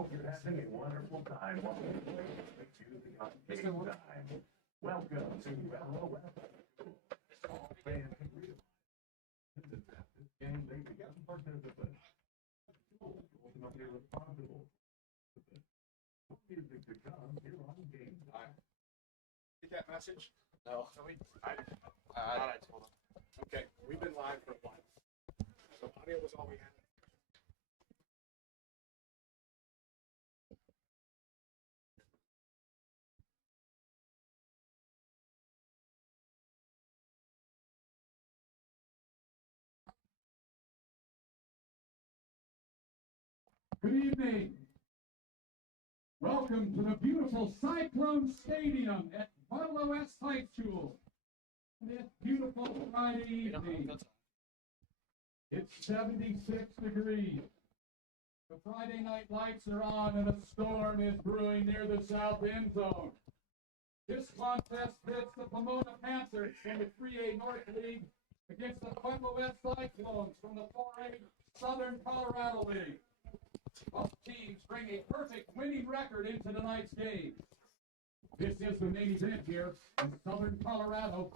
hope you're having a wonderful time. Welcome to the game time. Welcome to Pueblo. All fans can realize that this game they become participants. Ultimately responsible. Music to come here on game time. Get that message? No. I told him. Okay, we've been live for a while. So audio was all we had. Good evening. Welcome to the beautiful Cyclones Stadium at PWHS High School. This beautiful Friday evening. It's 76 degrees. The Friday night lights are on and a storm is brewing near the south end zone. This contest pits the Ponoma Panthers from the 3A North League against the PWHS Cyclones from the 4A Southern Colorado League. Both teams bring a perfect winning record into tonight's game. This is the main event here in Southern Colorado.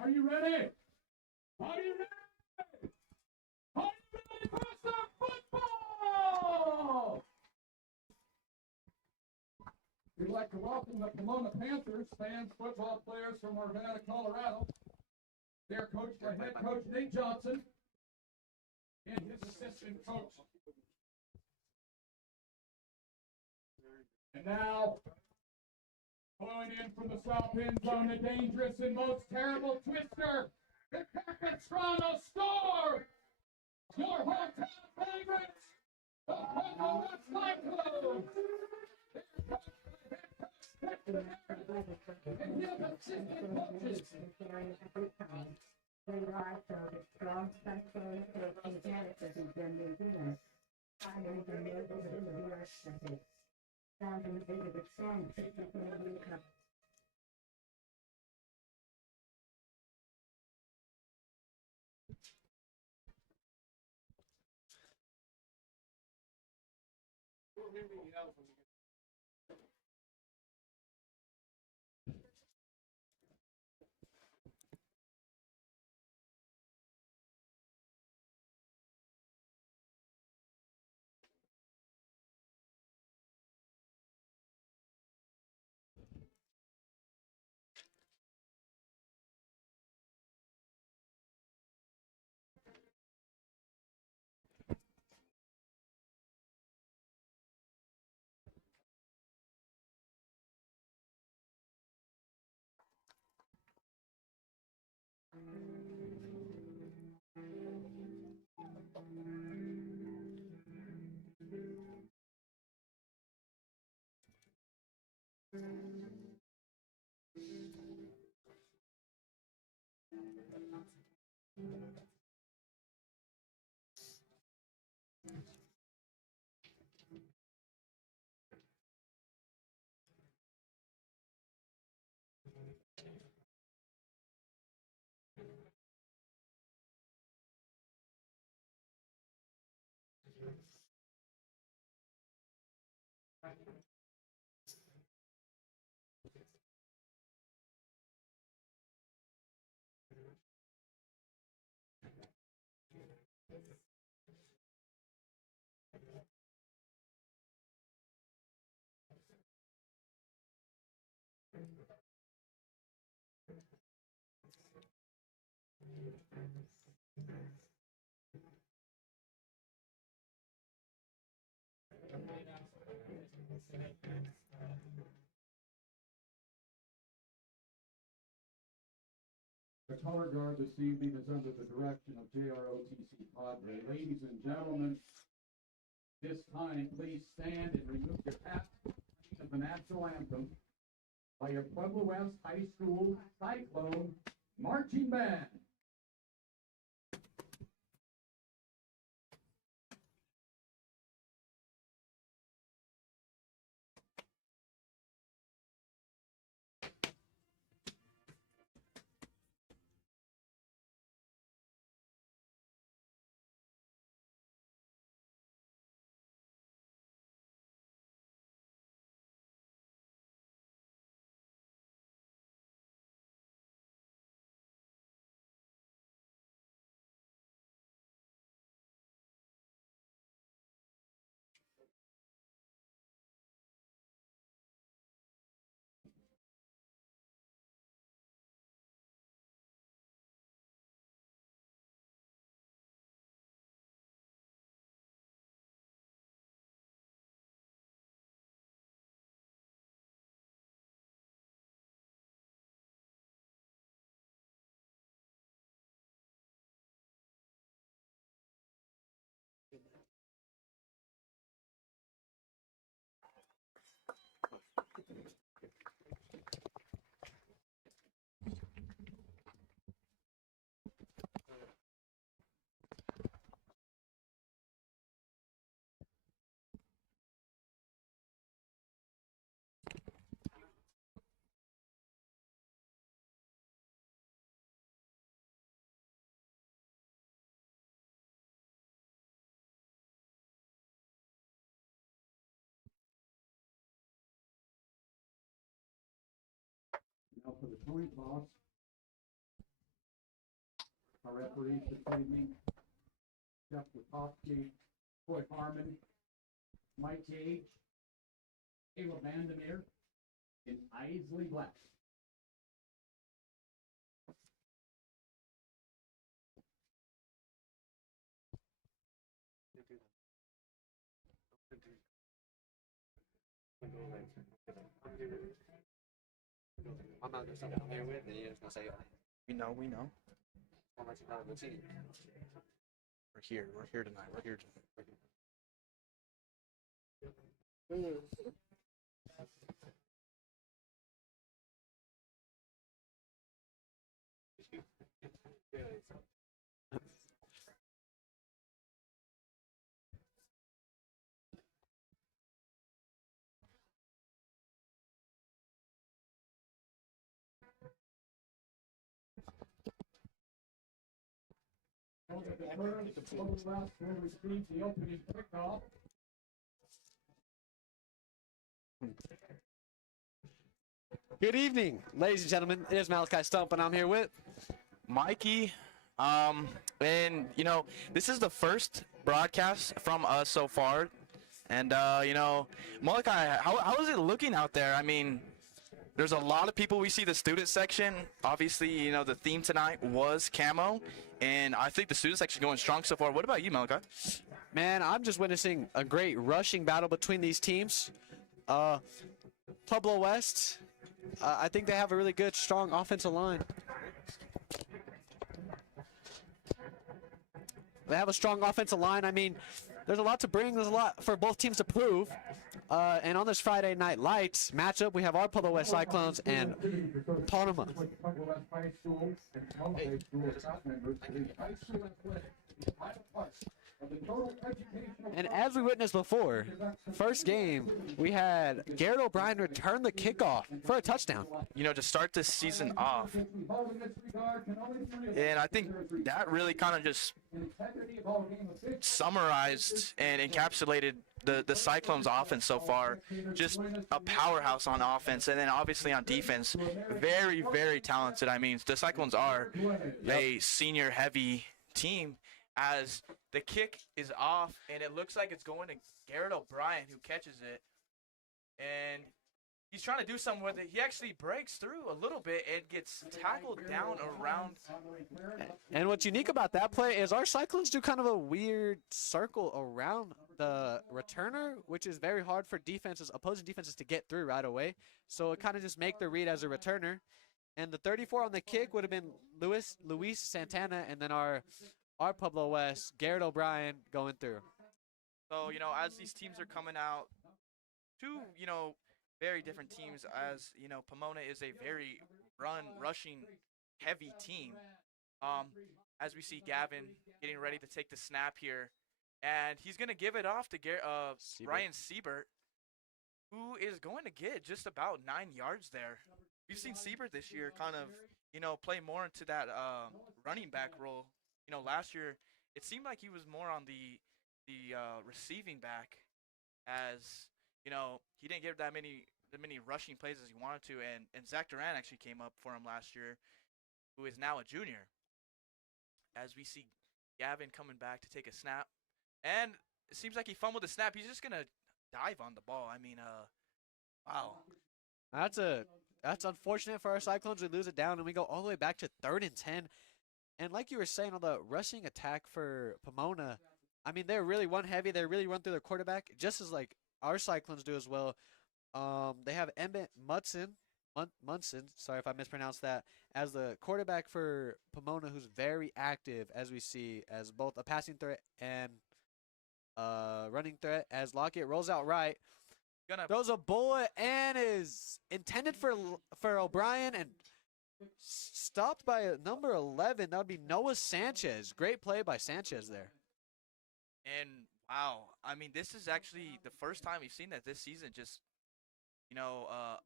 Are you ready? Are you ready? Are you ready for some football? We'd like to welcome the Pomona Panthers, fans, football players from Arvada, Colorado. They're coached by head coach Nate Johnson and his assistant coach. And now, flowing in from the south end zone, the dangerous and most terrible twister, the Capistrano score! Your hometown favorites, the Pueblo Cyclones! And his assistant coaches. They are so the strong cyclone and Genesis has been moving us. I know the miracles in the earth. Found in the song, The color guard this evening is under the direction of JROTC Padre. Ladies and gentlemen, this time please stand and remove your hats of the national anthem by your Pueblo West High School Cyclone Marching Band. Now for the joint loss, our referees this evening, Jeff Witowski, Troy Harmon, Mike Gage, Caleb Vandermeer, and Isley Black. I'm not gonna say down there with, and you're just gonna say, We know. I'll let you know the team. We're here. We're here tonight. We're here tonight. The first will receive the opening kickoff. Good evening, ladies and gentlemen. It is Malachi Stump, and I'm here with Mikey, and this is the first broadcast from us so far, and Malachi, how is it looking out there? I mean, there's a lot of people. We see the student section. Obviously, the theme tonight was camo, and I think the student section going strong so far. What about you, Malachi? Man, I'm just witnessing a great rushing battle between these teams. Pueblo West, I think they have a really good, strong offensive line. They have a strong offensive line. I mean, there's a lot to bring. There's a lot for both teams to prove. And on this Friday Night Lights matchup, we have our Pueblo West Cyclones and Ponoma. And as we witnessed before, first game, we had Garrett O'Brien return the kickoff for a touchdown. To start this season off. And I think that really kind of just summarized and encapsulated the Cyclones offense so far. Just a powerhouse on offense, and then obviously on defense, very, very talented. I mean, the Cyclones are a senior-heavy team, as the kick is off, and it looks like it's going to Garrett O'Brien, who catches it. And he's trying to do something with it. He actually breaks through a little bit and gets tackled down around. And what's unique about that play is our Cyclones do kind of a weird circle around the returner, which is very hard for opposing defenses to get through right away. So it kind of just make the read as a returner. And the 34 on the kick would have been Luis Santana, and then our Pueblo West, Garrett O'Brien going through. So, as these teams are coming out, two, very different teams, as, Pomona is a very rushing, heavy team. As we see Gavin getting ready to take the snap here, and he's going to give it off to Ryan Siebert, who is going to get just about 9 yards there. We've seen Siebert this year kind of, play more into that running back role. Last year it seemed like he was more on the receiving back, as he didn't get that many rushing plays as he wanted to, and Zach Duran actually came up for him last year, who is now a junior. As we see Gavin coming back to take a snap, and it seems like he fumbled the snap. He's just gonna dive on the ball. I mean, wow. That's unfortunate for our Cyclones. We lose it down, and we go all the way back to 3rd and 10. And like you were saying, on the rushing attack for Pomona, I mean, they're really one heavy. They really run through their quarterback, just as like our Cyclones do as well. They have Emmett Munson, sorry if I mispronounced that, as the quarterback for Pomona, who's very active, as we see, as both a passing threat and running threat. As Lockett rolls out right, throws a bullet and is intended for O'Brien and stopped by number 11. That would be Noah Sanchez. Great play by Sanchez there. And wow, I mean, this is actually the first time we've seen that this season. Just a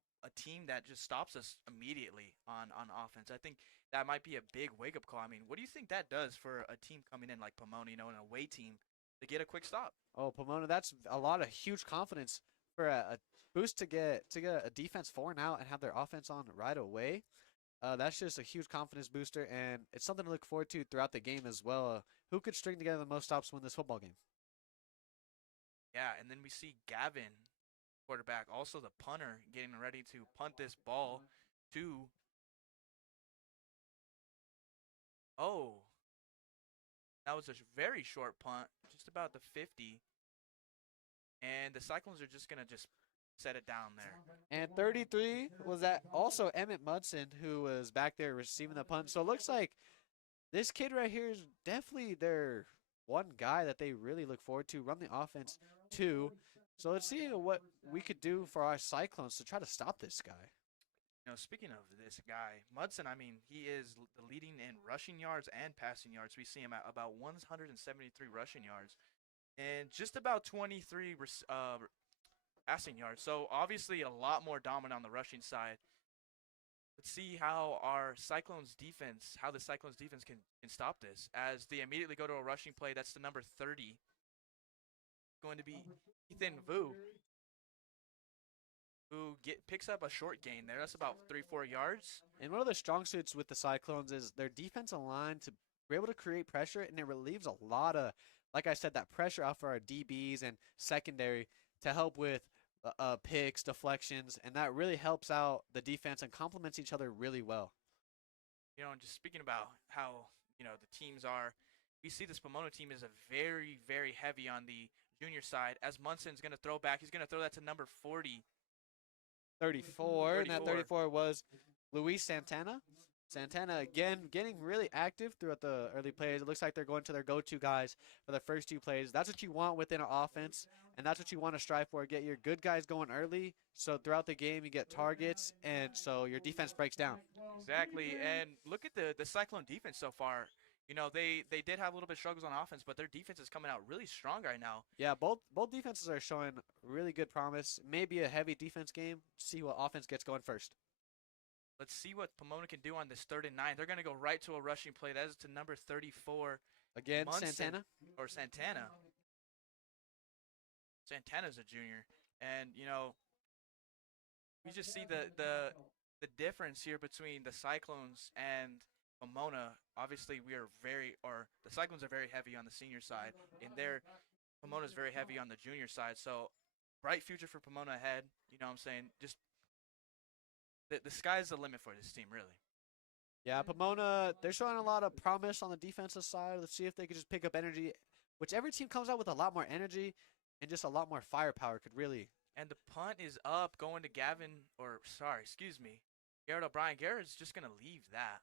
team that just stops us immediately on offense. I think that might be a big wake-up call. I mean, what do you think that does for a team coming in like Pomona, an away team, to get a quick stop? Oh, Pomona, that's a lot of huge confidence for a boost to get a defense 4 and out and have their offense on right away. That's just a huge confidence booster, and it's something to look forward to throughout the game as well. Who could string together the most stops to win this football game? Yeah, and then we see Gavin, quarterback, also the punter, getting ready to punt this ball to. Oh, that was a very short punt, just about the 50. And the Cyclones are just going to just set it down there. And 33 was that also Emmett Mudson who was back there receiving the punt. So it looks like this kid right here is definitely their one guy that they really look forward to run the offense to. So let's see what we could do for our Cyclones to try to stop this guy. You know, speaking of this guy, Mudson, I mean, he is the leading in rushing yards and passing yards. We see him at about 173 rushing yards and just about 23 passing yards. So obviously a lot more dominant on the rushing side. Let's see how the Cyclones defense can stop this as they immediately go to a rushing play. That's the number 30. Going to be Ethan Vu, who picks up a short gain there. That's about 3-4 yards. And one of the strong suits with the Cyclones is their defensive line to be able to create pressure, and it relieves a lot of, like I said, that pressure off for our DBs and secondary to help with picks, deflections, and that really helps out the defense and complements each other really well. You know, and just speaking about how, you know, the teams are, we see this Pomona team is a very, very heavy on the junior side as Munson's going to throw back. He's going to throw that to number 40. 34, and that 34 was Luis Santana. Santana, again, getting really active throughout the early plays. It looks like they're going to their go-to guys for the first 2 plays. That's what you want within an offense, and that's what you want to strive for. Get your good guys going early, so throughout the game you get targets, and so your defense breaks down. Exactly, and look at the Cyclone defense so far. You know, they did have a little bit of struggles on offense, but their defense is coming out really strong right now. Yeah, both defenses are showing really good promise. Maybe a heavy defense game. See what offense gets going first. Let's see what Pomona can do on this 3rd and 9. They're going to go right to a rushing play. That is to number 34. Again, Munson, Santana. Or Santana. Santana's a junior. And, you know, we just see the difference here between the Cyclones and Pomona. Obviously, the Cyclones are very heavy on the senior side, and Pomona's very heavy on the junior side. So, bright future for Pomona ahead. You know what I'm saying? Just the sky's the limit for this team, really. Yeah, Pomona, they're showing a lot of promise on the defensive side. Let's see if they could just pick up energy. Whichever team comes out with a lot more energy and just a lot more firepower could really. And the punt is up, going to Garrett O'Brien. Garrett's just going to leave that.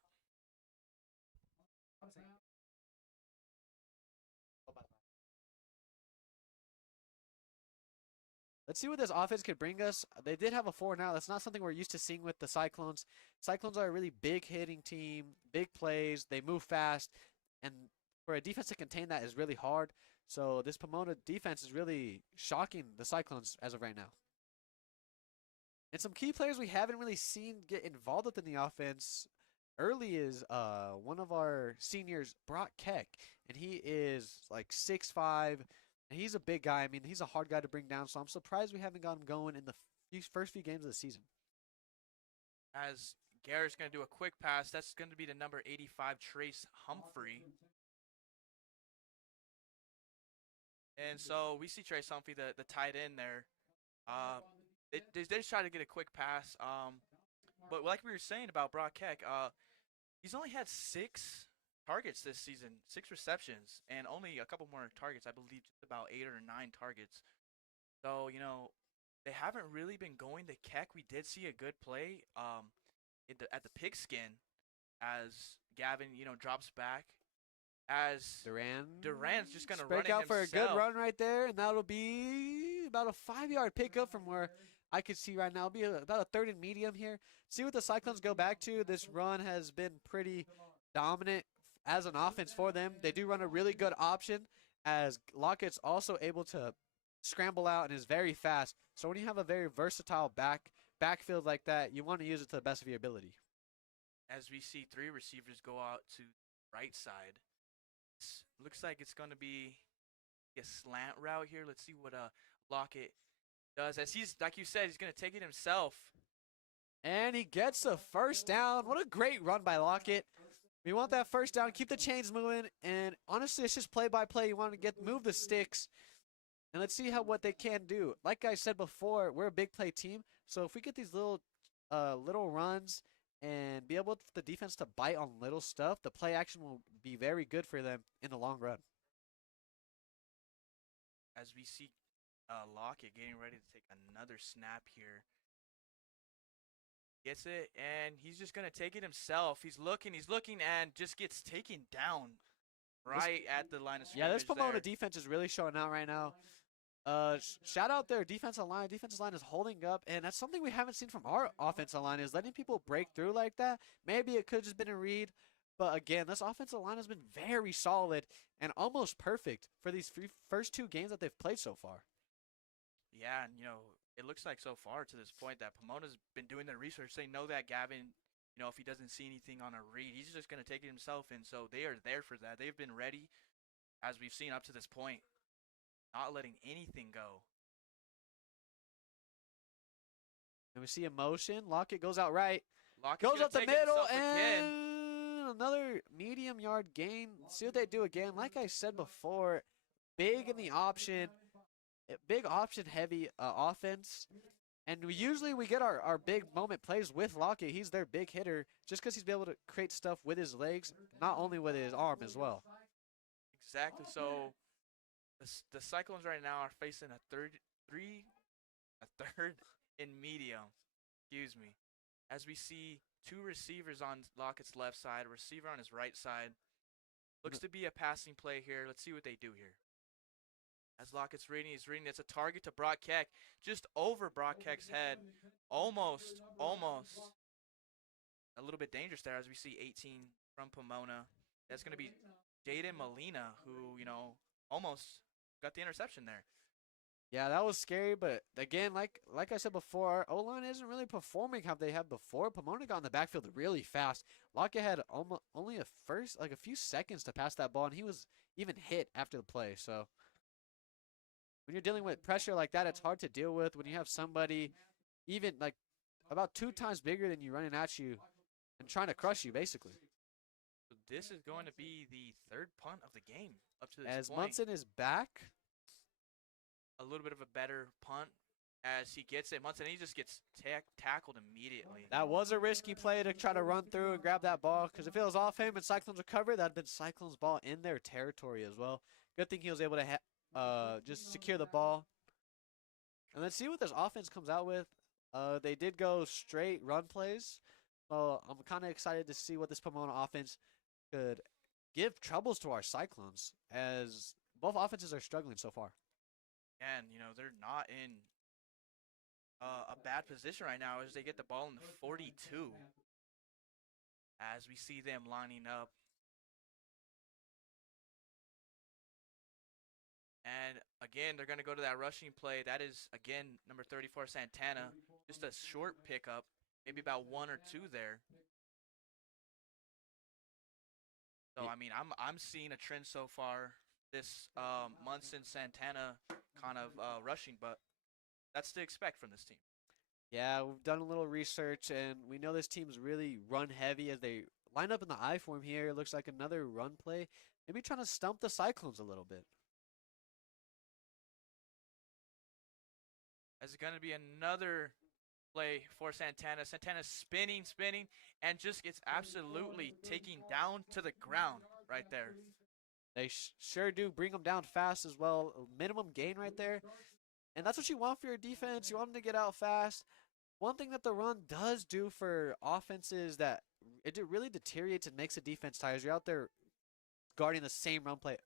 Let's see what this offense could bring us. They did have a 4 now. That's not something we're used to seeing with the Cyclones. Cyclones are a really big hitting team, big plays. They move fast, and for a defense to contain that is really hard. So this Pomona defense is really shocking the Cyclones as of right now. And some key players we haven't really seen get involved within the offense early is one of our seniors, Brock Keck, and he is like 6'5". And he's a big guy. I mean, he's a hard guy to bring down, so I'm surprised we haven't got him going in the first few games of the season. As Garrett's going to do a quick pass, that's going to be the number 85, Trace Humphrey. And so we see Trace Humphrey, the tight end there. They just try to get a quick pass. But like we were saying about Brock Keck, he's only had 6 targets this season, 6 receptions, and only a couple more targets. I believe just about 8 or 9 targets. So, you know, they haven't really been going to Keck. We did see a good play at the pigskin as Gavin, you know, drops back. As Duran's just going to run it out for a himself. good run right there, and that'll be about a 5-yard pickup from where I could see right now. It'll be about a 3rd and medium here. See what the Cyclones go back to. This run has been pretty dominant as an offense for them. They do run a really good option as Lockett's also able to scramble out and is very fast. So when you have a very versatile backfield like that, you want to use it to the best of your ability. As we see 3 receivers go out to the right side. Looks like it's going to be a slant route here. Let's see what Lockett Does, as he's, like you said, he's going to take it himself. And he gets the first down. What a great run by Lockett. We want that first down, keep the chains moving, and honestly, it's just play by play. You want to move the sticks, and let's see what they can do. Like I said before, we're a big play team, so if we get these little runs and be able for the defense to bite on little stuff, the play action will be very good for them in the long run. As we see Lockett getting ready to take another snap here. Gets it, and he's just going to take it himself. He's looking, and just gets taken down right at the line of scrimmage. Yeah, this Pomona there. defense is really showing out right now. Shout out their defensive line. Defensive line is holding up, and that's something we haven't seen from our offensive line, is letting people break through like that. Maybe it could have just been a read, but again, this offensive line has been very solid and almost perfect for these first 2 games that they've played so far. Yeah, and, it looks like so far to this point that Pomona's been doing their research. They know that Gavin, if he doesn't see anything on a read, he's just going to take it himself, and so they are there for that. They've been ready, as we've seen up to this point, not letting anything go. And we see a motion. Lockett goes out right. Lockett's Goes gonna up the take it middle, himself again. and another medium yard gain. See what they do again. Like I said before, big in the option. Big option heavy offense, and we get our big moment plays with Lockett. He's their big hitter just because he's been able to create stuff with his legs, not only with his arm as well. Exactly. So the Cyclones right now are facing a third in medium. Excuse me. As we see 2 receivers on Lockett's left side, a receiver on his right side. Looks to be a passing play here. Let's see what they do here. As Lockett's reading, it's a target to Brock Keck, just over Brock Keck's head. Almost. A little bit dangerous there as we see 18 from Pomona. That's going to be Jaden Molina, who, almost got the interception there. Yeah, that was scary, but again, like I said before, our O-line isn't really performing how they have before. Pomona got in the backfield really fast. Lockett had only a few seconds to pass that ball, and he was even hit after the play, so when you're dealing with pressure like that, it's hard to deal with when you have somebody even like about 2 times bigger than you running at you and trying to crush you, basically. So this is going to be the 3rd punt of the game up to this As point. Munson is back. A little bit of a better punt as he gets it. Munson, he just gets tackled immediately. That was a risky play to try to run through and grab that ball, because if it was off him and Cyclones recovered, that would have been Cyclones' ball in their territory as well. Good thing he was able to just secure the ball. And let's see what this offense comes out with. They did go straight run plays. So I'm kind of excited to see what this Pomona offense could give troubles to our Cyclones, as both offenses are struggling so far. And, they're not in a bad position right now as they get the ball in the 42. As we see them lining up. And again, they're going to go to that rushing play. That is, again, number 34, Santana. Just a short pickup, maybe about 1 or 2 there. So, I mean, I'm seeing a trend so far. This Munson Santana kind of rushing, but that's to expect from this team. Yeah, we've done a little research, and we know this team's really run heavy as they line up in the I form here. It looks like another run play. Maybe trying to stump the Cyclones a little bit. As it's going to be another play for Santana. Santana spinning, and just gets absolutely taken down to the ground right there. They sure do bring them down fast as well. A minimum gain right there. And that's what you want for your defense. You want them to get out fast. One thing that the run does do for offenses that it really deteriorates and makes the defense tired. You're out there guarding the same run play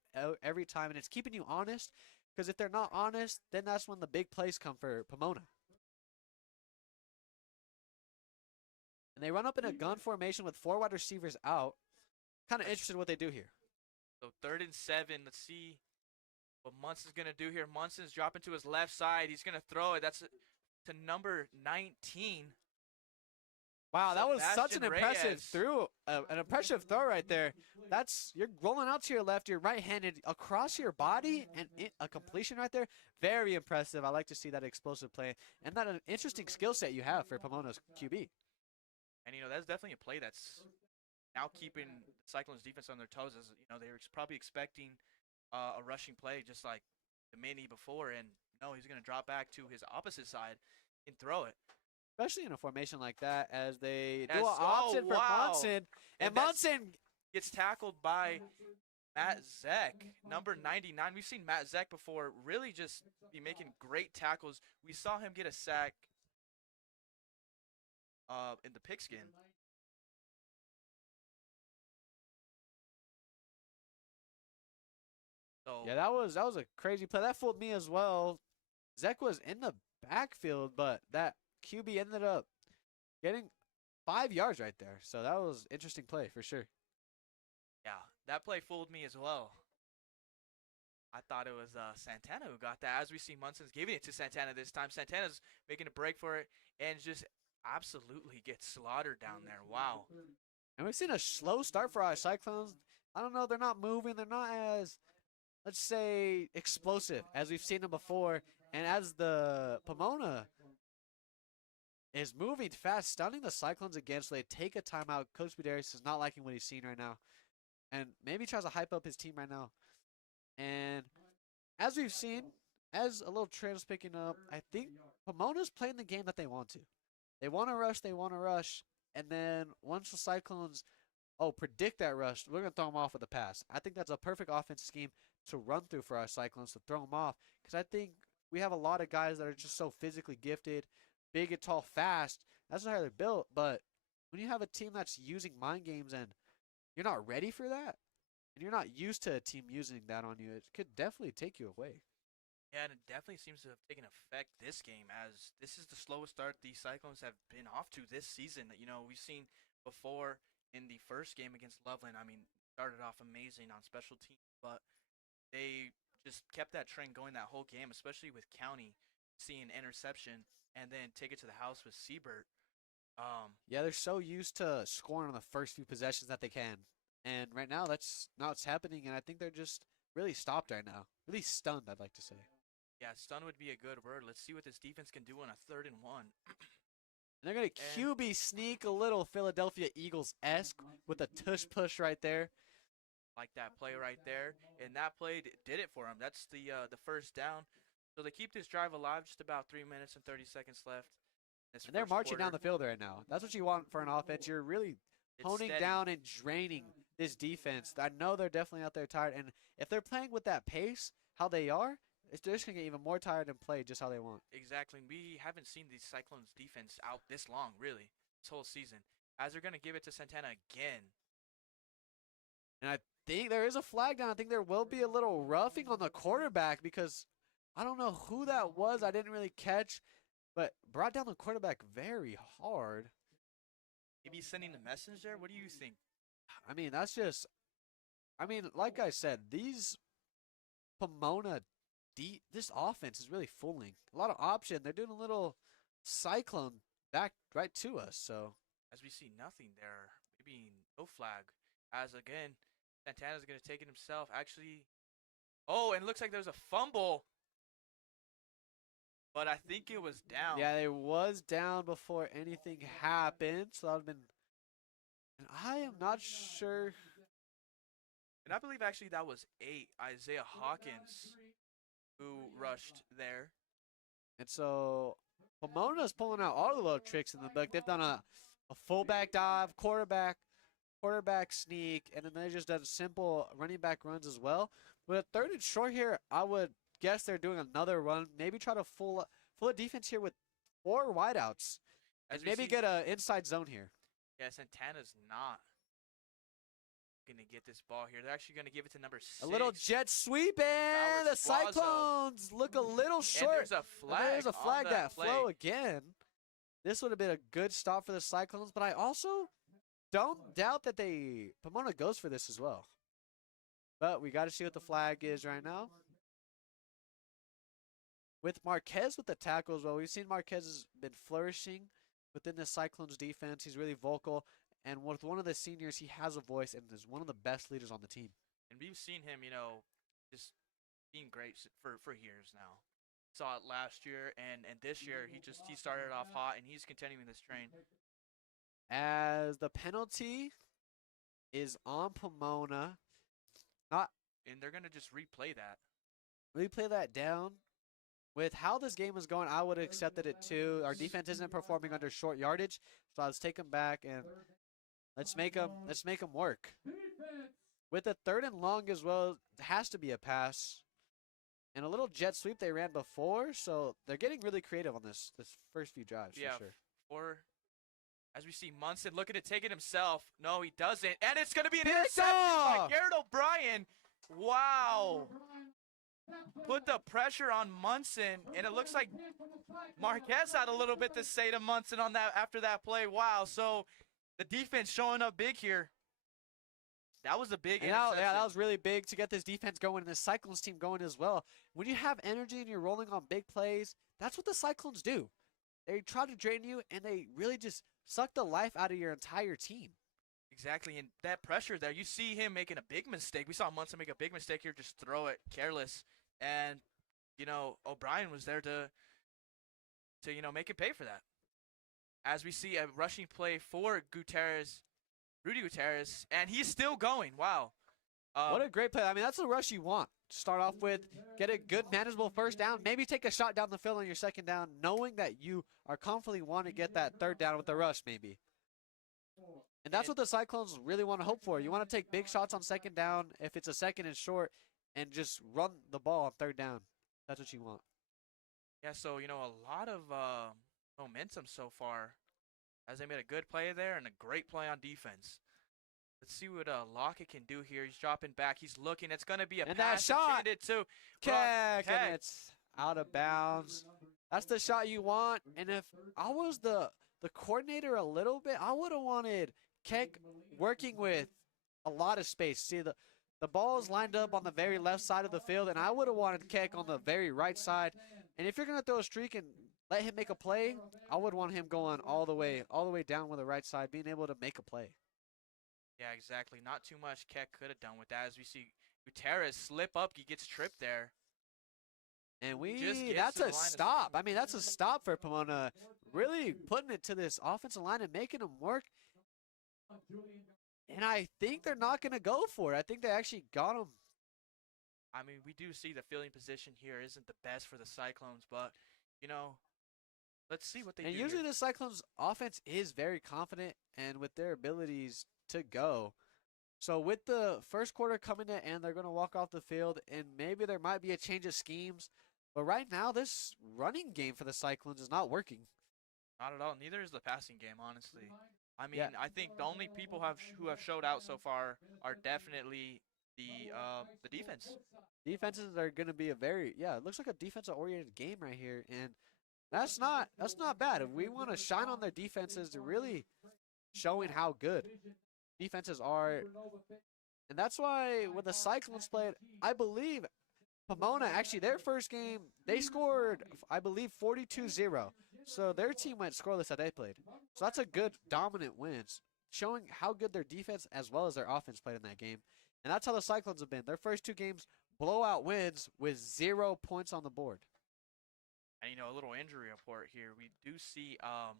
every time, and it's keeping you honest. Because if they're not honest, then that's when the big plays come for Pomona. And they run up in a gun formation with 4 wide receivers out. Kind of interested in what they do here. So 3rd and 7. Let's see what Munson's going to do here. Munson's dropping to his left side. He's going to throw it. That's to number 19. Wow, that was such an Sebastian impressive Reyes. throw an impressive throw right there. You're rolling out to your left, you're right-handed across your body, and a completion right there. Very impressive. I like to see that explosive play, and that an interesting skill set you have for Pomona's QB. And, that's definitely a play that's now keeping Cyclones defense on their toes. As they were probably expecting a rushing play just like the mini before, and no, he's going to drop back to his opposite side and throw it. Especially in a formation like that, as they do Yes. an option for Munson, and Munson gets tackled by Matt Zeck, number 99. We've seen Matt Zeck before really just be making great tackles. We saw him get a sack in the pigskin. So yeah, that was a crazy play. That fooled me as well. Zeck was in the backfield, but that QB ended up getting 5 yards right there. So that was interesting play for sure. yeah, that play fooled me as well. I thought it was Santana who got that. As we see, Munson's giving it to Santana this time. Santana's making a break for it and just absolutely gets slaughtered down there. Wow. And we've seen a slow start for our Cyclones. I don't know, they're not moving. They're not as, let's say, explosive as we've seen them before. And as the Pomona is moving fast, stunning the Cyclones again, so they take a timeout. Coach Budarius is not liking what he's seeing right now. And maybe tries to hype up his team right now. And as we've seen, as a little trend's picking up, I think Pomona's playing the game that they want to. They want to rush, and then once the Cyclones, predict that rush, we're going to throw them off with a pass. I think that's a perfect offensive scheme to run through for our Cyclones, to throw them off, because I think we have a lot of guys that are just so physically gifted, big and tall, fast. That's not how they're built, but when you have a team that's using mind games and you're not ready for that, and you're not used to a team using that on you, it could definitely take you away. Yeah, and it definitely seems to have taken effect this game, as this is the slowest start the Cyclones have been off to this season. We've seen before in the first game against Loveland. I mean, started off amazing on special teams, but they just kept that trend going that whole game, especially with County seeing interception and then take it to the house with Siebert. Yeah, they're so used to scoring on the first few possessions that they can. And right now, that's not what's happening, and I think they're just really stopped right now. Really stunned, I'd like to say. Yeah, stun would be a good word. Let's see what this defense can do on a 3rd and 1. And they're going to QB sneak a little Philadelphia Eagles-esque with a tush push right there. Like that play right there. And that play did it for them. That's the first down. So they keep this drive alive, just about 3 minutes and 30 seconds left. And they're marching down the field right now. That's what you want for an offense. You're really honing down and draining this defense. I know they're definitely out there tired. And if they're playing with that pace, how they are, they're just going to get even more tired and play just how they want. Exactly. We haven't seen the Cyclones defense out this long, really, this whole season. As they're going to give it to Santana again. And I think there is a flag down. I think there will be a little roughing on the quarterback, because I don't know who that was. I didn't really catch, but brought down the quarterback very hard. Maybe sending the message there? What do you think? I mean, that's just, like I said, these Pomona, this offense is really fooling. A lot of option. They're doing a little cyclone back right to us. So as we see nothing there, maybe no flag. As again, Santana's going to take it himself. Actually, and it looks like there's a fumble. But I think it was down. Yeah, it was down before anything happened. So that would have been, and I am not sure. And I believe actually that was Isaiah Hawkins who rushed there. And so Pomona's pulling out all the little tricks in the book. They've done a fullback dive, quarterback sneak, and then they just done simple running back runs as well. But at 3rd and short here, I would guess they're doing another run. Maybe try to full a defense here with 4 wideouts. And maybe get an inside zone here. Yeah, Santana's not going to get this ball here. They're actually going to give it to number 6. A little jet sweep, and the Cyclones look a little short. And there's a flag. And there's a flag that play. flow again. This would have been a good stop for the Cyclones, but I also don't doubt that Pomona goes for this as well. But we got to see what the flag is right now. With Marquez with the tackle as well, we've seen Marquez has been flourishing within the Cyclones defense. He's really vocal. And with one of the seniors, he has a voice and is one of the best leaders on the team. And we've seen him, just being great for years now. Saw it last year and this year he started off hot and he's continuing this train. As the penalty is on Pomona. And they're gonna just replay that. Replay that down. With how this game is going, I would have accepted it too. Our defense isn't performing under short yardage, so let's take them back and let's make them work. With the 3rd and long as well, it has to be a pass. And a little jet sweep they ran before, so they're getting really creative on this first few drives for sure. Or as we see Munson looking to take it himself. No, he doesn't. And it's going to be an Pick interception by off! Garrett O'Brien. Wow. Put the pressure on Munson, and it looks like Marquez had a little bit to say to Munson on that after that play. Wow, so the defense showing up big here. That was a big interception. Yeah, that was really big to get this defense going and the Cyclones team going as well. When you have energy and you're rolling on big plays, that's what the Cyclones do. They try to drain you, and they really just suck the life out of your entire team. Exactly, and that pressure there, you see him making a big mistake. We saw Munson make a big mistake here, just throw it careless. And, O'Brien was there to make it pay for that. As we see a rushing play for Rudy Gutierrez, and he's still going. Wow. What a great play. I mean, that's the rush you want. Start off with, get a good manageable first down, maybe take a shot down the field on your second down, knowing that you are confidently want to get that third down with the rush maybe. And that's what the Cyclones really want to hope for. You want to take big shots on second down if it's a second and short and just run the ball on third down. That's what you want. Yeah, so, a lot of momentum so far as they made a good play there and a great play on defense. Let's see what Lockett can do here. He's dropping back. He's looking. It's going to be a and pass that shot. intended to Keck, and it's out of bounds. That's the shot you want. And if I was the coordinator a little bit, I would have wanted Keck working with a lot of space. See, the ball is lined up on the very left side of the field, and I would have wanted Keck on the very right side. And if you're going to throw a streak and let him make a play, I would want him going all the way down with the right side, being able to make a play. Yeah, exactly. Not too much Keck could have done with that. As we see Gutierrez slip up, he gets tripped there. And That's a stop. I mean, that's a stop for Pomona. Really putting it to this offensive line and making them work. And I think they're not going to go for it. I think they actually got him. I mean, we do see the fielding position here isn't the best for the Cyclones, but, let's see what they do. And usually here. the Cyclones offense is very confident and with their abilities to go. So with the first quarter coming to end, they're going to walk off the field, and maybe there might be a change of schemes. But right now, this running game for the Cyclones is not working. Not at all. Neither is the passing game, honestly. I mean, Yeah. I think the only people who have showed out so far are definitely the defense. Defenses are going to be it looks like a defensive-oriented game right here, and that's not bad. If we want to shine on their defenses, they're really showing how good defenses are. And that's why when the Cyclones played, I believe Pomona, actually their first game, they scored, I believe, 42-0. So their team went scoreless that they played. So that's a good dominant win, showing how good their defense as well as their offense played in that game. And that's how the Cyclones have been. Their first two games, blowout wins with 0 points on the board. And, a little injury report here. We do see a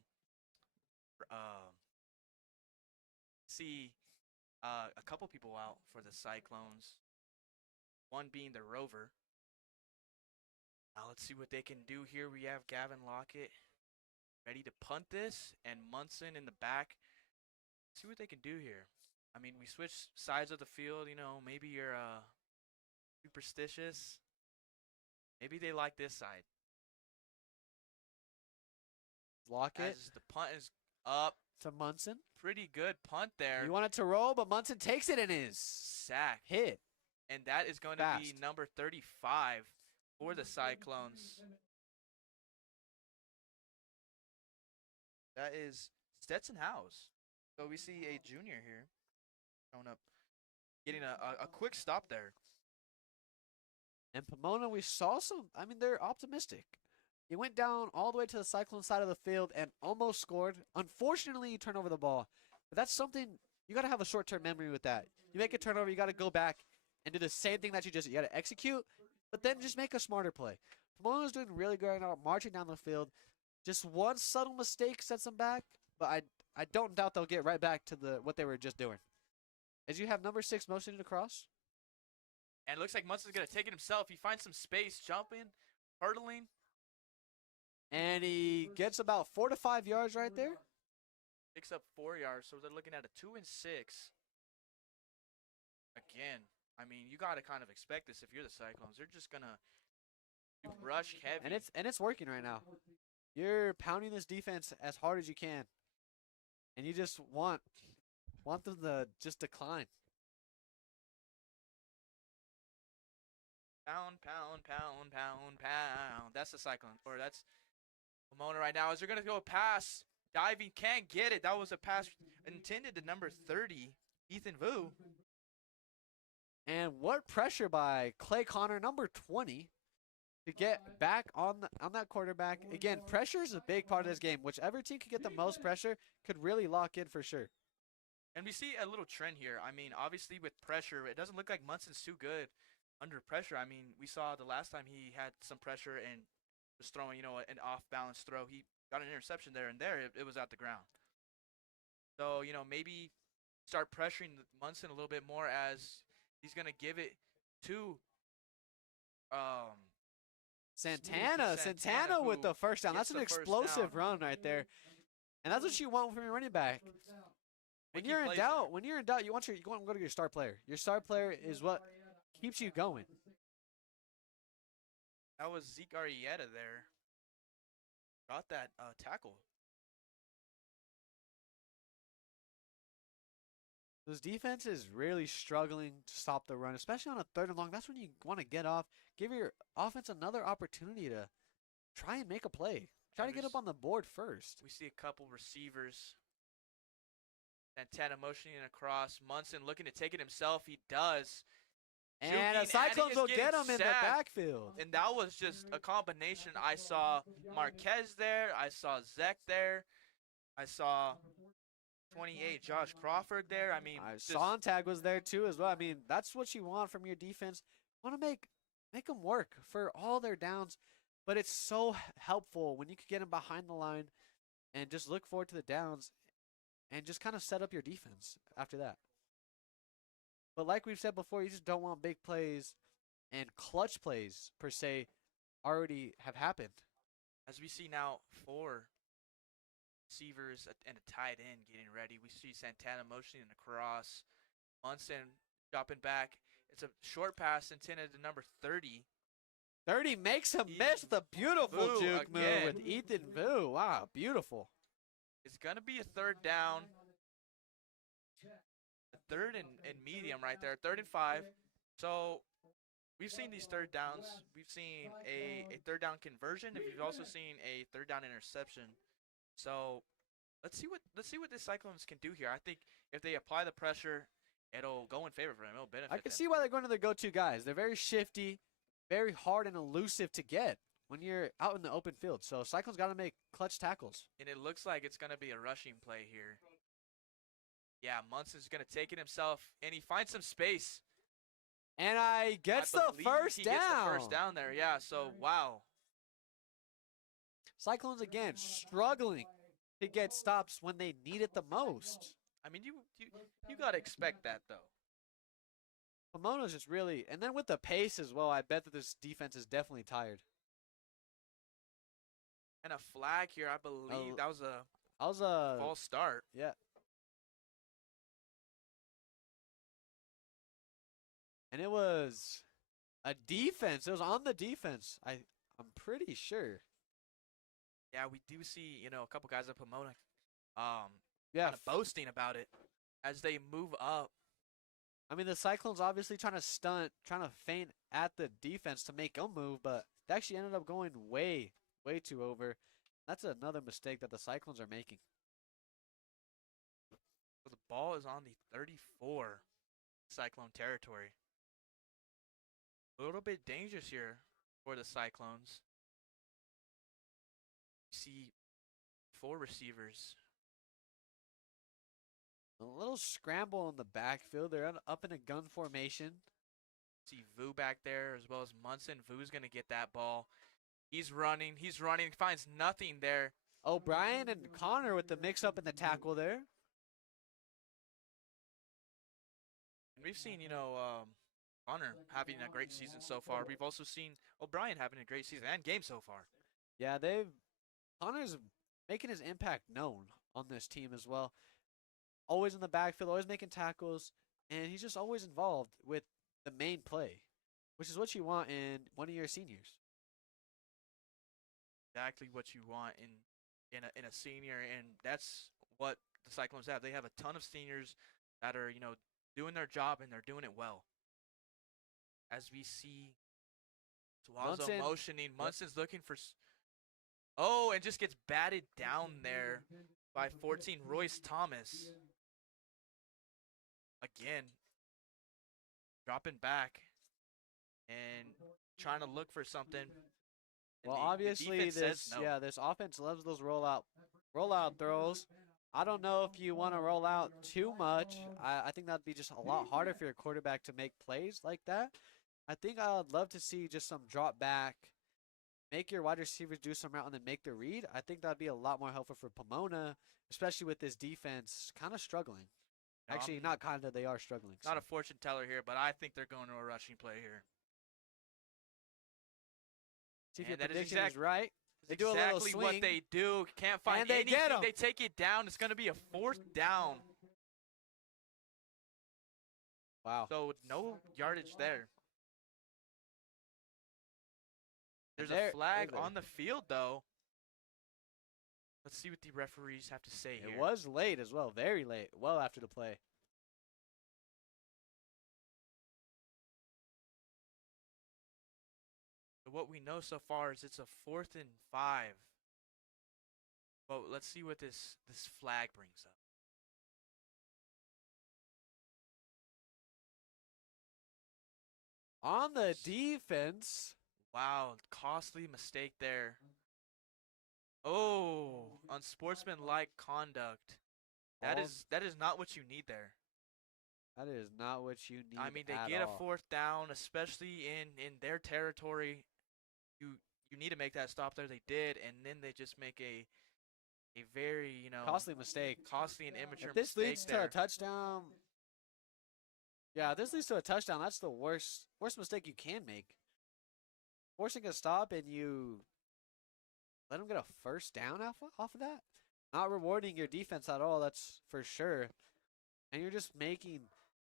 couple people out for the Cyclones. One being the Rover. Now let's see what they can do here. We have Gavin Lockett ready to punt this, and Munson in the back. See what they can do here. I mean, we switch sides of the field. Maybe you're superstitious. Maybe they like this side. Lockett As the punt is up. to Munson. Pretty good punt there. You want it to roll, but Munson takes it and is Sack. hit. And that is going to be Fast. number 35 for the Cyclones. That is Stetson House. So we see a junior here showing up, getting a quick stop there. And Pomona, we saw they're optimistic. He went down all the way to the Cyclone side of the field and almost scored. Unfortunately, he turned over the ball. But that's something you got to have a short-term memory with that. You make a turnover, you got to go back and do the same thing that you got to execute, but then just make a smarter play. Pomona's doing really good right now, marching down the field. Just one subtle mistake sets them back, but I don't doubt they'll get right back to what they were just doing. As you have number 6 motioning across. And it looks like Munson's going to take it himself. He finds some space, jumping, hurdling. And he gets about 4 to 5 yards right there. Picks up 4 yards, so they're looking at a 2 and 6. Again, I mean, you got to kind of expect this if you're the Cyclones. They're just going to rush heavy. And it's working right now. You're pounding this defense as hard as you can. And you just want them to just decline. Pound, pound, pound, pound, pound. That's the Cyclone, or that's Pomona right now. As they're going to go pass, diving, can't get it. That was a pass intended to number 30, Ethan Vu. And what pressure by Clay Connor, number 20, to get back on that quarterback. Again, pressure is a big part of this game. Whichever team can get the most pressure could really lock in for sure. And we see a little trend here. I mean, obviously with pressure, it doesn't look like Munson's too good under pressure. I mean, we saw the last time he had some pressure and was throwing, an off-balance throw. He got an interception there, and it was at the ground. So, maybe start pressuring Munson a little bit more as he's going to give it to Santana with the first down. That's an explosive run right there. And that's what you want from your running back. When you're in doubt, you want to go to your star player. Your star player is what keeps you going. That was Zeke Arrieta there. Got that tackle. This defense is really struggling to stop the run, especially on a 3rd and long. That's when you want to get off, give your offense another opportunity to try and make a play. Try to get up on the board first. We see a couple receivers. Santana motioning across. Munson looking to take it himself. He does. And the Cyclones will get him in the backfield. And that was just a combination. I saw Marquez there. I saw Zek there. I saw 28 Josh Crawford there. I mean, Sontag was there too as well. I mean, that's what you want from your defense. You want to make them work for all their downs. But it's so helpful when you can get them behind the line and just look forward to the downs and just kind of set up your defense after that. But like we've said before, you just don't want big plays and clutch plays, per se, already have happened. As we see now, 4 receivers and a tight end getting ready. We see Santana motioning across. Munson dropping back. It's a short pass intended to number 30. 30 makes him miss the beautiful juke move with Ethan Vu. Wow, beautiful. It's going to be a 3rd down. A 3rd and medium right there, 3rd and 5. So we've seen these 3rd downs. We've seen a 3rd down conversion, and we've also seen a 3rd down interception. So let's see what the Cyclones can do here. I think if they apply the pressure, it'll go in favor for them. It'll benefit them. I can see why they're going to their go-to guys. They're very shifty, very hard and elusive to get when you're out in the open field. So Cyclones got to make clutch tackles. And it looks like it's going to be a rushing play here. Yeah, Munson's going to take it himself, and he finds some space. And I gets the first down. Gets the first down there, yeah. So, wow. Cyclones, again, struggling to get stops when they need it the most. I mean, you got to expect that, though. Pomona's just really, and then with the pace as well, I bet that this defense is definitely tired. And a flag here, I believe. That was a false start. Yeah. And it was a defense. It was on the defense. I'm pretty sure. Yeah, we do see, a couple guys at Pomona kind of boasting about it as they move up. I mean, the Cyclones obviously trying to feint at the defense to make them move, but they actually ended up going way too over. That's another mistake that the Cyclones are making. So the ball is on the 34 Cyclone territory. A little bit dangerous here for the Cyclones. You see 4 receivers. A little scramble in the backfield. They're up in a gun formation. See Vu back there as well as Munson. Vu's going to get that ball. He's running, finds nothing there. O'Brien and Connor with the mix-up in the tackle there. And we've seen, Connor having a great season so far. We've also seen O'Brien having a great season and game so far. Yeah, Connor's making his impact known on this team as well. Always in the backfield, always making tackles, and he's just always involved with the main play, which is what you want in one of your seniors. Exactly what you want in a senior, and that's what the Cyclones have. They have a ton of seniors that are, doing their job, and they're doing it well. As we see Suazo motioning, Munson's looking for and just gets batted down there by 14 Royce Thomas. Again, dropping back and trying to look for something. And Well, obviously this offense loves those rollout throws. I don't know if you want to roll out too much. I think that'd be just a lot harder for your quarterback to make plays like that. I think I'd love to see just some drop back, make your wide receivers do some route and then make the read. I think that'd be a lot more helpful for Pomona, especially with this defense kind of struggling. Actually, not kind of, they are struggling. Not a fortune teller here, but I think they're going to a rushing play here. See if your prediction is right. They do a little exactly swing. what they do. Can't find And they anything. get 'em. They take it down. It's going to be a 4th down. Wow. So no yardage there. There's There- a flag there- on the field, though. Let's see what the referees have to say here. It was late as well, very late, well after the play. What we know so far is it's a 4th and 5. But let's see what this flag brings up. On the defense. Wow, costly mistake there. Oh, unsportsmanlike conduct. That is not what you need there. That is not what you need. I mean, they at get all. a 4th down, especially in their territory. You need to make that stop there. They did, and then they just make a very Costly mistake. costly and immature If this mistake leads there. to a touchdown, if this leads to a touchdown, that's the worst mistake you can make. Forcing a stop and you let them get a 1st down off of that, not rewarding your defense at all. That's for sure, and you're just making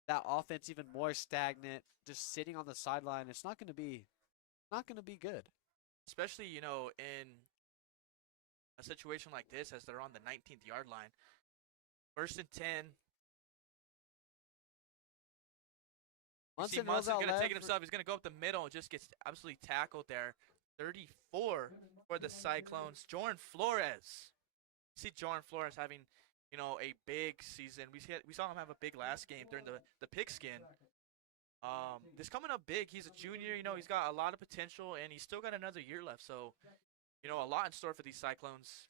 that offense even more stagnant, just sitting on the sideline. It's not going to be good. Especially, in a situation like this as they're on the 19th yard line. 1st and 10. Munson Munson's going to take it for- himself. He's going to go up the middle and just gets absolutely tackled there. 34 for the Cyclones. Jordan Flores. See Jordan Flores having, a big season. We saw him have a big last game during the pigskin. This coming up big. He's a junior. He's got a lot of potential, and he's still got another year left. So, a lot in store for these Cyclones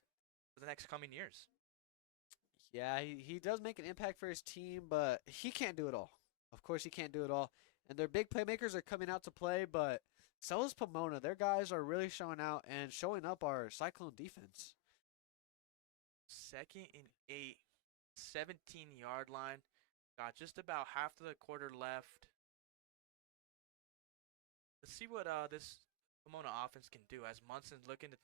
for the next coming years. Yeah, he does make an impact for his team, but he can't do it all. Of course, he can't do it all. And their big playmakers are coming out to play, but so is Pomona. Their guys are really showing out and showing up our Cyclone defense. 2nd and 8, 17-yard line. Got just about half of the quarter left. Let's see what this Pomona offense can do as Munson's looking to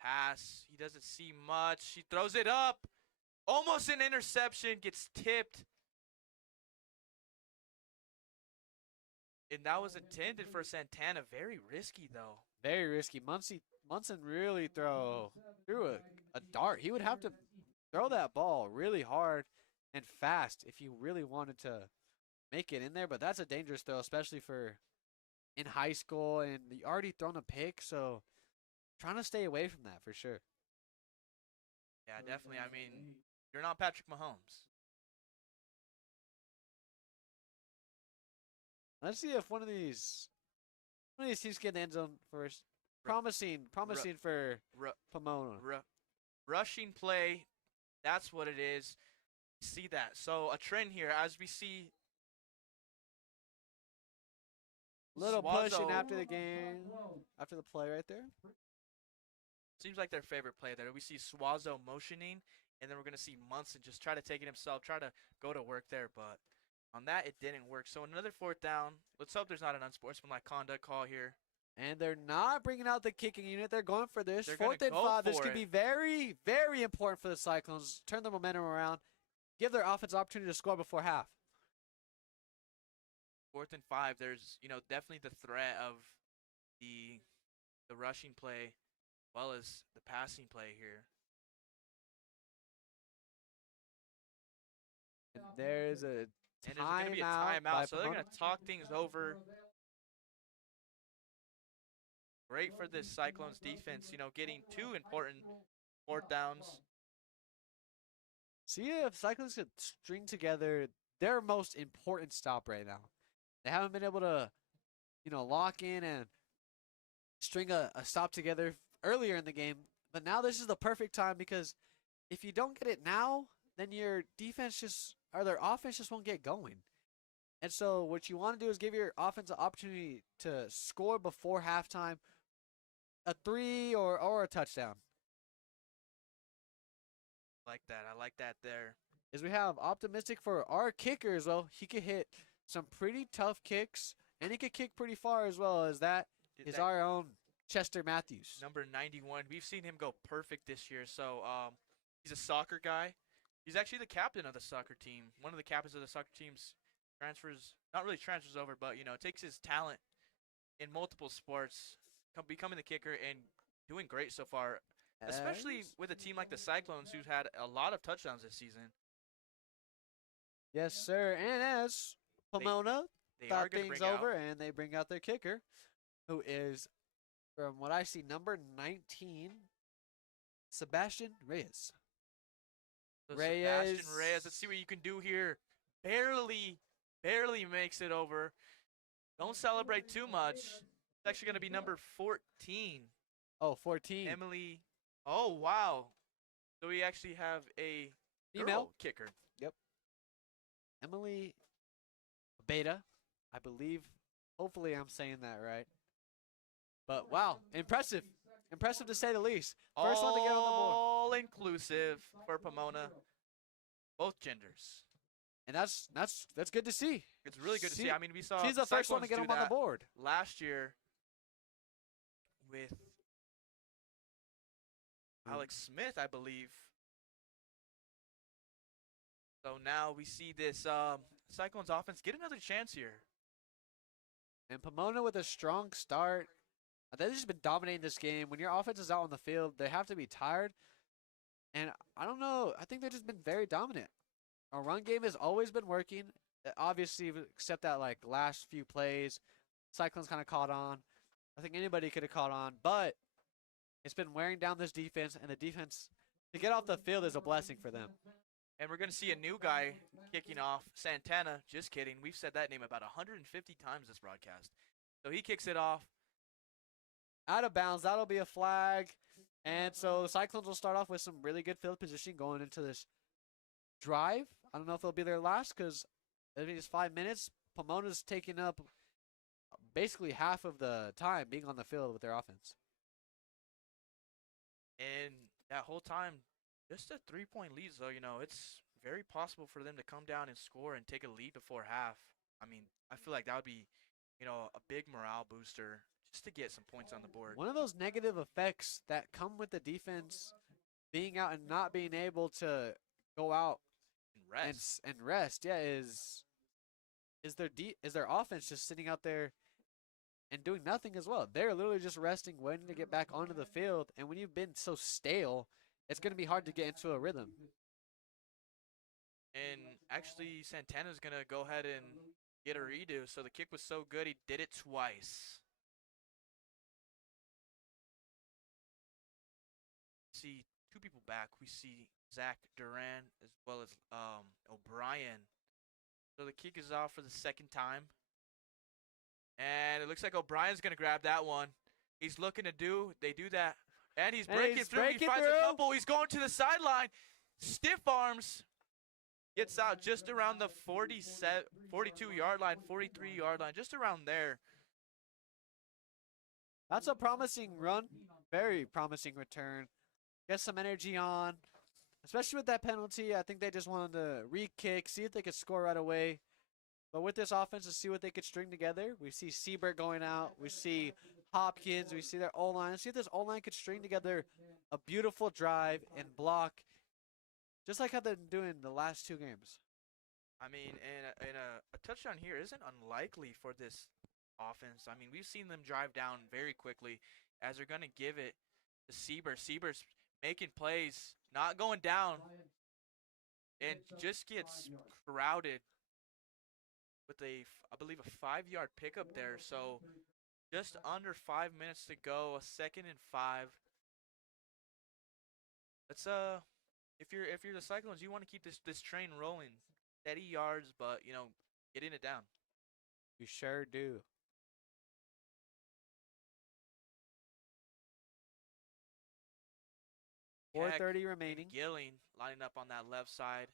pass. He doesn't see much. He throws it up. Almost an interception. Gets tipped. And that was intended for Santana. Very risky, though. Very risky. Munson really threw a dart. He would have to throw that ball really hard and fast if you really wanted to make it in there. But that's a dangerous throw, especially for in high school. And you already thrown a pick, so trying to stay away from that for sure. Yeah, definitely. I mean, you're not Patrick Mahomes. Let's see if one of these teams get in the end zone first. Promising for Ru- Pomona. Rushing play, that's what it is. see that. So a trend here as we see Little pushing Swazo- after the game, after the play right there. seems like their favorite play there. We see Swazo motioning, and then we're going to see Munson just try to take it himself, try to go to work there, but on that it didn't work. So another 4th down. Let's hope there's not an unsportsmanlike conduct call here. And they're not bringing out the kicking unit. They're going for this. They're gonna 4th and go 5. This for could it. be very, very important for the Cyclones. Turn the momentum around. Give their offense opportunity to score before half. 4th and 5. There's, definitely the threat of the rushing play as well as the passing play here. And there's a And there's going to be a timeout. by timeout, so they're Pomona. going to talk things over. Great for this Cyclones defense, getting 2 important 4th downs. See if Cyclones could string together their most important stop right now. They haven't been able to, lock in and string a stop together earlier in the game. But now this is the perfect time because if you don't get it now, then your defense their offense just won't get going. And so what you want to do is give your offense an opportunity to score before halftime, a 3 or a touchdown. I like that there. Is we have optimistic for our kicker as well. He could hit some pretty tough kicks, and he could kick pretty far as well as that. Is our own Chester Matthews. Number 91. We've seen him go perfect this year. So he's a soccer guy. He's actually the captain of the soccer team. One of the captains of the soccer teams not really transfers over, but, takes his talent in multiple sports, becoming the kicker and doing great so far, especially with a team like the Cyclones who's had a lot of touchdowns this season. Yes, sir. And as Pomona They thought are going to things bring over, out and they bring out their kicker, who is, from what I see, number 19, Sebastian Reyes. so Reyes. Sebastian Reyes. Let's see what you can do here. Barely makes it over. Don't celebrate too much. It's actually going to be number 14. Oh, 14. Emily. Oh, wow. So we actually have a Female girl kicker. Emily Beta, I believe. Hopefully I'm saying that right. But wow, impressive. Impressive to say the least. First one to get on the board. All inclusive for Pomona. Both genders. And that's good to see. It's really good to see. I mean, we saw She's the first one to Cyclones get do him on the that board. last year with Alex Smith, I believe. So now we see this Cyclones offense get another chance here. And Pomona with a strong start. They've just been dominating this game. When your offense is out on the field, they have to be tired. And I don't know. I think they've just been very dominant. Our run game has always been working. Obviously, except that last few plays, Cyclones kind of caught on. I think anybody could have caught on, but it's been wearing down this defense, and the defense to get off the field is a blessing for them. And we're going to see a new guy kicking off, Santana. Just kidding. We've said that name about 150 times this broadcast. So he kicks it off. Out of bounds. That'll be a flag. And so the Cyclones will start off with some really good field position going into this drive. I don't know if it'll be their last because I think it's 5 minutes. Pomona's taking up basically half of the time being on the field with their offense. And that whole time, just a 3-point lead. So, it's very possible for them to come down and score and take a lead before half. I mean, I feel like that would be, a big morale booster just to get some points on the board. One of those negative effects that come with the defense being out and not being able to go out and rest, is their offense just sitting out there and doing nothing as well. They're literally just resting, waiting to get back onto the field. And when you've been so stale, it's going to be hard to get into a rhythm. And actually, Santana's going to go ahead and get a redo. So the kick was so good, he did it twice. See two people back. We see Zach Duran as well as O'Brien. So the kick is off for the second time. And it looks like O'Brien's going to grab that one. He's looking to they do that. And he's breaking through. He finds a couple. He's going to the sideline. Stiff arms. Gets out just around the 42-yard line, 43-yard line, just around there. That's a promising run. Very promising return. Get some energy on. Especially with that penalty, I think they just wanted to re-kick, see if they could score right away. But with this offense, to see what they could string together. We see Siebert going out. We see Hopkins. We see their O-line. See if this O-line could string together a beautiful drive and block, just like how they're doing the last 2 games. I mean, and a touchdown here isn't unlikely for this offense. I mean, we've seen them drive down very quickly as they're going to give it to Siebert. Siebert's making plays, not going down, and just gets crowded with I believe a 5-yard pickup there. So just under 5 minutes to go, a 2nd and 5. Let's if you're the Cyclones, you want to keep this train rolling, steady yards, but getting it down. We sure do. 4:30 remaining. Gilling lining up on that left side.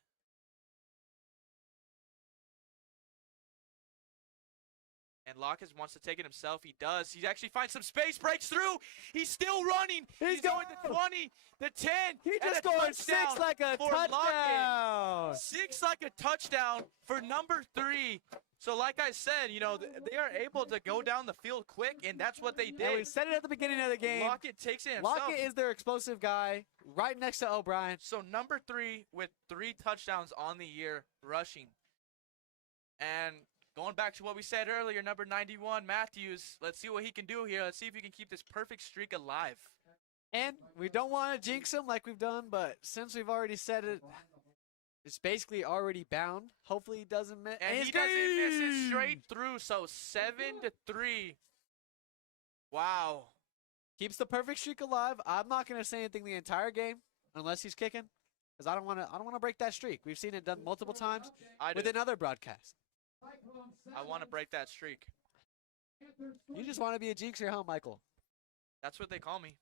And Locke wants to take it himself. He does. He actually finds some space, breaks through. He's still running. He's going to 20, the 10. He and just a scored 6 touchdown like a for Lockett. touchdown. 6 like a touchdown for number 3. So like I said, they are able to go down the field quick, and that's what they Yeah, we did. said it at the beginning of the game. Lockett takes it himself. Lockett is their explosive guy, right next to O'Brien. So number 3 with 3 touchdowns on the year rushing. And going back to what we said earlier, number 91, Matthews, let's see what he can do here. Let's see if he can keep this perfect streak alive. And we don't want to jinx him like we've done, but since we've already said it, it's basically already bound. Hopefully he doesn't miss. And he doesn't miss it straight through, so 7-3. Wow. Keeps the perfect streak alive. I'm not going to say anything the entire game unless he's kicking, because I don't want to break that streak. We've seen it done multiple times with another broadcast. I want to break that streak. You just want to be a jinxer, huh, Michael? That's what they call me.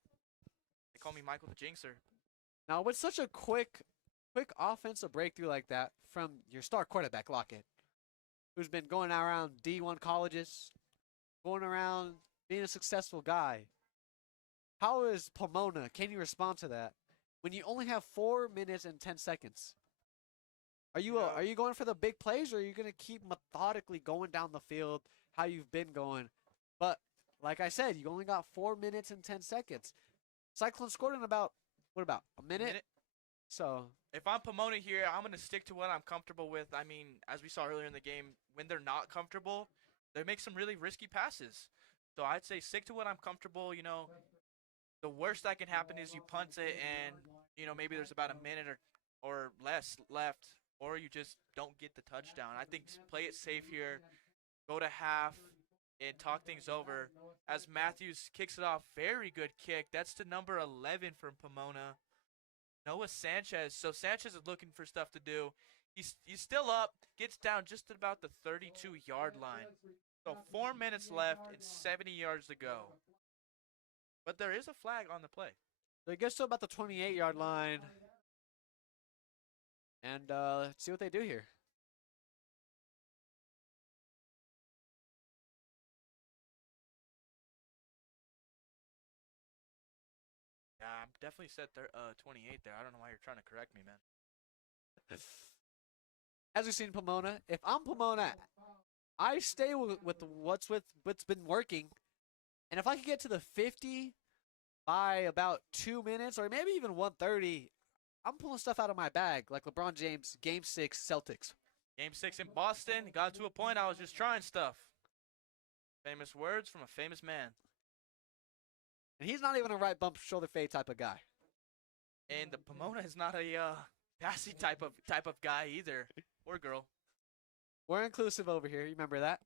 They call me Michael the Jinxer. Now, with such a quick offensive breakthrough like that from your star quarterback, Lockett, who's been going around D1 colleges, going around being a successful guy, how is Pomona? Can you respond to that when you only have 4 minutes and 10 seconds? Are you going for the big plays, or are you going to keep methodically going down the field how you've been going? But like I said, you only got 4 minutes and 10 seconds. Cyclone scored in about a minute? So if I'm Pomona here, I'm going to stick to what I'm comfortable with. I mean, as we saw earlier in the game, when they're not comfortable, they make some really risky passes. So I'd say stick to what I'm comfortable. The worst that can happen is you punt it and, maybe there's about a minute or less left, or you just don't get the touchdown. I think play it safe here, go to half, and talk things over. As Matthews kicks it off, very good kick. That's to number 11 from Pomona. Noah Sanchez. So Sanchez is looking for stuff to do. He's still up, gets down just about the 32-yard line. So 4 minutes left and 70 yards to go. But there is a flag on the play. So he gets to about the 28-yard line. And let's see what they do here. Yeah, I'm definitely set there, 28 there. I don't know why you're trying to correct me, man. As we've seen Pomona, if I'm Pomona, I stay with what's been working. And if I could get to the 50 by about 2 minutes, or maybe even 1:30, I'm pulling stuff out of my bag, like LeBron James, Game 6, Celtics. Game 6 in Boston. Got to a point I was just trying stuff. Famous words from a famous man. And he's not even a right bump, shoulder fade type of guy. And the Pomona is not a passing type of guy either, or girl. We're inclusive over here. You remember that?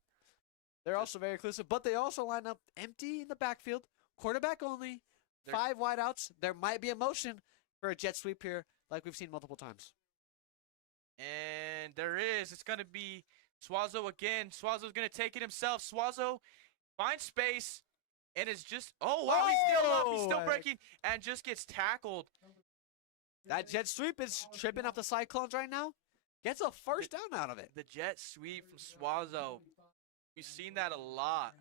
They're also very inclusive, but they also line up empty in the backfield, quarterback only, 5 wideouts. There might be a motion for a jet sweep here, like we've seen multiple times. And there is. It's going to be Suazo again. Suazo's going to take it himself. Suazo finds space and is just, oh, wow, he's still up. He's still breaking and just gets tackled. That jet sweep is tripping up the Cyclones right now. Gets a first down out of it. The jet sweep from Swazo. We've seen that a lot.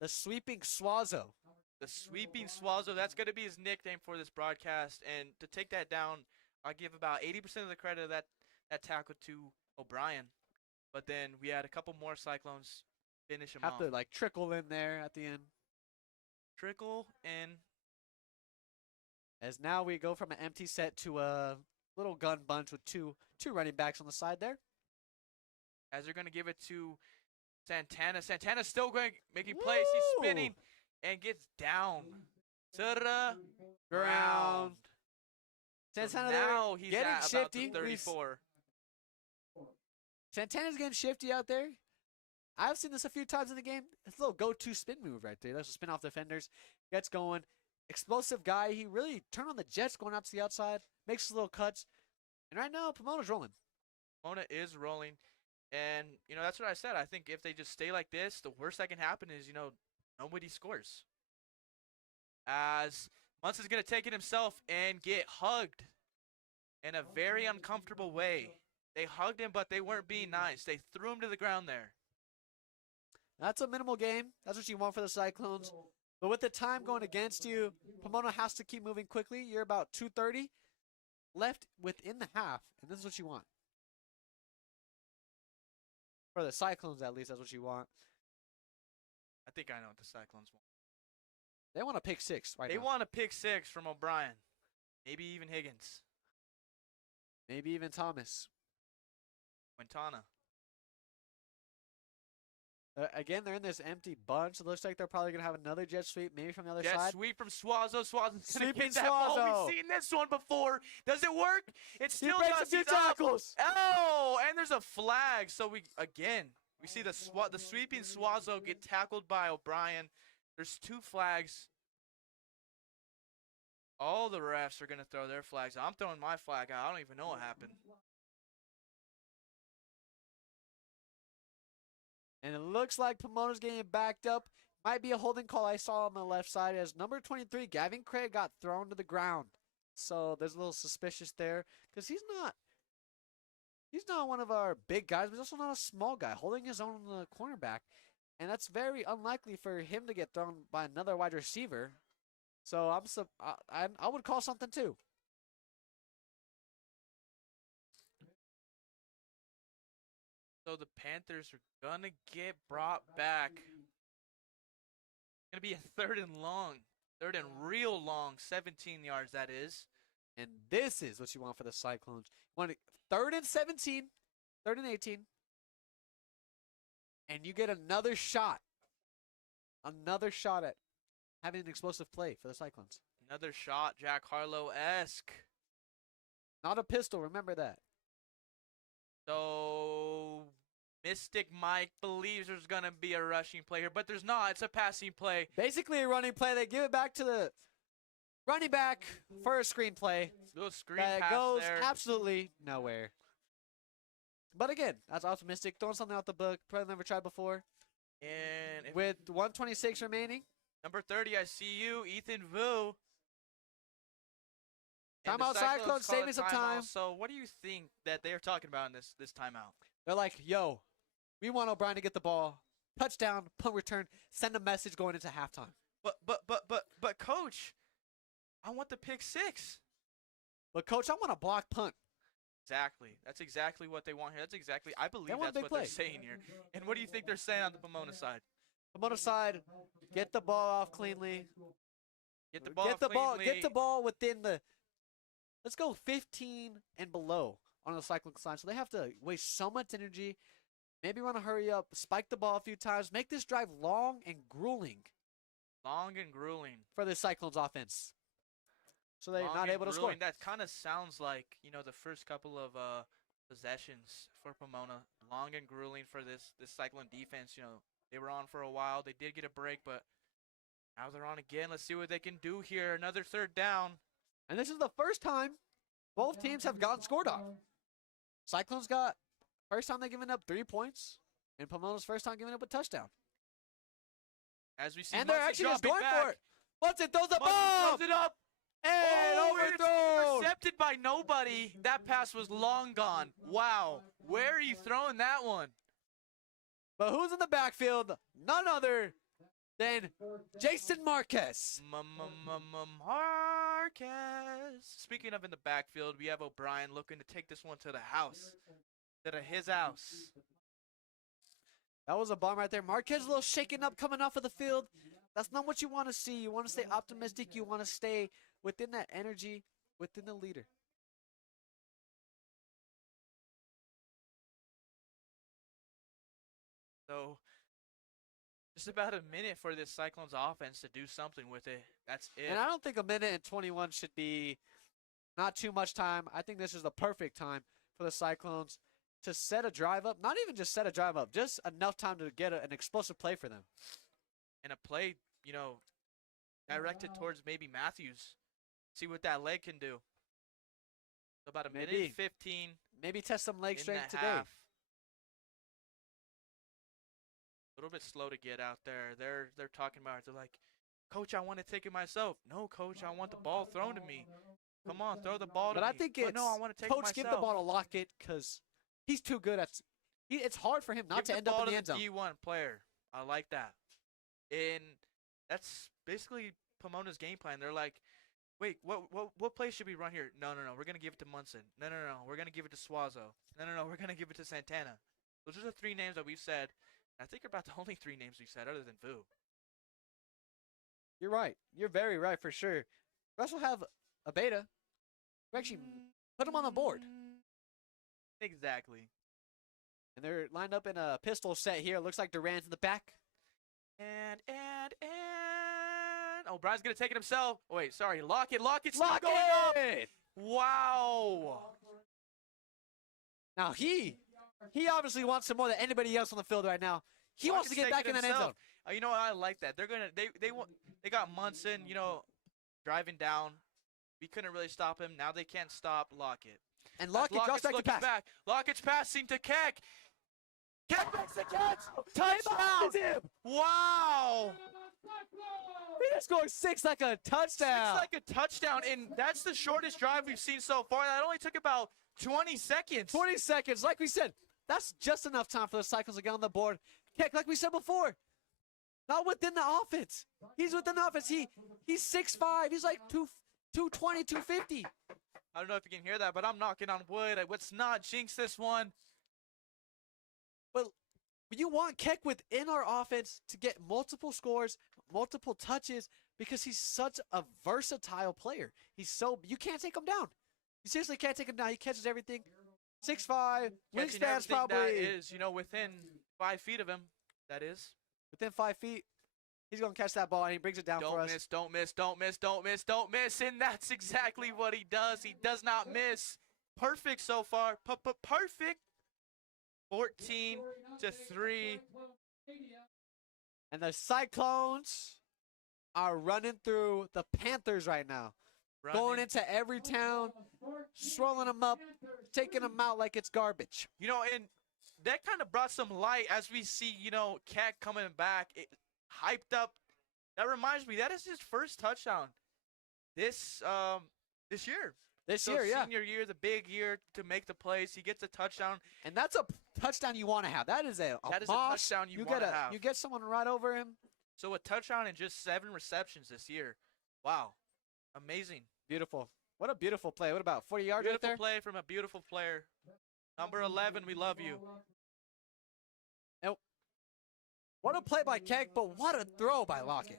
The sweeping Swazo. The sweeping Swazo, that's going to be his nickname for this broadcast. And to take that down, I give about 80% of the credit of that tackle to O'Brien. But then we had a couple more Cyclones finish him Have off. to like trickle in there at the end. Trickle in. As now we go from an empty set to a little gun bunch with two running backs on the side there. As they're going to give it to Santana. Santana's still making plays. He's Woo! spinning and gets down to the Ground. Santana Now there he's getting at shifty. about the 34. Santana's getting shifty out there. I've seen this a few times in the game. It's a little go-to spin move right there. That's a spin off defenders. Gets going. Explosive guy. He really turned on the jets going out to the outside. Makes his little cuts. And right now, Pomona's rolling. Pomona is rolling. And, that's what I said. I think if they just stay like this, the worst that can happen is, nobody scores. As Munson's going to take it himself and get hugged in a very uncomfortable way. They hugged him, but they weren't being nice. They threw him to the ground there. That's a minimal game. That's what you want for the Cyclones. But with the time going against you, Pomona has to keep moving quickly. You're about 2:30 left within the half, and this is what you want. For the Cyclones, at least, that's what you want. I think I know what the Cyclones want. They want a pick six right They now. want a pick six from O'Brien. Maybe even Higgins. Maybe even Thomas. Quintana. Again, they're in this empty bunch. It looks like they're probably going to have another jet sweep, maybe from the other Jet side. sweep from Swazo. Swazo's going to Sweeping get that ball. Swazo. We've seen this one before. Does it work? It He still breaks does. a few He's up. tackles. Oh, and there's a flag. So we see the sweeping Swazo get tackled by O'Brien. There's 2 flags. All the refs are going to throw their flags. I'm throwing my flag out. I don't even know what happened. And it looks like Pomona's getting backed up. Might be a holding call I saw on the left side as number 23, Gavin Craig, got thrown to the ground. So there's a little suspicious there because he's not one of our big guys, but he's also not a small guy, holding his own on the cornerback. And that's very unlikely for him to get thrown by another wide receiver. So I would call something too. So the Panthers are going to get brought back. Going to be a 3rd and long. 3rd and real long. 17 yards, that is. And this is what you want for the Cyclones. You want 3rd and 17, 3rd and 18. And you get another shot. Another shot at having an explosive play for the Cyclones. Another shot, Jack Harlow-esque. Not a pistol, remember that. So Mystic Mike believes there's going to be a rushing play here, but there's not. It's a passing play. Basically a running play. They give it back to the running back for a screen play. Little screen That pass goes there. absolutely nowhere. But again, that's optimistic. Throwing something out the book. Probably never tried before. And if With 126 remaining. number 30, I see you, Ethan Vu. And Timeout the Cyclones, call saving it some timeout. time. So what do you think that they're talking about in this timeout? They're like, yo, we want O'Brien to get the ball. Touchdown, punt return, send a message going into halftime. But coach, I want the pick 6. But coach, I want a block punt. Exactly. That's exactly what they want here. I believe want a that's big what play. they're saying here. And what do you think they're saying on the Pomona side? Pomona side, get the ball off cleanly. Get the ball Get the ball. cleanly. Get the ball within the. Let's go 15 and below on the cycling line. So they have to waste so much energy. Maybe want to hurry up, spike the ball a few times, make this drive long and grueling Long and grueling. for the Cyclones offense. So they're Long not and able to score. grueling. That kind of sounds like, the first couple of possessions for Pomona. Long and grueling for this Cyclone defense. They were on for a while. They did get a break, but now they're on again. Let's see what they can do here. Another 3rd down. And this is the first time both teams have gotten scored on. Cyclones got first time they've given up 3 points, and Pomona's first time giving up a touchdown. As we see, And they're Munson actually just dropping going back. for it. Munson throws the Munson bomb! throws it up. And Oh, and it's overthrown! Intercepted by nobody. That pass was long gone. Wow. Where are you throwing that one? But who's in the backfield? None other than Jason Marquez. Marquez. Speaking of in the backfield, we have O'Brien looking to take this one to the house. To his house. That was a bomb right there. Marquez a little shaken up coming off of the field. That's not what you want to see. You want to stay optimistic. You want to stay within that energy, within the leader. So, just about a minute for this Cyclones offense to do something with it. That's it. And I don't think a minute and 21 should be not too much time. I think this is the perfect time for the Cyclones to set a drive up. Not even just set a drive up, just enough time to get an explosive play for them. And a play, you know, directed towards maybe Matthews. See what that leg can do. So about a minute and 15. Maybe test some leg in strength the today. half. A little bit slow to get out there. They're talking about it. They're like, Coach, I want to take it myself. No, Coach, I want the ball thrown to me. Come on, throw the ball to But me. I think it's no, I want to take Coach, it myself. give the ball to Lockett because he's too good at. It's hard for him not to end up in the end zone. Give the ball to the D1 player. I like that. And that's basically Pomona's game plan. They're like, wait, what play should we run here? No, we're going to give it to Munson. No, we're going to give it to Suazo. No, we're going to give it to Santana. Those are the three names that we've said. I think are about the only three names we've said other than Vu. You're right. You're very right for sure. We also have a beta. We actually put him on the board. Exactly. And they're lined up in a pistol set here. Looks like Durant's in the back. And O'Brien's going to take it himself. Oh, wait, sorry. Lockett's still going up. Wow. Now he obviously wants some more than anybody else on the field right now. He wants to get back in that end zone. You know what? I like that. They got Munson, you know, driving down. We couldn't really stop him. Now they can't stop Lockett. And Lockett drops back to pass. Lockett's passing to Keck. Keck makes the catch. Touchdown! Wow. He just scored 6 like a touchdown. 6 like a touchdown, and that's the shortest drive we've seen so far. That only took about 20 seconds. 20 seconds. Like we said, that's just enough time for the Cyclones to get on the board. Keck, like we said before, not within the offense. He's within the offense. He's 6'5". He's like 220, 250. I don't know if you can hear that, but I'm knocking on wood. Let's not jinx this one. But you want Keck within our offense to get multiple scores, multiple touches, because he's such a versatile player. You can't take him down. You seriously can't take him down. He catches everything. 6'5", wingspan's probably that is, you know, within 5 feet of him. That is within 5 feet. He's gonna catch that ball and he brings it down for us. Don't miss. And that's exactly what he does. He does not miss. Perfect so far. Perfect. 14-3. And the Cyclones are running through the Panthers right now. Going into every town, swirling them up, taking them out like it's garbage. You know, and that kind of brought some light as we see, you know, Cat coming back, hyped up. That reminds me, that is his first touchdown this year. Senior year, the big year to make the plays. He gets a touchdown. And that's a touchdown you want to have. That is a touchdown you want to have. You get someone right over him. So a touchdown in just 7 receptions this year. Wow. Amazing. Beautiful. What a beautiful play. What about 40 yards right there? Beautiful play from a beautiful player. Number 11, we love you. And what a play by Keck, but what a throw by Lockett.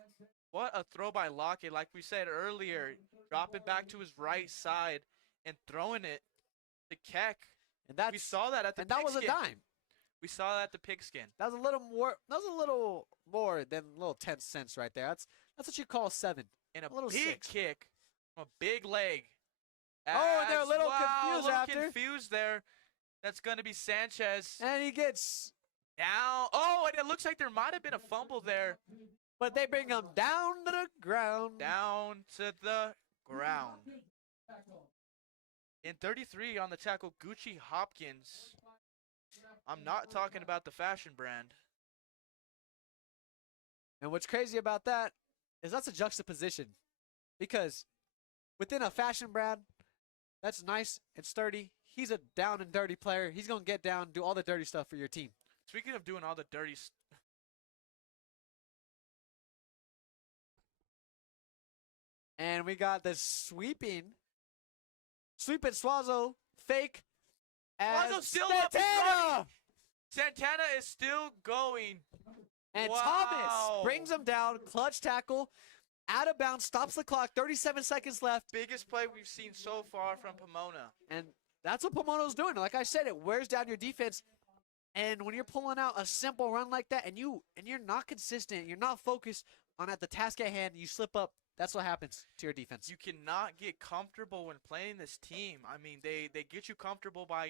What a throw by Lockett. Like we said earlier, dropping back to his right side and throwing it to Keck. And we saw that at the pigskin. And that was a dime. We saw that at the pigskin. That was a little more. That was a little more than a little 10 cents right there. That's what you call 7. And a little big 6. kick from a big leg. And they're a little confused after. Confused there. That's going to be Sanchez. And he gets down. Oh, and it looks like there might have been a fumble there. But they bring him down to the ground. Down to the ground. In 33 on the tackle, Gucci Hopkins. I'm not talking about the fashion brand. And what's crazy about that is that's a juxtaposition. Because within a fashion brand, That's nice and sturdy. He's a down and dirty player. He's going to get down, do all the dirty stuff for your team. Speaking of doing all the dirty And we got the sweep it Swazo fake. Swazo's still up and running. Santana is still going. And Wow. Thomas brings him down, clutch tackle, out of bounds, stops the clock, 37 seconds left. Biggest play we've seen so far from Pomona. And that's what Pomona's doing. Like I said, it wears down your defense. And when you're pulling out a simple run like that and you're not consistent, you're not focused on at the task at hand, you slip up, that's what happens to your defense. You cannot get comfortable when playing this team. I mean, they get you comfortable by,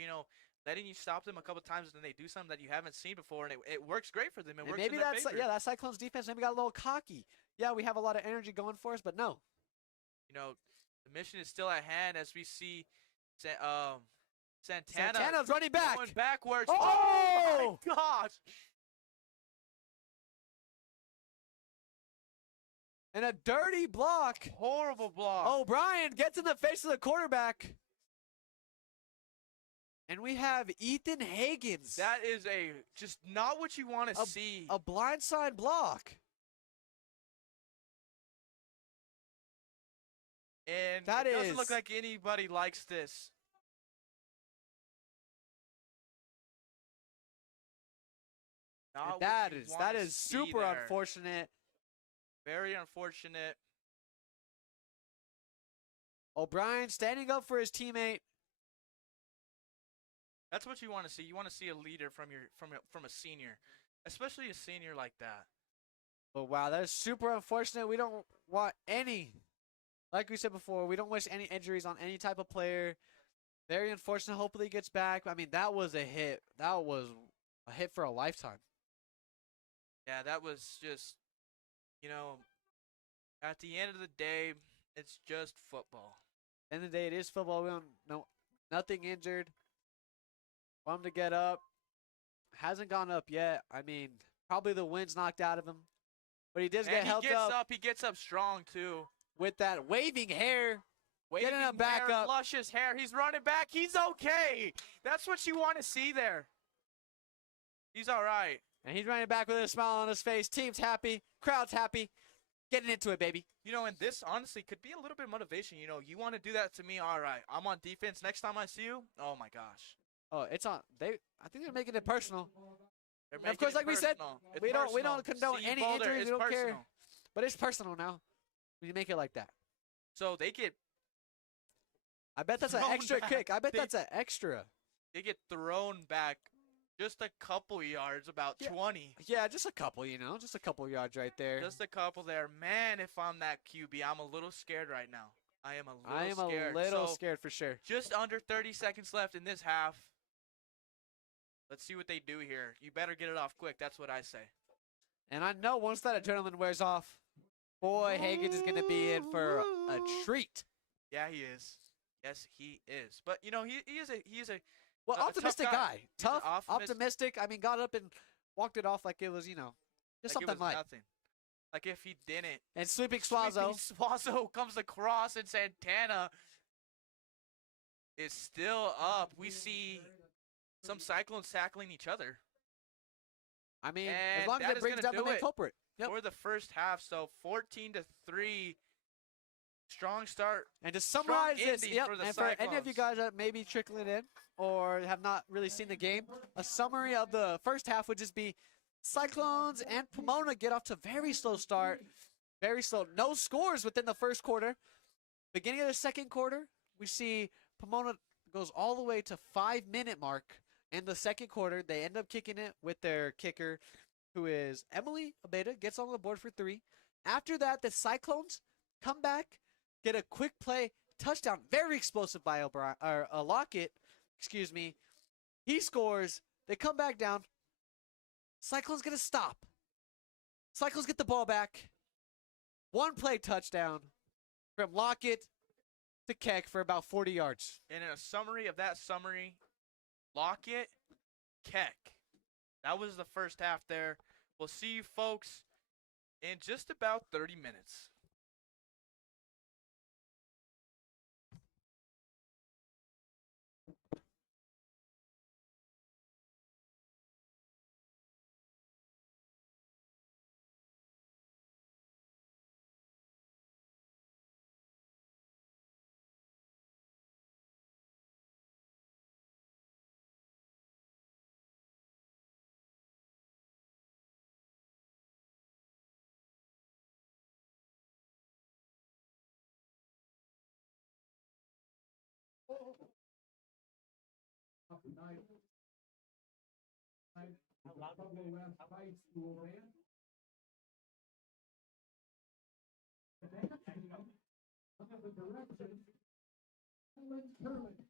letting you stop them a couple times, and then they do something that you haven't seen before, and it works great for them. It And works maybe in their that's favor. that Cyclones defense maybe got a little cocky. Yeah, we have a lot of energy going for us, but no. The mission is still at hand as we see Santana Santana's running back. going backwards. Oh! My gosh! And a dirty block. Horrible block. O'Brien gets in the face of the quarterback. And we have Ethan Higgins. That is just not what you want to see. A blindside block. And that it doesn't is- look like anybody likes this. Not what That you is wanna see super there. unfortunate. Very unfortunate. O'Brien standing up for his teammate. That's what you want to see. You want to see a leader from a senior, especially a senior like that. But wow, that is super unfortunate. We don't want any, like we said before, we don't wish any injuries on any type of player. Very unfortunate. Hopefully he gets back. I mean, that was a hit. That was a hit for a lifetime. Yeah, that was just, at the end of the day, it's just football. End of the day, it is football. We don't know nothing injured. Want him to get up. Hasn't gone up yet. I mean, probably the wind's knocked out of him. But he does get helped up. He gets up strong, too. With that waving hair. Waving Getting him back hair, up. luscious hair. He's running back. He's okay. That's what you want to see there. He's all right. And he's running back with a smile on his face. Team's happy. Crowd's happy. Getting into it, baby. And this honestly could be a little bit of motivation. You want to do that to me? All right. I'm on defense. Next time I see you, oh, my gosh. Oh, it's on. I think they're making it personal. They're And of course, making it like we said, personal. It's we don't personal. condone See, any Boulder, injuries. it's We don't care. personal. But it's personal now. When you make it like that. So they get I bet that's an Thrown extra back. kick. I bet They- that's an extra. thrown back just a couple yards, about Yeah. 20. Yeah, just a couple, just a couple yards right there. Just a couple there. Man, if I'm that QB, I'm a little scared right now. I am a little scared. a little So, scared for sure. just under 30 seconds left in this half. Let's see what they do here. You better get it off quick. That's what I say. And I know once that adrenaline wears off, boy, Higgins is going to be in for a treat. Yeah, he is. Yes, he is. But, he is a Well, a tough optimistic guy. guy. He's an Tough, optimistic. I mean, got up and walked it off like it was, just like it something was light. nothing. Like if he didn't. And sweeping Swazo. Swazo comes across, and Santana is still up. We see some Cyclones tackling each other I mean, as And long as that it is brings gonna down the do main it. culprit. Yep. for the first half. So 14-3. Strong start. And to summarize this, ending yep, for the and for any of you Cyclones. guys that may be trickling in or have not really seen the game, a summary of the first half would just be Cyclones and Pomona get off to a very slow start. Very slow. No scores within the first quarter. Beginning of the second quarter, we see Pomona goes all the way to 5-minute mark. In the second quarter, they end up kicking it with their kicker, who is Emily Abeda, gets on the board for 3. After that, the Cyclones come back, get a quick play touchdown, very explosive by Lockett. Excuse me. He scores. They come back down. Cyclones gonna stop. Cyclones get the ball back. One play touchdown from Lockett to Keck for about 40 yards. And in a summary of that summary, Lockett, Keck. That was the first half there. We'll see you folks in just about 30 minutes. Pueblo West High School band. The dance team under the direction of Ellen Curley.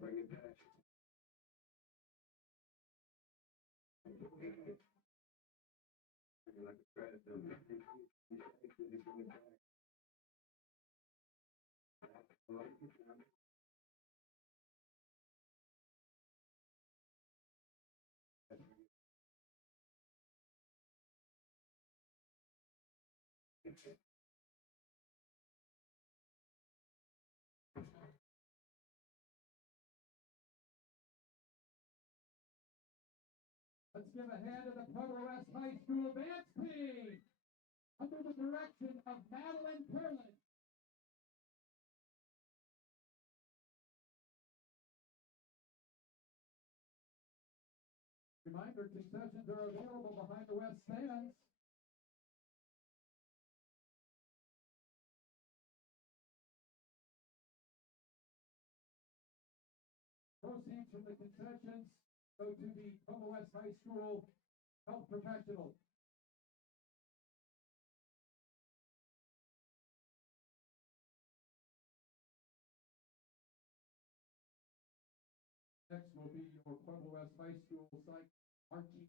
Bring it back. Like a credit bill. Bring it back. Let's give a hand to the Pueblo West High School dance team under the direction of Madeline Perlin. Reminder, concessions are available behind the west stands. Proceeds from the concessions go to the Pueblo West High School health professionals. Next will be your Pueblo West High School marching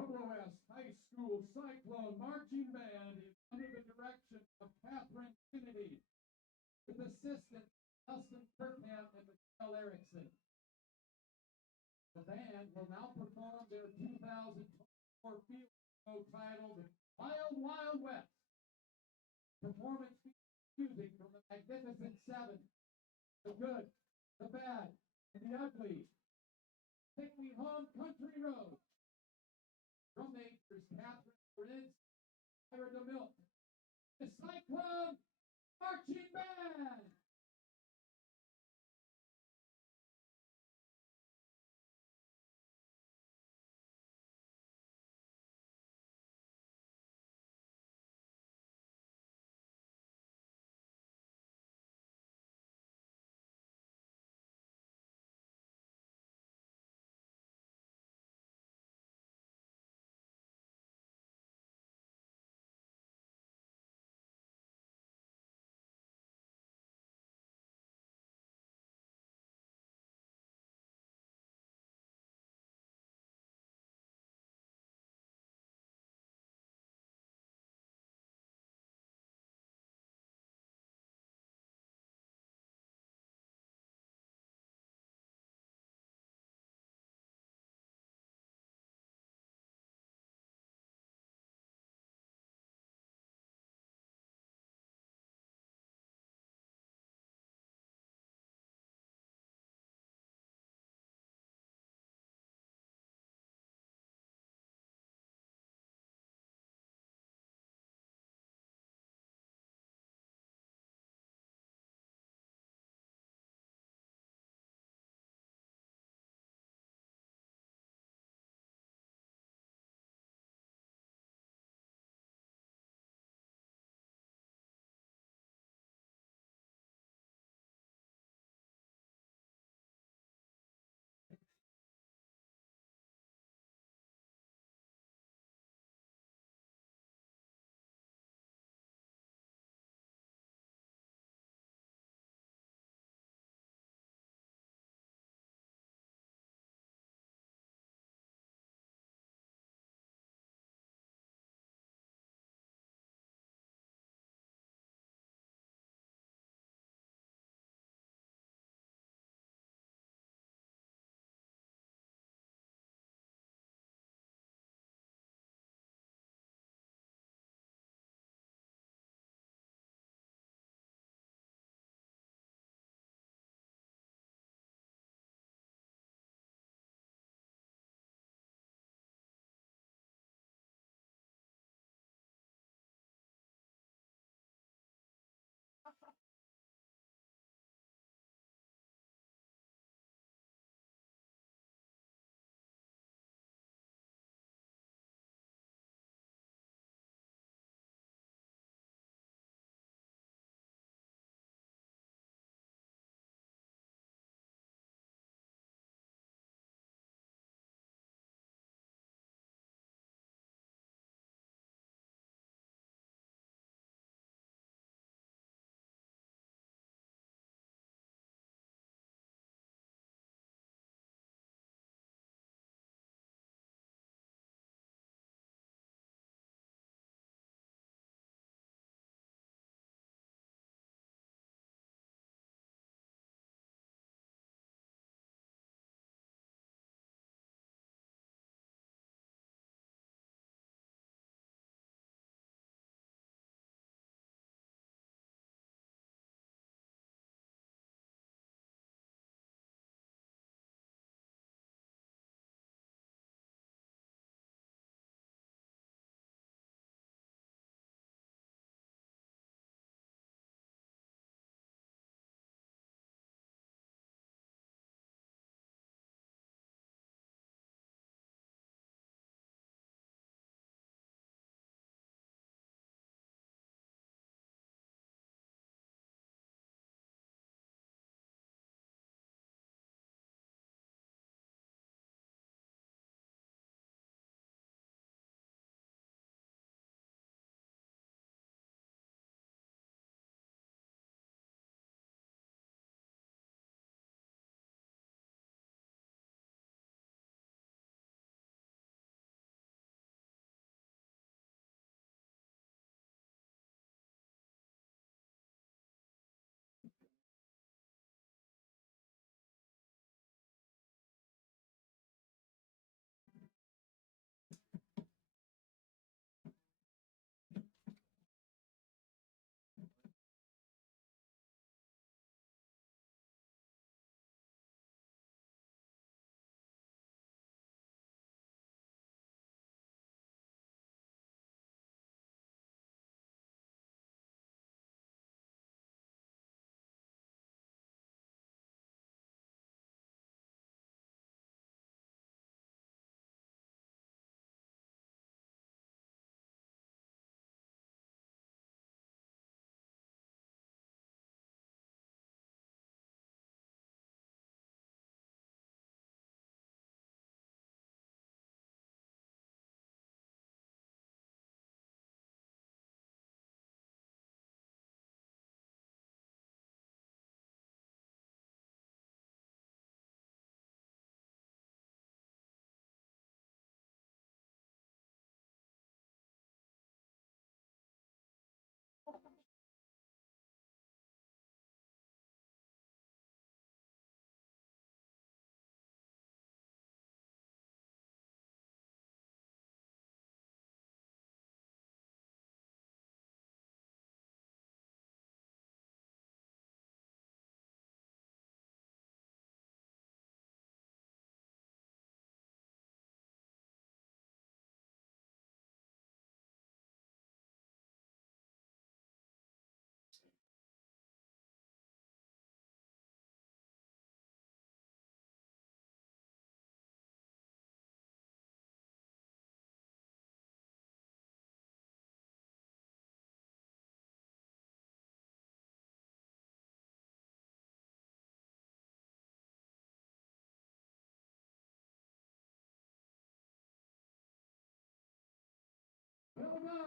Pueblo West High School Cyclone Marching Band is under the direction of Catherine Kennedy, with assistants Nelson Kirkham and Michelle Erickson. The band will now perform their 2024 field show titled Wild Wild West. Performance features music from the Magnificent Seven, the good, the bad, and the ugly. Take Me Home Country Road. Drum majors Catherine Bridge, Ira DeMilk. The Cyclone Marching Band.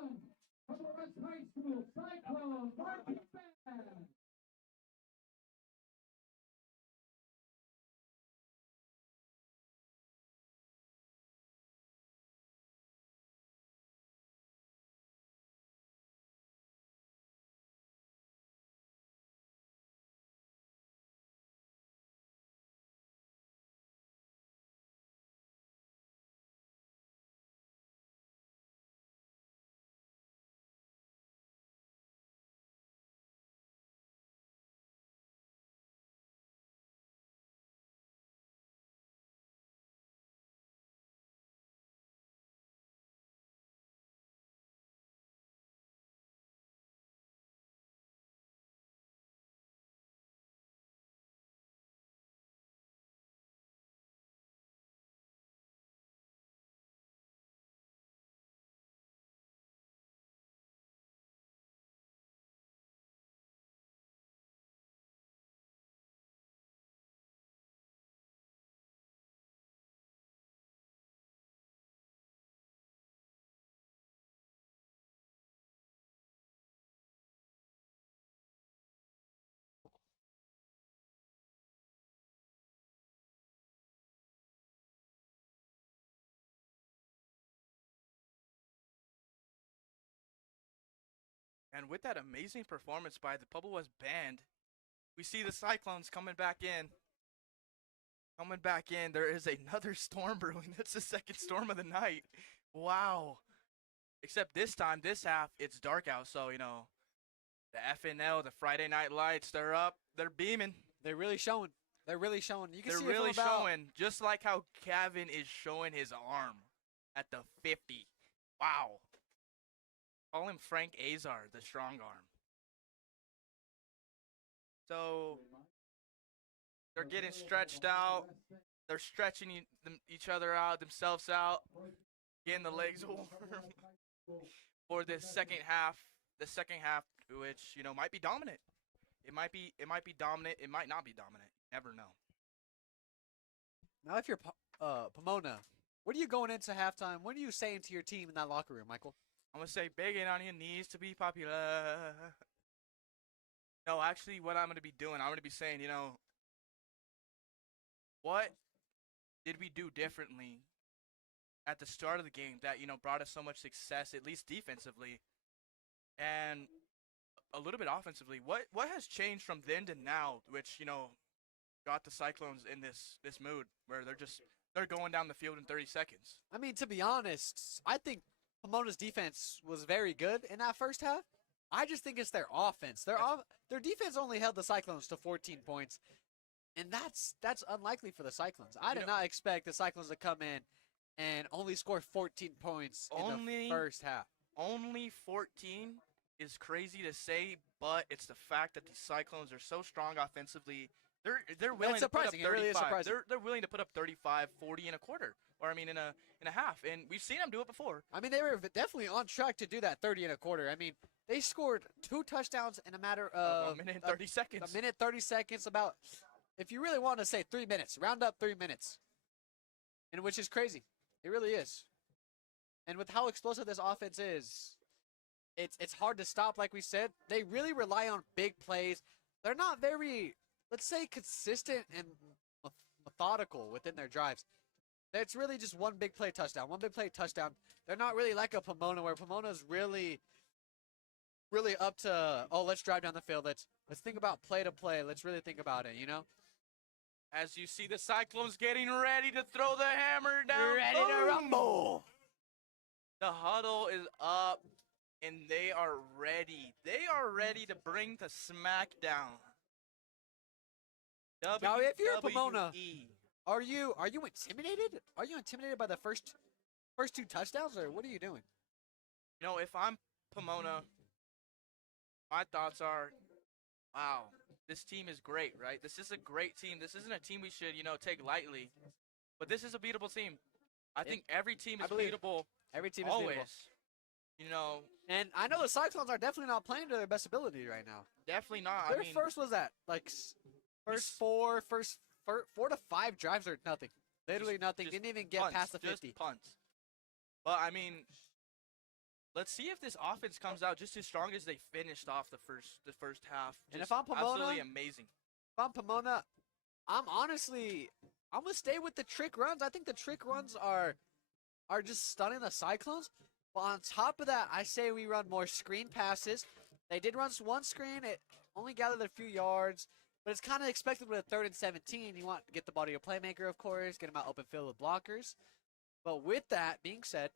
1, Pueblo West High School Cyclones marching band. And with that amazing performance by the Pueblo West band, we see the Cyclones coming back in. Coming back in, there is another storm brewing. That's the second storm of the night. Wow. Except this time, this half, it's dark out, so, you know, the FNL, the Friday Night Lights, they're up. They're beaming. They're really showing. They're really showing. You can They're see really it from about, showing, just like how Gavin is showing his arm at the 50. Wow. Call him Frank Azar, the strong arm. So they're getting stretched out. They're stretching each other out, themselves out, getting the legs warm for the second half. The second half, which, you know, might be dominant. It might be dominant. It might not be dominant. Never know. Now, if you're Pomona, what are you going into halftime? What are you saying to your team in that locker room, Michael? I'm going to say begging on your knees to be popular. No, actually, what I'm going to be doing, I'm going to be saying, you know, what did we do differently at the start of the game that, you know, brought us so much success, at least defensively, and a little bit offensively? What has changed from then to now, which, you know, got the Cyclones in this mood where they're going down the field in 30 seconds? I mean, to be honest, I think Pomona's defense was very good in that first half. I just think it's their offense. Their defense only held the Cyclones to 14 points, and that's unlikely for the Cyclones. I did not expect the Cyclones to come in and only score 14 points in the first half. Only 14 is crazy to say, but it's the fact that the Cyclones are so strong offensively. They're willing to put up 35. It really is surprising. They're willing to put up 35, 40 in a quarter, or I mean in a half, and we've seen them do it before. I mean, they were definitely on track to do that 30 and a quarter. I mean, they scored 2 touchdowns in a matter of a minute and 30 seconds. A minute 30 seconds. About, if you really want to say 3 minutes, round up 3 minutes, and which is crazy. It really is. And with how explosive this offense is, it's hard to stop. Like we said, they really rely on big plays. They're not very, let's say, consistent and methodical within their drives. It's really just one big play touchdown. They're not really like a Pomona, where Pomona's really up to, oh, let's drive down the field. Let's think about play to play. Let's really think about it, you know? As you see the Cyclones getting ready to throw the hammer down. Ready to rumble. The huddle is up, and they are ready. They are ready to bring the smack down. Now, if you're Pomona, WWE. are you intimidated? Are you intimidated by the first 2 touchdowns, or what are you doing? You know, if I'm Pomona, my thoughts are, wow, this team is great, right? This is a great team. This isn't a team we should, you know, take lightly. But this is a beatable team. I think every team is beatable. Every team is always. beatable. You know. And I know the Cyclones are definitely not playing to their best ability right now. Definitely not. Their first was that, like, first 4 to 5 drives are nothing. Literally nothing. Didn't even get past the 50. Just punts. But, I mean, let's see if this offense comes out just as strong as they finished off the first half. And Just if I'm Pomona- absolutely amazing. If I'm Pomona, I'm gonna stay with the trick runs. I think the trick runs are just stunning the Cyclones. But on top of that, I say we run more screen passes. They did run one screen. It only gathered a few yards, but it's kind of expected with a 3rd and 17. You want to get the ball to your playmaker, of course, get him out open field with blockers. But with that being said,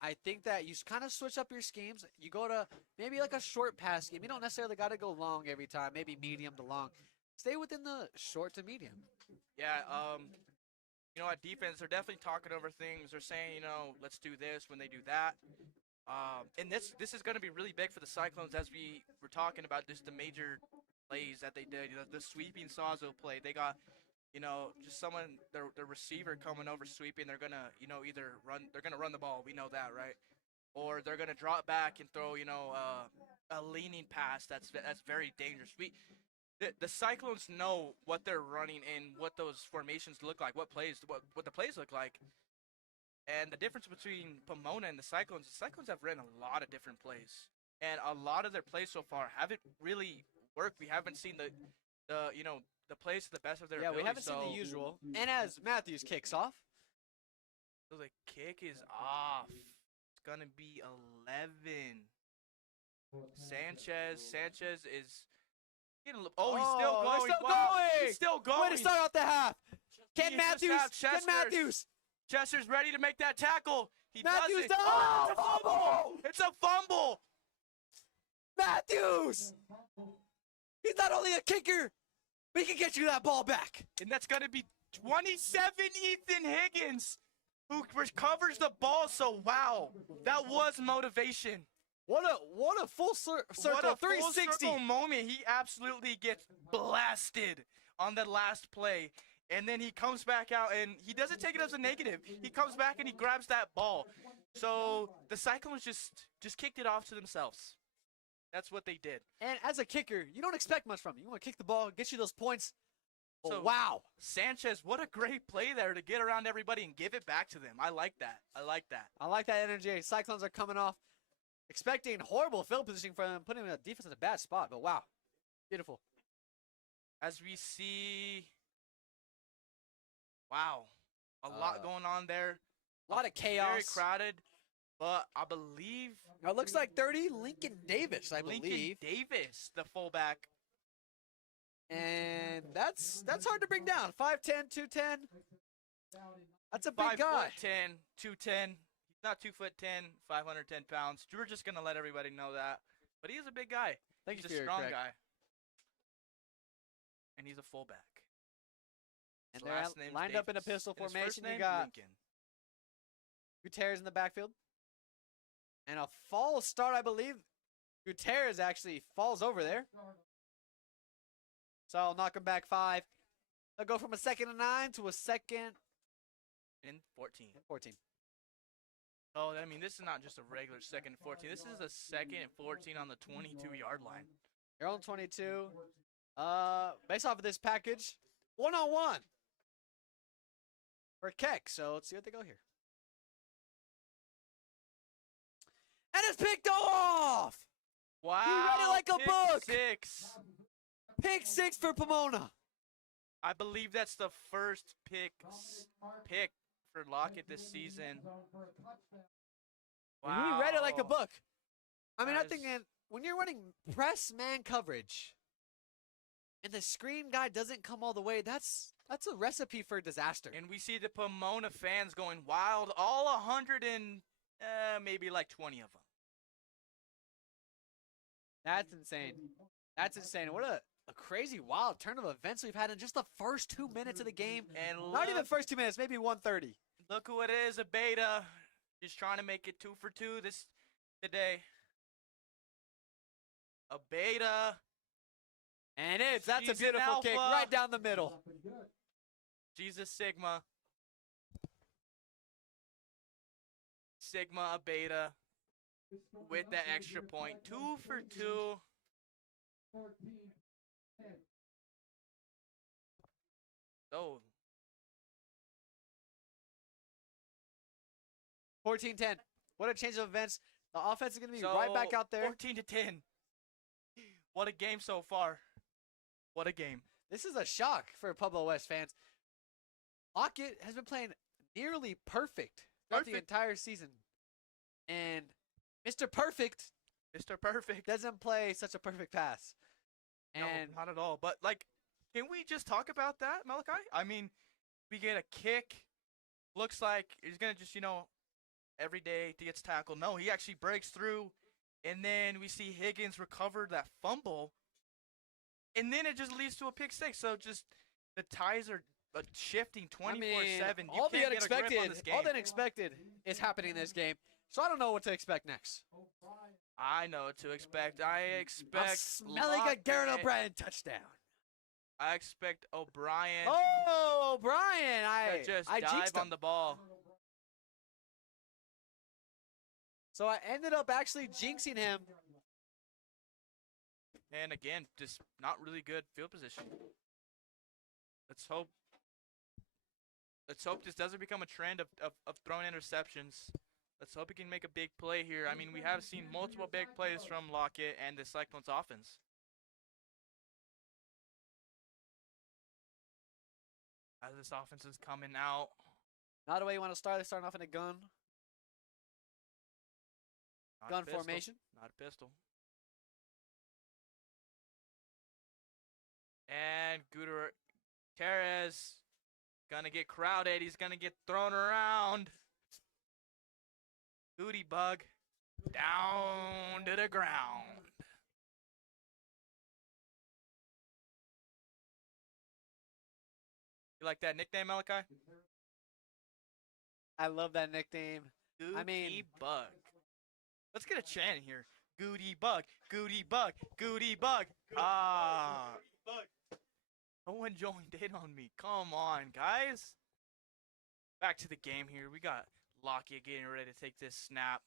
I think that you kind of switch up your schemes. You go to maybe like a short pass game. You don't necessarily got to go long every time, maybe medium to long. Stay within the short to medium. Yeah, at defense, they're definitely talking over things. They're saying, let's do this when they do that. And this is going to be really big for the Cyclones, as we were talking about just the major plays that they did. The sweeping Sawzo play. They got, just someone, their receiver coming over sweeping. They're going to, either run the ball. We know that, right? Or they're going to drop back and throw, a leaning pass that's very dangerous. The Cyclones know what they're running and what those formations look like, what the plays look like. And the difference between Pomona and the Cyclones have ran a lot of different plays. And a lot of their plays so far haven't really worked. We haven't seen the plays to the best of their ability. Yeah, we haven't seen the usual. And as Matthews kicks off. So the kick is off. It's going to be 11. Sanchez is... he's still going. He's still going. Way to start off the half. Ken Matthews. Chester's ready to make that tackle. Matthews does it. does. Oh, it's a fumble. It's a fumble. Matthews. He's not only a kicker, but he can get you that ball back. And that's going to be 27 Ethan Higgins, who recovers the ball. So, wow, that was motivation. What a full circle, what a 360 full circle moment. He absolutely gets blasted on the last play. And then he comes back out, and he doesn't take it as a negative. He comes back, and he grabs that ball. So the Cyclones just kicked it off to themselves. That's what they did. And as a kicker, you don't expect much from him. You want to kick the ball, get you those points. So, wow. Sanchez, what a great play there to get around everybody and give it back to them. I like that. I like that energy. Cyclones are coming off. Expecting horrible field positioning for them, putting the defense in a bad spot. But wow, beautiful. As we see, wow, a lot going on there. A lot of chaos. Very crowded, but I believe it looks like 30 Lincoln Davis. I believe Lincoln Davis, the fullback, and that's hard to bring down. 5'10", 210. That's a big guy. 5'10", 210. Not 2'10", 510 pounds. We're just gonna let everybody know that. But he is a big guy. He's a strong guy. And he's a fullback. And they're lined up in a pistol formation. You got Lincoln. Gutierrez in the backfield. And a false start, I believe. Gutierrez actually falls over there. So I'll knock him back 5. They'll go from a 2nd and 9 to a 2nd and 14. 14. Oh, I mean, this is not just a regular 2nd and 14. This is a 2nd and 14 on the 22-yard line. You're on 22. Based off of this package, 1-on-1 for Keck. So let's see what they go here. And it's picked off! Wow. He read it like a book! 6. Pick 6 for Pomona. I believe that's the first pick for Lockett this season. Wow. He read it like a book. I mean, I'm thinking, when you're running press man coverage and the screen guy doesn't come all the way, that's a recipe for disaster. And we see the Pomona fans going wild, all 100 and maybe like 20 of them. That's insane. That's insane. What a crazy, wild turn of events we've had in just the first 2 minutes of the game. And not even first 2 minutes, maybe 1:30. Look who it is, a beta. Just trying to make it 2 for 2 today. A beta. And that's a beautiful kick right down the middle. Jesus Sigma. Sigma, a beta. With the extra point. 2 for 2. Oh. 14-10. What a change of events. The offense is going to be right back out there. 14-10. What a game so far. What a game. This is a shock for Pueblo West fans. Lockett has been playing nearly perfect throughout the entire season. And Mr. Perfect doesn't play such a perfect pass. And no, not at all. But, like, can we just talk about that, Malachi? I mean, we get a kick. Looks like he's going to just, every day he gets tackled. No, he actually breaks through. And then we see Higgins recover that fumble. And then it just leads to a pick six. So just the ties are shifting 24/7. All the unexpected is happening in this game. So I don't know what to expect next. I know what to expect. I I'm expect smelling a Garrett O'Brien touchdown. I expect O'Brien Oh, O'Brien! to just I dive jinxed on him. the ball. So I ended up actually jinxing him. And again, just not really good field position. Let's hope this doesn't become a trend of throwing interceptions. Let's hope he can make a big play here. I mean, we have seen multiple big plays from Lockett and the Cyclones offense. As this offense is coming out. Not the way you want to start. They're starting off in a gun. Not a Gun pistol. formation. Not a pistol. And Gutierrez gonna get crowded. He's gonna get thrown around. Booty bug down to the ground. You like that nickname, Malachi? I love that nickname. Goody bug. Let's get a chant in here. Goody bug, goody bug, goody bug. Ah. No one joined in on me. Come on, guys. Back to the game here. We got Lockett getting ready to take this snap.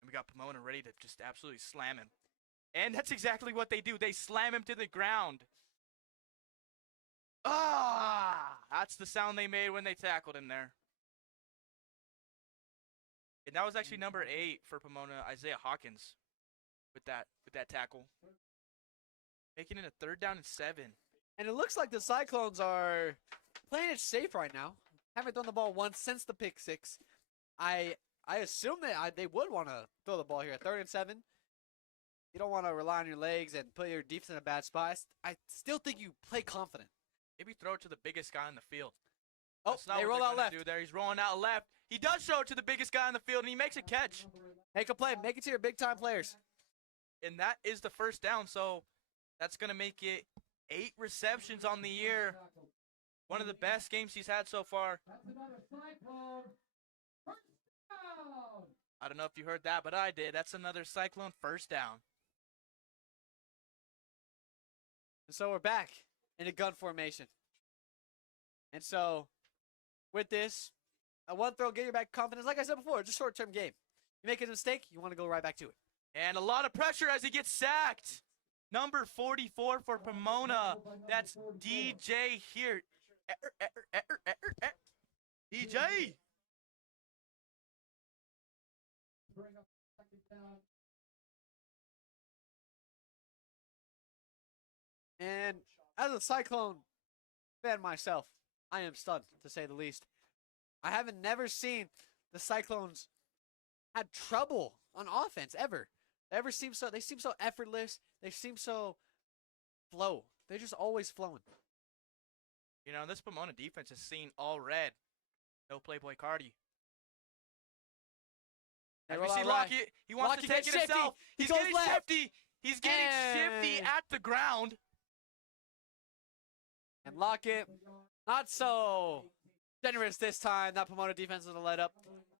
And we got Pomona ready to just absolutely slam him. And that's exactly what they do. They slam him to the ground. Ah! That's the sound they made when they tackled him there. And that was actually number 8 for Pomona, Isaiah Hawkins, with that tackle. Making it a 3rd down and 7. And it looks like the Cyclones are playing it safe right now. Haven't thrown the ball once since the pick six. I assume that they would want to throw the ball here at 3rd and 7. You don't want to rely on your legs and put your defense in a bad spot. I still think you play confident. Maybe throw it to the biggest guy on the field. Oh, That's not they what roll they're out gonna left. do there. He's rolling out left. He does throw it to the biggest guy on the field, and he makes a catch. Make a play. Make it to your big-time players. And that is the 1st down, so that's going to make it 8 receptions on the year. One of the best games he's had so far. That's another Cyclone. First down. I don't know if you heard that, but I did. That's another Cyclone 1st down. And so we're back in a gun formation. And so with this, a one throw, get your back confidence. Like I said before, it's a short-term game. You make a mistake, you want to go right back to it. And a lot of pressure as he gets sacked. Number 44 for Pomona. That's DJ here. DJ. Bring up 2nd down. And as a Cyclone fan myself, I am stunned, to say the least. I haven't never seen the Cyclones had trouble on offense ever. They seem so effortless. They seem so flow. They're just always flowing. You know, this Pomona defense is seen all red. No Playboy Cardi. As we see Lockett, he wants to take it himself. He's getting shifty. He's getting shifty at the ground. And Lockett, not so generous this time. That Pomona defense is going to let up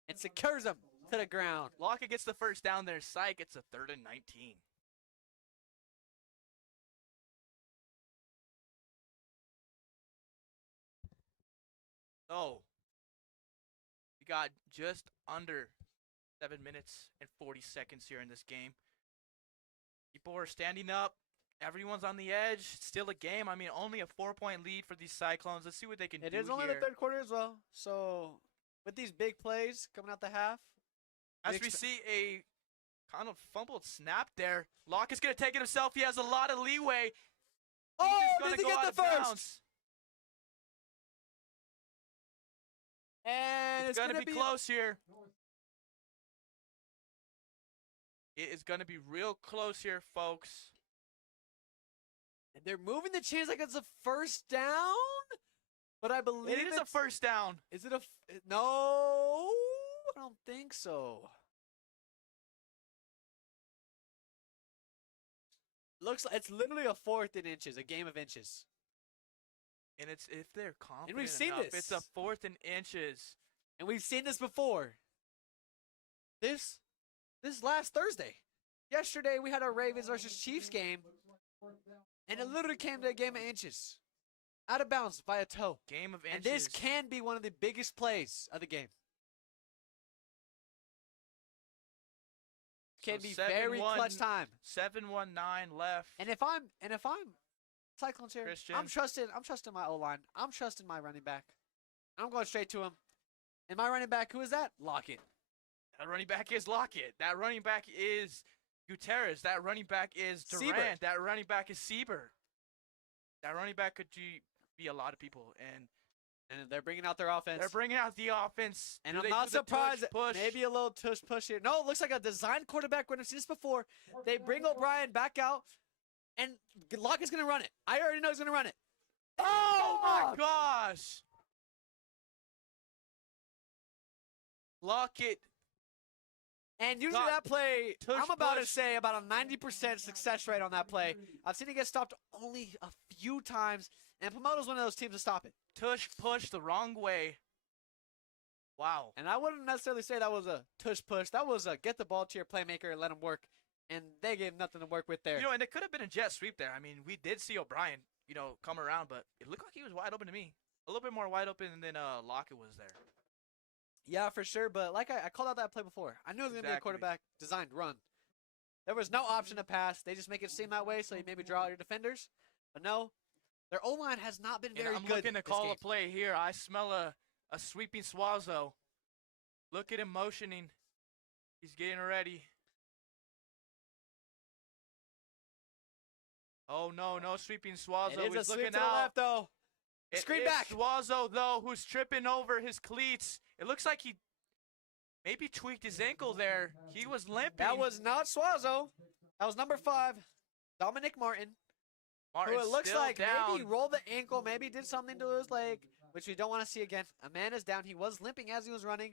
and secures him to the ground. Lockett gets the 1st down there. Psych, it's a 3rd and 19. So, we got just under 7 minutes and 40 seconds here in this game. People are standing up. Everyone's on the edge. It's still a game. I mean, only a 4-point lead for these Cyclones. Let's see what they can do It is only here. the 3rd quarter as well. So, with these big plays coming out the half, As we see a kind of fumbled snap there. Locke is going to take it himself. He has a lot of leeway. Oh, He's did gonna he go get out the of first? bounds. And It's going to be close here. It is going to be real close here, folks. And they're moving the chains like it's a first down. But I believe It is a first down. Is it a? No, I don't think so. Looks like it's literally a 4th and inches, a game of inches. And it's if they're confident we've seen enough, this. it's a 4th and inches. And we've seen this before. This last Thursday. Yesterday we had our Ravens versus Chiefs game. And it literally came to a game of inches. Out of bounds by a toe. Game of inches. And this can be one of the biggest plays of the game. Can be very clutch time. 7:19 left. And if I'm Cyclones here, Christian. I'm trusting my O-line. I'm trusting my running back. I'm going straight to him. And my running back, who is that? Lockett. That running back is Lockett. That running back is Gutierrez. That running back is Durant. Siebert. That running back is Siebert. That running back could be a lot of people. And they're bringing out their offense. They're bringing out the offense. And Do I'm they not do the surprised. push? Maybe a little tush push here. No, it looks like a designed quarterback. We've seen this before. They bring O'Brien back out, and Lockett's going to run it. I already know he's going to run it. Oh my gosh! Lockett. And usually Got that play, tush I'm about to push. say about a 90% success rate on that play. I've seen it get stopped only a few times, and Pomona's one of those teams to stop it. Tush push the wrong way. Wow. And I wouldn't necessarily say that was a tush push. That was a get the ball to your playmaker and let him work. And they gave nothing to work with there. You know, and it could have been a jet sweep there. I mean, we did see O'Brien, come around, but it looked like he was wide open to me. A little bit more wide open than Lockett was there. Yeah, for sure. But like I called out that play before. I knew it was going to be a Exactly. quarterback designed run. There was no option to pass. They just make it seem that way, so you maybe draw out your defenders. But no, their O-line has not been very And I'm good looking to this call game. a play here. I smell a sweeping Swazo. Look at him motioning. He's getting ready. Oh, no sweeping Swazo. It is a He's sweep looking to the out. left, though. It Screen is back. Swazo, though, who's tripping over his cleats. It looks like he maybe tweaked his ankle there. He was limping. That was not Swazo. That was number 5, Dominic Martin. Martin's Who it looks still like down. maybe rolled the ankle, maybe did something to his leg, which we don't want to see again. A man is down. He was limping as he was running.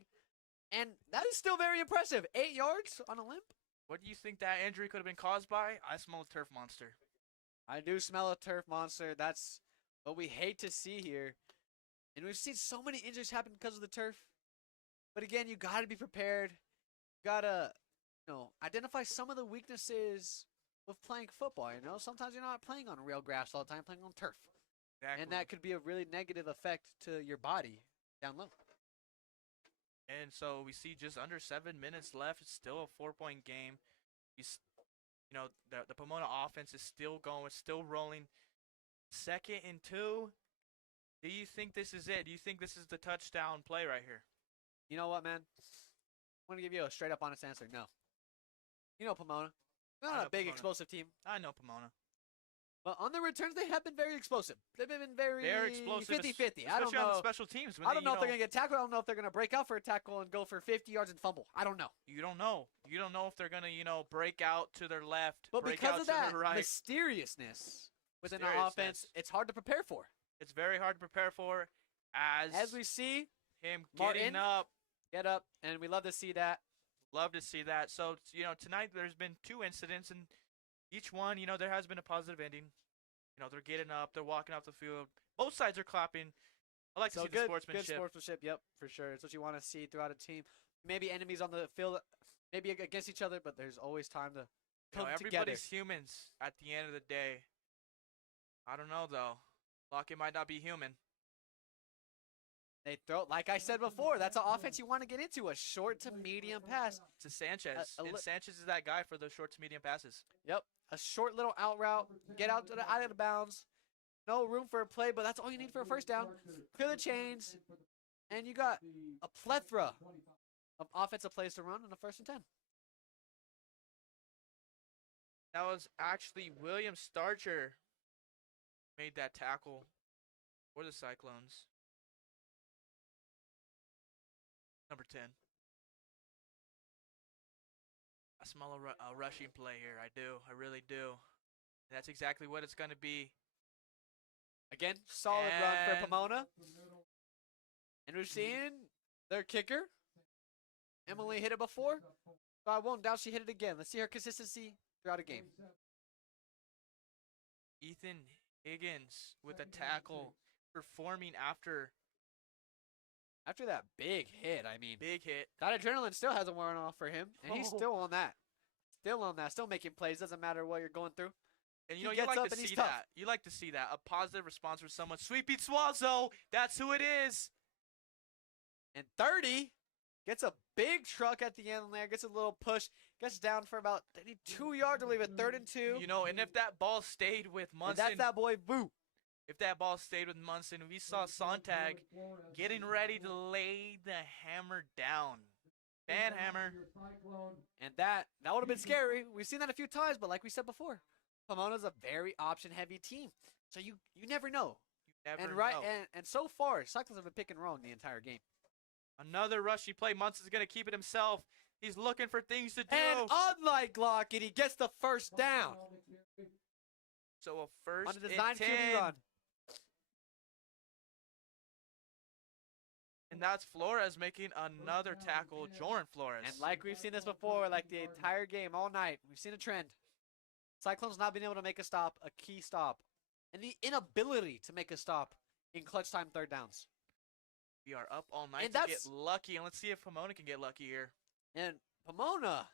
And that is still very impressive. 8 yards on a limp. What do you think that injury could have been caused by? I smell a turf monster. I do smell a turf monster. That's what we hate to see here. And we've seen so many injuries happen because of the turf. But again, you got to be prepared. You got to, identify some of the weaknesses with playing football. Sometimes you're not playing on real grass all the time, playing on turf. Exactly. And that could be a really negative effect to your body down low. And so we see just under 7 minutes left. It's still a 4-point game. The Pomona offense is still going, still rolling. 2nd and 2. Do you think this is it? Do you think this is the touchdown play right here? You know what, man? I'm going to give you a straight up honest answer. No. Pomona. They're I not know a big Pomona. explosive team. I know Pomona. But on the returns, they have been very explosive. They've been very Explosive. 50-50. I don't especially on the know. special teams. I don't know if they're going to get tackled. I don't know if they're going to break out for a tackle and go for 50 yards and fumble. I don't know. You don't know. You don't know if they're going to, break out to their left, But break because out of to that their right. mysteriousness within our offense, it's hard to prepare for. It's very hard to prepare for As we see, him Martin, getting up. get up, and we love to see that. Love to see that. So, tonight there's been 2 incidents, and each one, there has been a positive ending. They're getting up, they're walking off the field. Both sides are clapping. I like to see the sportsmanship. Good sportsmanship, yep, for sure. It's what you want to see throughout a team. Maybe enemies on the field, maybe against each other, but there's always time to come together. Everybody's humans at the end of the day. I don't know, though. Lockett might not be human. They throw, like I said before, that's an offense you want to get into, a short to medium pass. It's a Sanchez. A And Sanchez is that guy for those short to medium passes. Yep, a short little out route, get out of the bounds. No room for a play, but that's all you need for a first down. Clear the chains, and you got a plethora of offensive plays to run on a 1st and 10. That was actually William Starcher made that tackle for the Cyclones. Number 10. I smell a rushing play here. I do. I really do. And that's exactly what it's going to be. Again, solid run And- for Pomona. And we've seen their kicker. Emily hit it before, so I won't doubt she hit it again. Let's see her consistency throughout a game. Ethan Higgins with a tackle, performing after After that big hit, I mean, big hit. that adrenaline still hasn't worn off for him, and he's Oh. still on that. Still on that. Still making plays. Doesn't matter what you're going through. And He you know, you gets like up to and he's see tough. that. You like to see that. A positive response from someone. Sweeping Swazo. That's who it is. And 30 gets a big truck at the end there. Gets a little push. Gets down for about 2 yards, I believe, at 3rd and 2. You know, and if that ball stayed with And Munson, that's that boy, Boo. if that ball stayed with Munson, we saw Sontag getting ready to lay the hammer down. Fan hammer. And that would have been scary. We've seen that a few times, but like we said before, Pomona's a very option-heavy team. So you never know. Never And know. and so far, Cyclones have been picking wrong the entire game. Another rushing play. Munson's going to keep it himself. He's looking for things to do. And unlike Lockett, he gets the first down So a first on a and design 10. QB run. And that's Flores making another tackle. Jordan Flores. And like we've seen this before, like the entire game, all night, we've seen a trend. Cyclones not being able to make a stop, a key stop, and the inability to make a stop in clutch time 3rd downs. We are up all night And to get that's- lucky. And let's see if Pomona can get lucky here. And Pomona,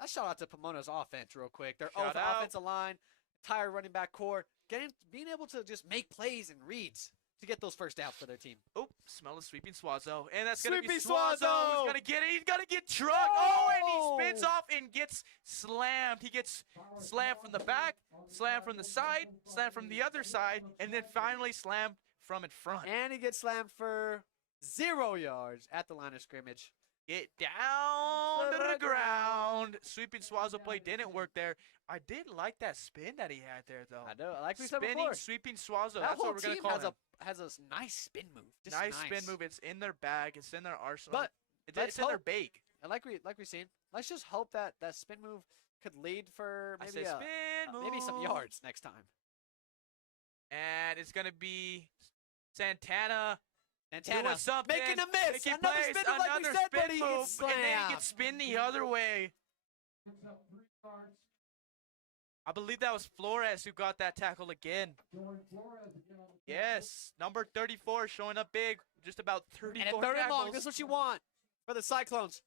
I shout out to Pomona's offense real quick. Their Shout out. offensive line, entire running back core, being able to just make plays and reads to get those first downs for their team. Oh, smell of sweeping Swazo. And that's going to be Sweeping Swazo. Swazo! He's going to get it. He's going to get trucked. Oh, and Oh! he spins off and gets slammed. He gets slammed from the back, slammed from the side, slammed from the other side, and then finally slammed from in front. And he gets slammed for 0 yards at the line of scrimmage. Get down to the ground. Sweeping Swazo play didn't work there. I did like that spin that he had there, though. I know, like we said Spinning, before, sweeping Swazo. that That's whole what we're going team to call has him. has a nice spin move. Just Nice spin move. It's in their bag. It's in their arsenal. But it's let's in their hope- bag. And like we've seen, let's just hope that that spin move could lead for I maybe say a, spin move. maybe some yards next time. And it's going to be Santana Santana doing something. making a miss. Making Another plays, spin move, like we another said, spin but he move, gets and then he slammed. gets spin the other way. I believe that was Flores who got that tackle again. Yes, number 34 showing up big. Just about 34 And a 3rd and long. tackles. This is what you want for the Cyclones.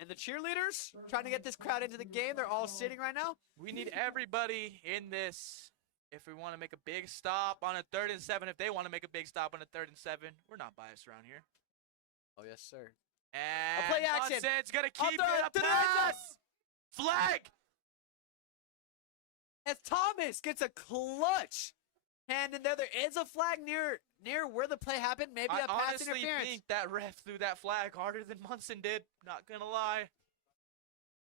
And the cheerleaders trying to get this crowd into the game. They're all sitting right now. We need everybody in this if we want to make a big stop on a 3rd and 7. If they want to make a big stop on a 3rd and 7, we're not biased around here. Oh, yes, sir. And play action. Munson's gonna I'll keep throw it. it A to the pass. Flag. As Thomas gets a clutch hand in there. There is a flag near where the play happened. Maybe I a pass honestly interference. think that ref threw that flag harder than Munson did. Not gonna lie.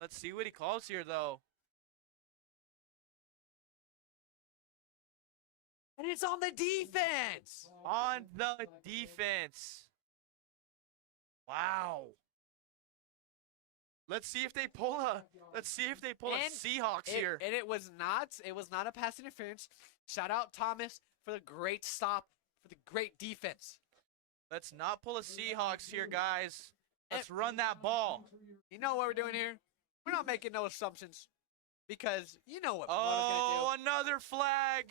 Let's see what he calls here, though. And it's on the defense. On the defense. Wow. Let's see if they pull a. Let's see if they pull a And Seahawks here. And it was not a pass interference. Shout out Thomas for the great stop, for the great defense. Let's not pull a Seahawks here, guys. Let's run that ball. You know what we're doing here? We're not making no assumptions because you know what Pomona's Oh, gonna another flag.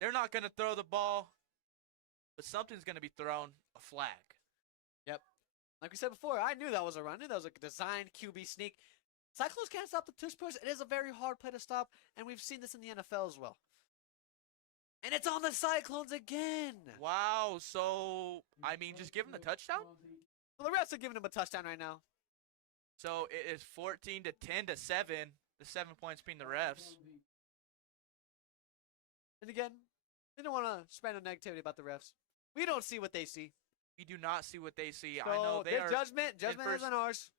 They're not gonna throw the ball, but something's gonna be thrown. A flag. do. Yep. Like we said before, I knew that was a run. I knew that was a designed QB sneak. Cyclones can't stop the tush push. It is a very hard play to stop, and we've seen this in the NFL as well. And it's on the Cyclones again. Wow. So I mean, just give them the touchdown. Well, the refs are giving him a touchdown right now. So it is 14 to 10 to 7. The 7 points being the refs. And again, they don't want to spread no negativity about the refs. We don't see what they see. We do not see what they see. So I know they their are. judgment first- isn't ours.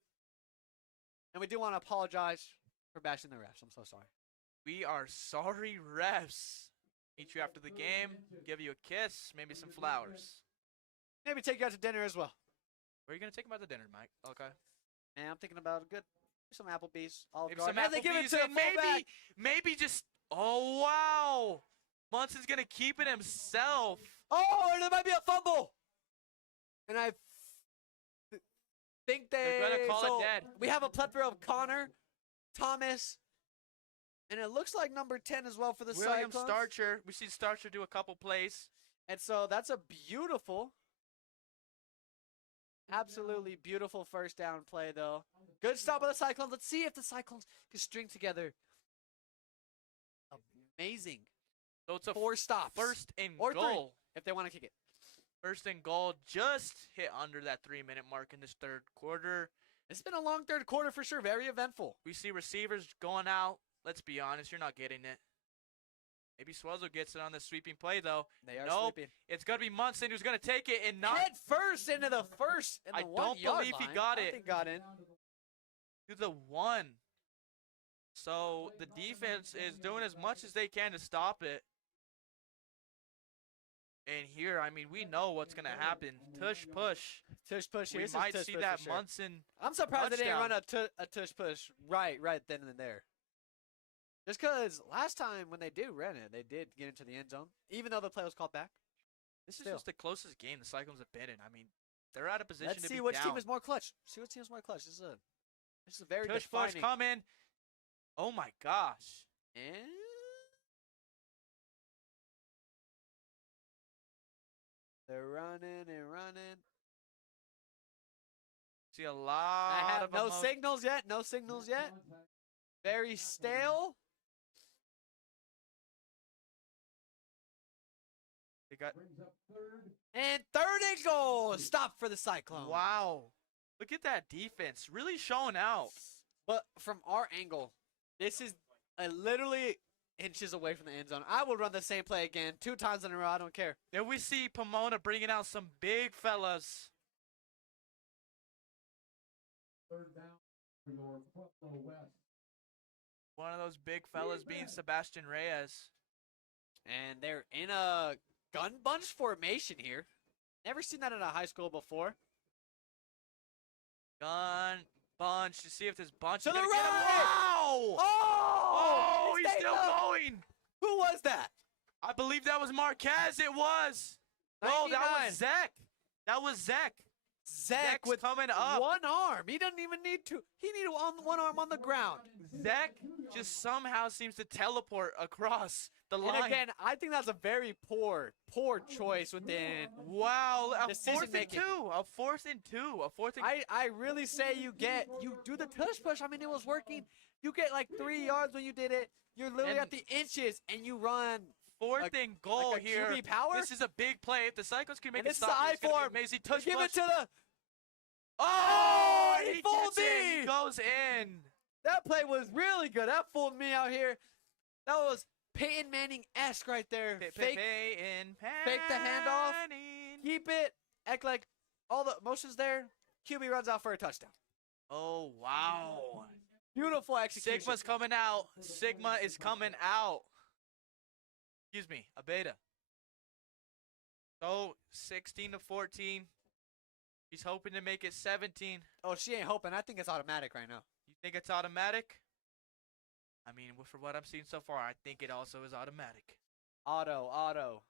And we do want to apologize for bashing the refs. I'm so sorry. We are sorry, refs. Meet you after the game. Give you a kiss, maybe some flowers. Maybe take you out to dinner as well. Where are you gonna take them out to dinner, Mike? Okay. And I'm thinking about some Applebee's. Olive Maybe Garden. some And they give it Applebee's to the and maybe, fullback. maybe just. Oh wow! Munson's gonna keep it himself. Oh, and there might be a fumble. And I think They're gonna call it so dead. We have a plethora of Connor, Thomas, and it looks like number 10 as well for the William Cyclones. Starcher. We see Starcher do a couple plays. And so that's a beautiful, absolutely beautiful first down play, though. Good stop by the Cyclones. Let's see if the Cyclones can string together amazing So it's a 4 stops. first and or 3 goal. if they want to kick it. First and goal just hit under that 3-minute mark in this third quarter. It's been a long third quarter for sure. Very eventful. We see receivers going out. Let's be honest, you're not getting it. Maybe Swazzle gets it on the sweeping play, though. They are Nope. sweeping. It's going to be Munson who's going to take it and not Head first into the first. And I the don't 1 yard believe he line. got I it. think got in. to the 1. So the defense is doing as much as they can to stop it. And here, I mean, we know what's going to happen. Tush push. Tush push here. We This is might tush see push that for sure. Munson. I'm surprised they didn't touchdown. run a tush push right then and there. Just because last time when they did run it, they did get into the end zone, even though the play was called back. This is Still. just the closest game the Cyclones have been in. I mean, they're out of position Let's to see be which down. team is more clutch. See what team is more clutch. This is a very Tush push defining. coming. Oh my gosh. And they're running and running. See a lot I have of no emo- signals yet. No signals yet. Very stale. They got And third and goal. Stop for the Cyclones. wow. Look at that defense, really showing out. But from our angle, this is literally inches away from the end zone. I will run the same play again 2 times in a row. I don't care. Then we see Pomona bringing out some big fellas. Third down for your Pueblo West. One of those big fellas being Sebastian Reyes. And they're in a gun bunch formation here. Never seen that in a high school before. Gun bunch to see if this bunch To is the gonna get him. right! Wow! Oh! He's stayed still up. going. Who was that? I believe that was Marquez. It was. No, that 99. was Zach. That was Zach. Zach Zach's with coming up. one arm. He doesn't even need to. He needed one arm on the ground. Zach just somehow seems to teleport across the line. And again, I think that's a very poor choice within. Wow, a Decision 4th and making. 2. A 4th and 2. A 4th and I really say you do the tush push. I mean, it was working. You get like 3 yards when you did it. You're literally And- at the inches, and you run. 4th and goal like a here. QB power? This is a big play. If the Cyclones can make And it this is the stop, it's gonna I-form. be amazing. Tush Give push. it to the. Oh, he he fooled gets it. me. He goes in. That play was really good. That fooled me out here. That was Peyton Manning-esque right there. Fake the handoff. Keep it. Act like all the motions there. QB runs out for a touchdown. Oh, wow. Beautiful execution. Sigma's coming out. Sigma is coming out. Excuse me, a beta. So, 16-14. He's hoping to make it 17. Oh, she ain't hoping. I think it's automatic right now. You think it's automatic? I mean, for what I'm seeing so far, I think it also is automatic. Auto.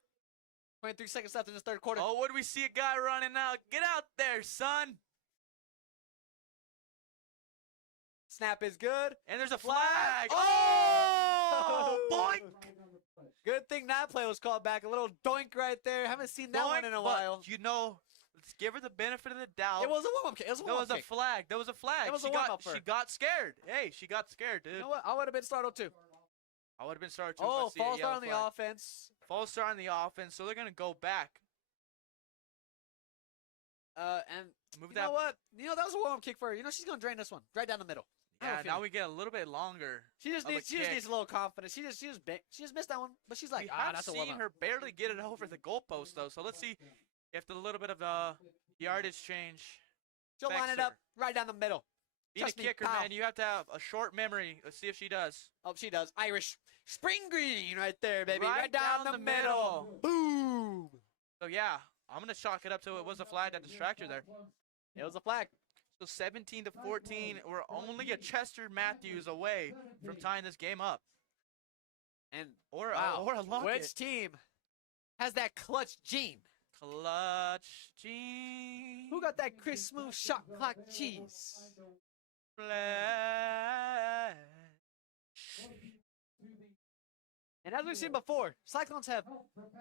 23 seconds left in this third quarter. Oh, what do we see a guy running out? Get out there, son. Snap is good. And there's a flag. Oh! Boink! Good thing that play was called back. A little doink right there. Haven't seen that one in a But, while. you know, let's give her the benefit of the doubt. It was a warm-up kick. It was a There warm-up was a kick. flag. There was a flag. It was she a got warm-up for she her. got scared. Hey, she got scared, dude. You know what? I would have been startled too. I would have been started too. Oh, if I see a false yellow start on the flag. offense. False start on the offense, so they're gonna go back. And Move you that. know what? You know, that was a warm-up kick for her. You know, she's going to drain this one. Right down the middle. I have Yeah, a now feeling. we get a little bit longer. She just of a needs kick. a little confidence. She just missed that one, but she's like, We have that's a seen warm-up. her barely get it over the goalpost though. So let's see After a little bit of yardage change, She'll line it Fexer. up right down the middle. being a Trust me, kicker, pal. man, you have to have a short memory. Let's see if she does. Oh, she does. Irish spring green right there, baby. Right Right, down, down the the middle. Boom. So yeah, I'm gonna chalk it up to it was a flag that distracted her there. It was a flag. So 17-14, we're only a Chester Matthews away from tying this game up, And or wow, or a lock which it. team has that clutch gene? Clutch Gene. Who got that Chris Smooth shot clock cheese? Flash. And as we've seen before, Cyclones have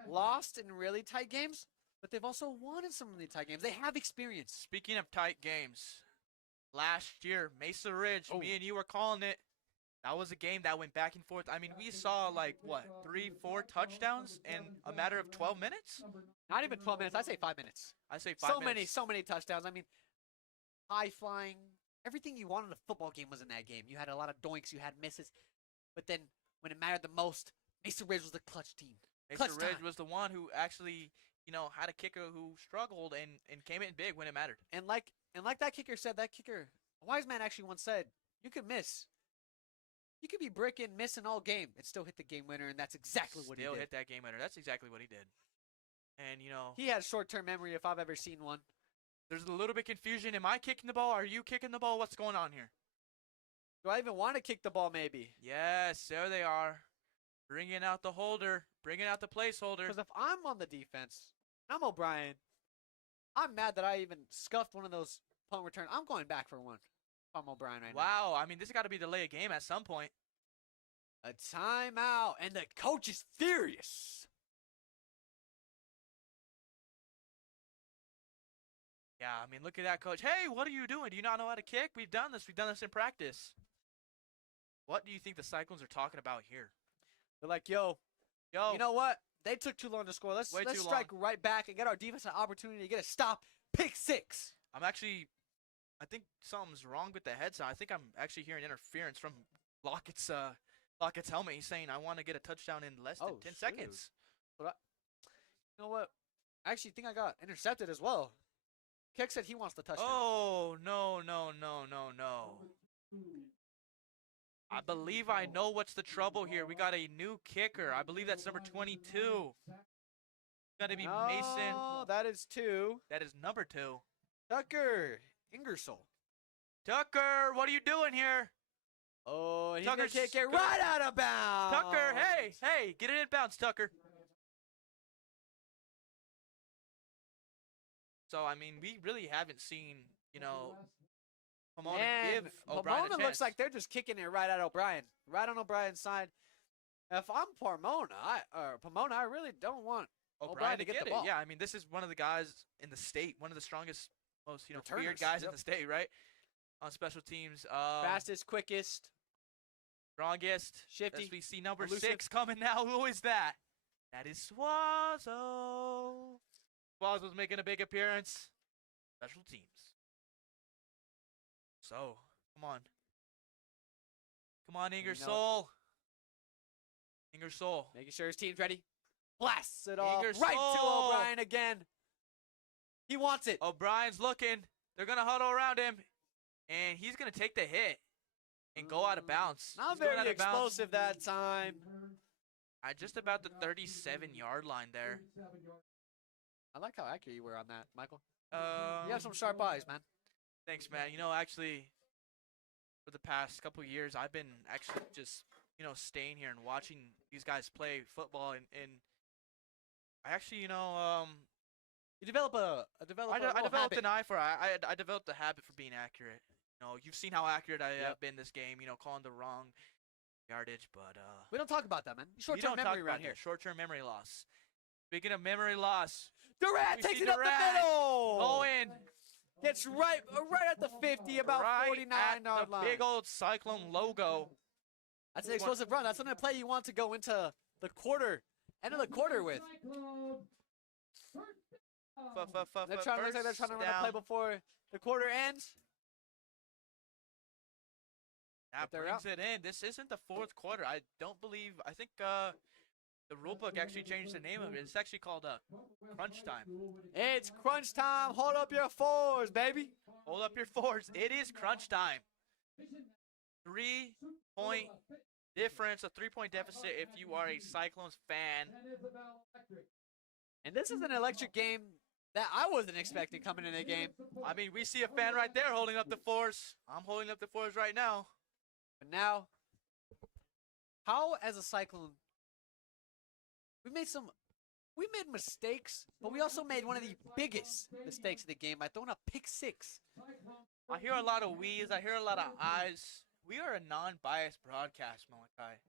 lost in really tight games, but they've also won in some really tight games. They have experience. Speaking of tight games, last year Mesa Ridge, Oh. me and you were calling it. That was a game that went back and forth. I mean, we saw like what 3-4 touchdowns in a matter of 12 minutes. Not even 12 minutes. I say 5 minutes. I say 5 minutes. So many touchdowns. I mean, high flying. Everything you wanted in a football game was in that game. You had a lot of doinks. You had misses. But then when it mattered the most, Mesa Ridge was the clutch team. Mesa Clutch Ridge time. was the one who actually, had a kicker who struggled and came in big when it mattered. And like that kicker said, a wise man actually once said, you could miss. You could be bricking, missing all game, and still hit the game winner, and that's exactly what he Still did. hit that game winner. That's exactly what he did. And He has short-term memory if I've ever seen one. there's a little bit confusion. Am I kicking the ball? Are you kicking the ball? What's going on here? Do I even want to kick the ball, maybe? Yes, there they are. Bringing out the holder, bringing out the placeholder. Because if I'm on the defense, and I'm O'Brien, I'm mad that I even scuffed one of those punt returns. I'm going back for one. If I'm O'Brien right now. Wow, I mean, this has got to be delay a game at some point. A timeout, and the coach is furious. Yeah, I mean, look at that, coach. Hey, what are you doing? Do you not know how to kick? We've done this. We've done this in practice. What do you think the Cyclones are talking about here? They're like, yo, Yo, you know what? They took too long to score. Let's Way too strike right back and get our defense an opportunity to get a stop. Pick six. I think something's wrong with the headset. I think I'm actually hearing interference from Lockett's helmet. He's saying, I want to get a touchdown in less than Oh, 10 shoot. seconds. You know what? I actually think I got intercepted as well. Kick said he wants the touchdown. Oh, no. I believe I know what's the trouble here. We got a new kicker. I believe that's number 22. Got to be Mason. No, that is two. That is number 2. Tucker Ingersoll. Tucker, what are you doing here? Oh, and he's gonna Tucker's kick it good. right out of bounds. Tucker, hey, get it in bounds, Tucker. So, I mean, we really haven't seen, Pomona And give O'Brien a Pomona chance. looks like they're just kicking it right at O'Brien, right on O'Brien's side. If I'm Pomona, I really don't want O'Brien to get the it. ball. Yeah, I mean, this is one of the guys in the state, one of the strongest, most, feared Returners, guys in yep. the state, right? On special teams. Fastest, quickest, Strongest. shifty. As we see number elusive. 6 coming now. Who is that? That is Swazo. Swazo's making a big appearance. Special teams. So, come on. Come on, Ingersoll. Ingersoll. Making sure his team's ready. Blasts it off Ingersoll. right to O'Brien again. He wants it. O'Brien's looking. They're going to huddle around him. And he's going to take the hit and go out of bounds. Not He's going very out of bounds explosive that time. at just about the 37-yard line there. I like how accurate you were on that, Michael. You You have some sharp eyes, man. Thanks, man. Actually, for the past couple of years, I've been actually just, staying here and watching these guys play football. And I actually, You develop a I little developed habit. an eye for I developed a habit for being accurate. You've seen how accurate I have been this game. Calling the wrong yardage, but We don't talk about that, man. we Short-term don't talk memory about around here. that. Short-term memory loss. Speaking of memory loss, Durant we takes see it up Durant the middle. go in Gets right at the 50, about right 49-yard at the line. big old Cyclone logo. That's an explosive run. That's the play you want to go into the end of the quarter with. Looks like they're trying to run a play before the quarter ends. That But they're brings it in. This isn't the fourth quarter. I don't believe. I think the rule book actually changed the name of it. It's actually called crunch time. It's crunch time. Hold up your fours, baby. Hold up your fours. It is crunch time. 3-point difference, a 3-point deficit if you are a Cyclones fan. And this is an electric game that I wasn't expecting coming in the game. I mean, we see a fan right there holding up the fours. I'm holding up the fours right now. But now, how as a Cyclone, we made mistakes, but we also made one of the biggest mistakes of the game by throwing a pick six. I hear a lot of we's. I hear a lot of I's. We are a non-biased broadcast, Malachi.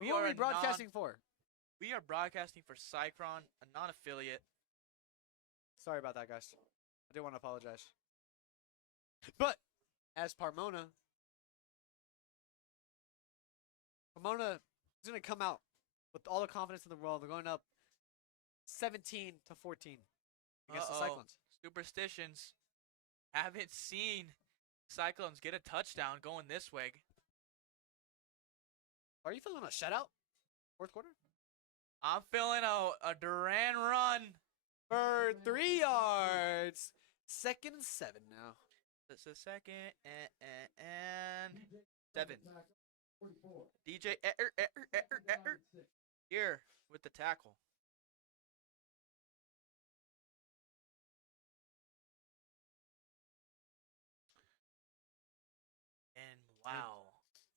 Who are we broadcasting for? We are broadcasting for Cyclone, a non-affiliate. Sorry about that, guys. I do want to apologize. But, as Pomona is going to come out with all the confidence in the world. They're going up 17-14 against the Cyclones. Superstitions. Haven't seen Cyclones get a touchdown going this way. Are you feeling a shutout? Fourth quarter? I'm feeling a Duran run. For 3 yards. 2nd and 7 now. This is second and 7. DJ here with the tackle. And wow.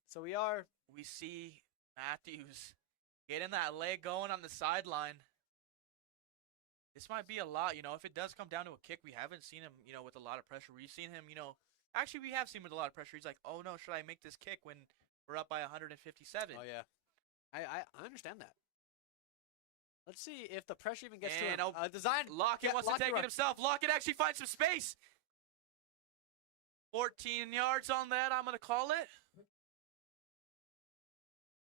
So we see Matthews getting that leg going on the sideline. This might be a lot, if it does come down to a kick, we haven't seen him, with a lot of pressure. We've seen him, actually we have seen him with a lot of pressure. He's like, oh no, should I make this kick when we're up by 157? Oh yeah. I understand that. Let's see if the pressure even gets to him. Design. Lockett wants to take it himself. Lockett actually finds some space. 14 yards on that, I'm going to call it.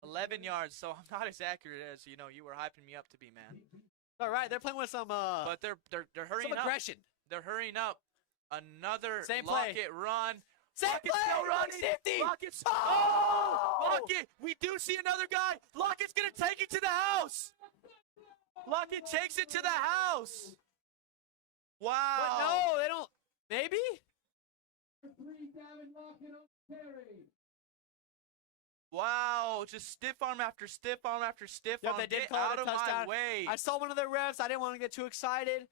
11 yards, so I'm not as accurate as, you were hyping me up to be, man. All right, they're playing with some but they're hurrying some aggression. Up. They're hurrying up. Another Same play. Lockett run. Same Lockett's play. still running. 50. Lockett's Lockett, we do see another guy. Lockett's going to take it to the house. Lockett takes it to the house. Wow. But no, they don't. Maybe? Wow, just stiff arm after stiff arm after stiff arm. They did Get call out it a of my touchdown. way. I saw one of the refs. I didn't want to get too excited.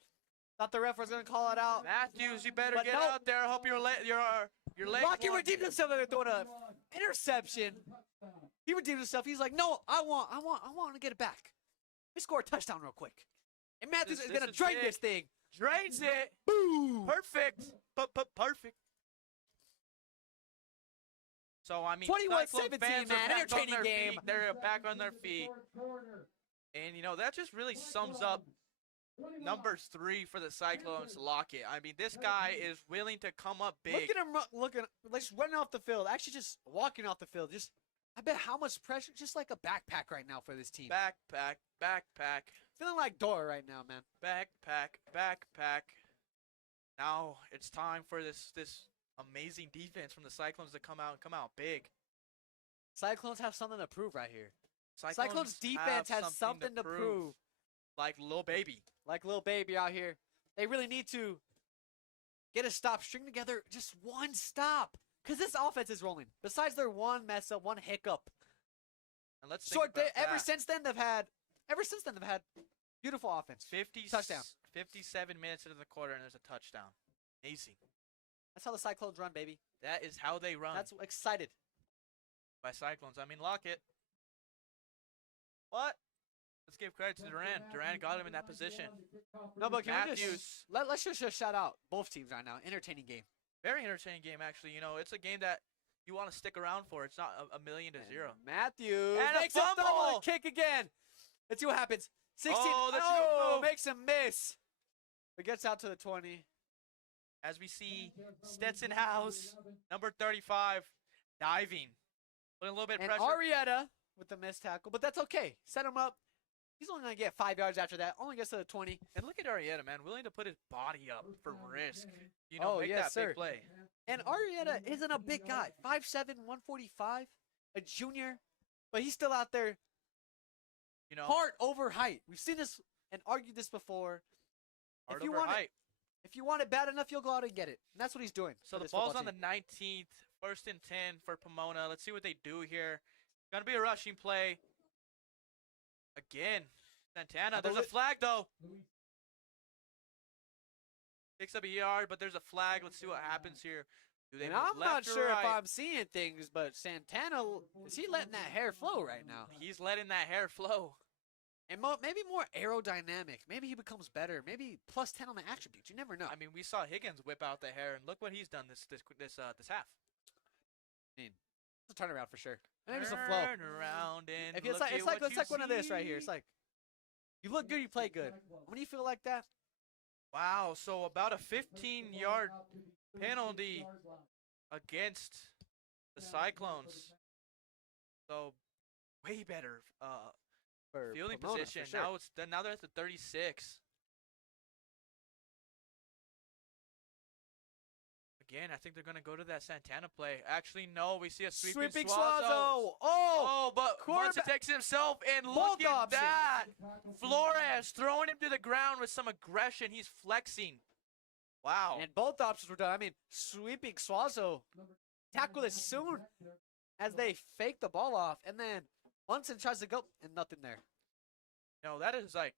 Thought the ref was going to call it out. Matthews, you better But get no. out there. I hope your legs Lockett won't- redeemed himself after throwing an interception. He redeemed himself. He's like, no, I want to get it back. Let me score a touchdown real quick. And Matthews This is going to is drain big. this thing. Drains it. Boom. Perfect. Perfect. So, I mean, 21-17, Cyclone fans man. are back on Entertaining their game. feet. They're back on their feet. And, that just really sums up number 3 for the Cyclones, Lockett. I mean, this guy is willing to come up big. Look at him just running off the field. Actually, just walking off the field. I bet how much pressure. Just like a backpack right now for this team. Backpack. Feeling like Dora right now, man. Backpack. Now it's time for this amazing defense from the Cyclones to come out big. Cyclones have something to prove right here. Cyclones defense have has something to prove. Like Lil Baby. Like Lil Baby out here. They really need to get a stop, string together just one stop. Because this offense is rolling. Besides their one mess up, one hiccup. And let's think about ever since then they've had beautiful offense. 50 touchdown. 57 minutes into the quarter and there's a touchdown. Amazing. That's how the Cyclones run, baby. That is how they run. That's excited. By Cyclones. I mean, Lockett. What? Let's give credit to Duran. Duran got him in that position. No, but can we Matthews. just let's just shout out both teams right now. Entertaining game. Very entertaining game, actually. It's a game that you want to stick around for. It's not a million to 0. Matthews And a makes a fumble! double kick again. Let's see what happens. 16. Oh, the Oh, two. makes him miss. But gets out to the 20. As we see Stetson House, number 35, diving. Putting a little bit of And pressure. Arietta with the missed tackle, but that's okay. Set him up. He's only going to get 5 yards after that. Only gets to the 20. And look at Arietta, man. Willing to put his body up for risk. Oh, make yes, that sir. big play. And Arietta isn't a big guy. 5'7", 145, a junior. But he's still out there You know, Heart over height. We've seen this and argued this before. hard if you over want it, height. if you want it bad enough, you'll go out and get it. And that's what he's doing. So for the this ball's football on the 19th, 1st and 10 for Pomona. Let's see what they do here. Gonna be a rushing play. Again, Santana. There's a flag though. Picks up a yard, but there's a flag. Let's see what happens here. Do they And move I'm not left or sure right? if I'm seeing things, but Santana, is he letting that hair flow right now? He's letting that hair flow. And maybe more aerodynamic. Maybe he becomes better. Maybe plus 10 on the attributes. You never know. I mean, we saw Higgins whip out the hair, and look what he's done this half. It's a turnaround for sure. Maybe it's a flow. Turn around and If it's like one of this right here. It's like, you look good, you play good. When you feel like that, wow. So about a 15-yard penalty against the Cyclones. So way better for fielding Pomona, position. for sure. Now they're at the 36. Again, I think they're gonna go to that Santana play. Actually, no. We see a sweeping Suazo. Oh, But Munson quarterback- takes it himself, and Both look at options. that. Flores throwing him to the ground with some aggression. He's flexing. Wow. and both options were done. I mean, sweeping Suazo, tackle as soon as they fake the ball off, and then Munson tries to go, and nothing there. No, that is like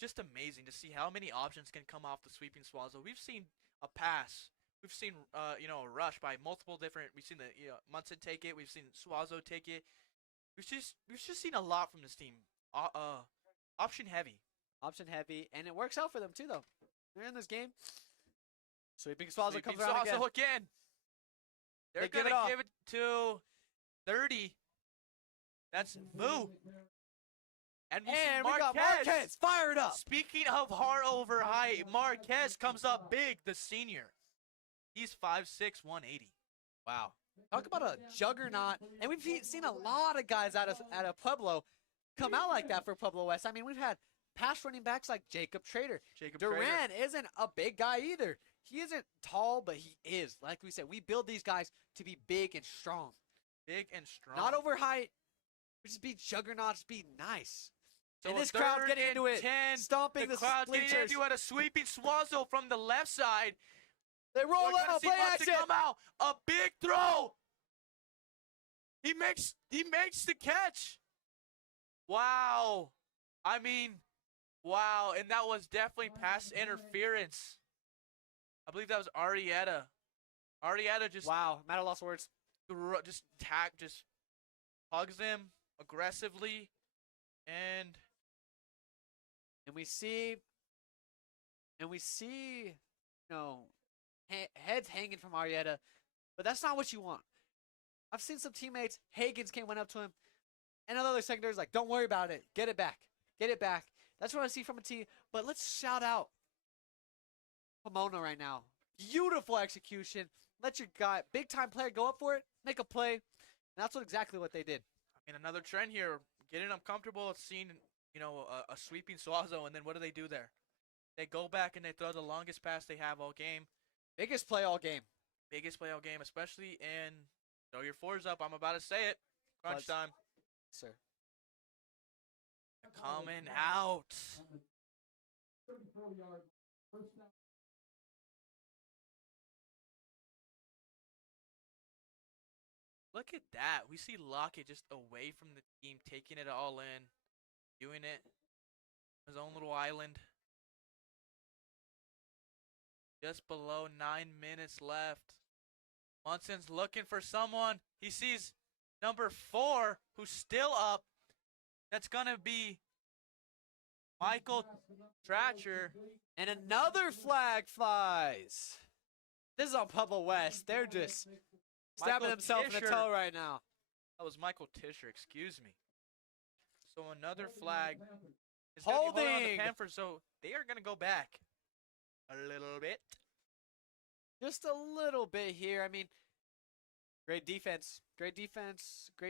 just amazing to see how many options can come off the sweeping Suazo. We've seen a pass. We've seen a rush by multiple different. We've seen the Munson take it. We've seen Suazo take it. We've just seen a lot from this team. Option heavy. Option heavy, and it works out for them too, though. They're in this game. Sweeping Suazo Sweeping comes around again. Suazo again. They're They give gonna it off. give it to 30. That's Moo. And we see And we got Marquez fired up. Speaking of heart over height, Marquez comes up big, the senior. He's 5'6", 180. Wow. Talk about a juggernaut. And we've seen a lot of guys out of Pueblo come out like that for Pueblo West. I mean, we've had pass running backs like Jacob Trader. Duran isn't a big guy either. He isn't tall, but he is. Like we said, we build these guys to be big and strong. Big and strong. Not over height. Just be juggernauts, be nice. So and a this crowd third getting and into it, 10. stomping the crowd's getting bleachers. into it. A sweeping Suazo from the left side. They roll We're gonna out, see play Munson action. come out. A big throw. He makes the catch. Wow. I mean, wow. And that was definitely pass interference. I believe that was Arrieta. Arrieta just Wow, I'm at a loss of words. just hugs him aggressively, and we see, heads hanging from Arrieta, but that's not what you want. I've seen some teammates, Higgins went up to him, and another secondary's like, don't worry about it, get it back. That's what I see from a team, but let's shout out Pomona right now. Beautiful execution. Let your guy, big time player, go up for it, make a play, and that's exactly what they did. I mean, another trend here, getting them comfortable, seeing a sweeping Suazo, and then what do there? They go back and they throw the longest pass they have all game. Biggest play all game. Especially in throw your fours up. I'm about to say it. Crunch time. Sir. Coming out. Look at that. We see Lockett just away from the team, taking it all in, doing it. His own little island. Just below 9 minutes left. Munson's looking for someone. He sees number 4, who's still up. That's going to be Michael Tratcher. And another flag flies. This is on Pueblo West. They're just stabbing Michael themselves in the Tischer. toe right now. That was Michael Tischer, excuse me. So another flag. It's gonna be holding on the Holding. Panthers, so they are going to go back a little bit. Just a little bit here. I mean, great defense. Great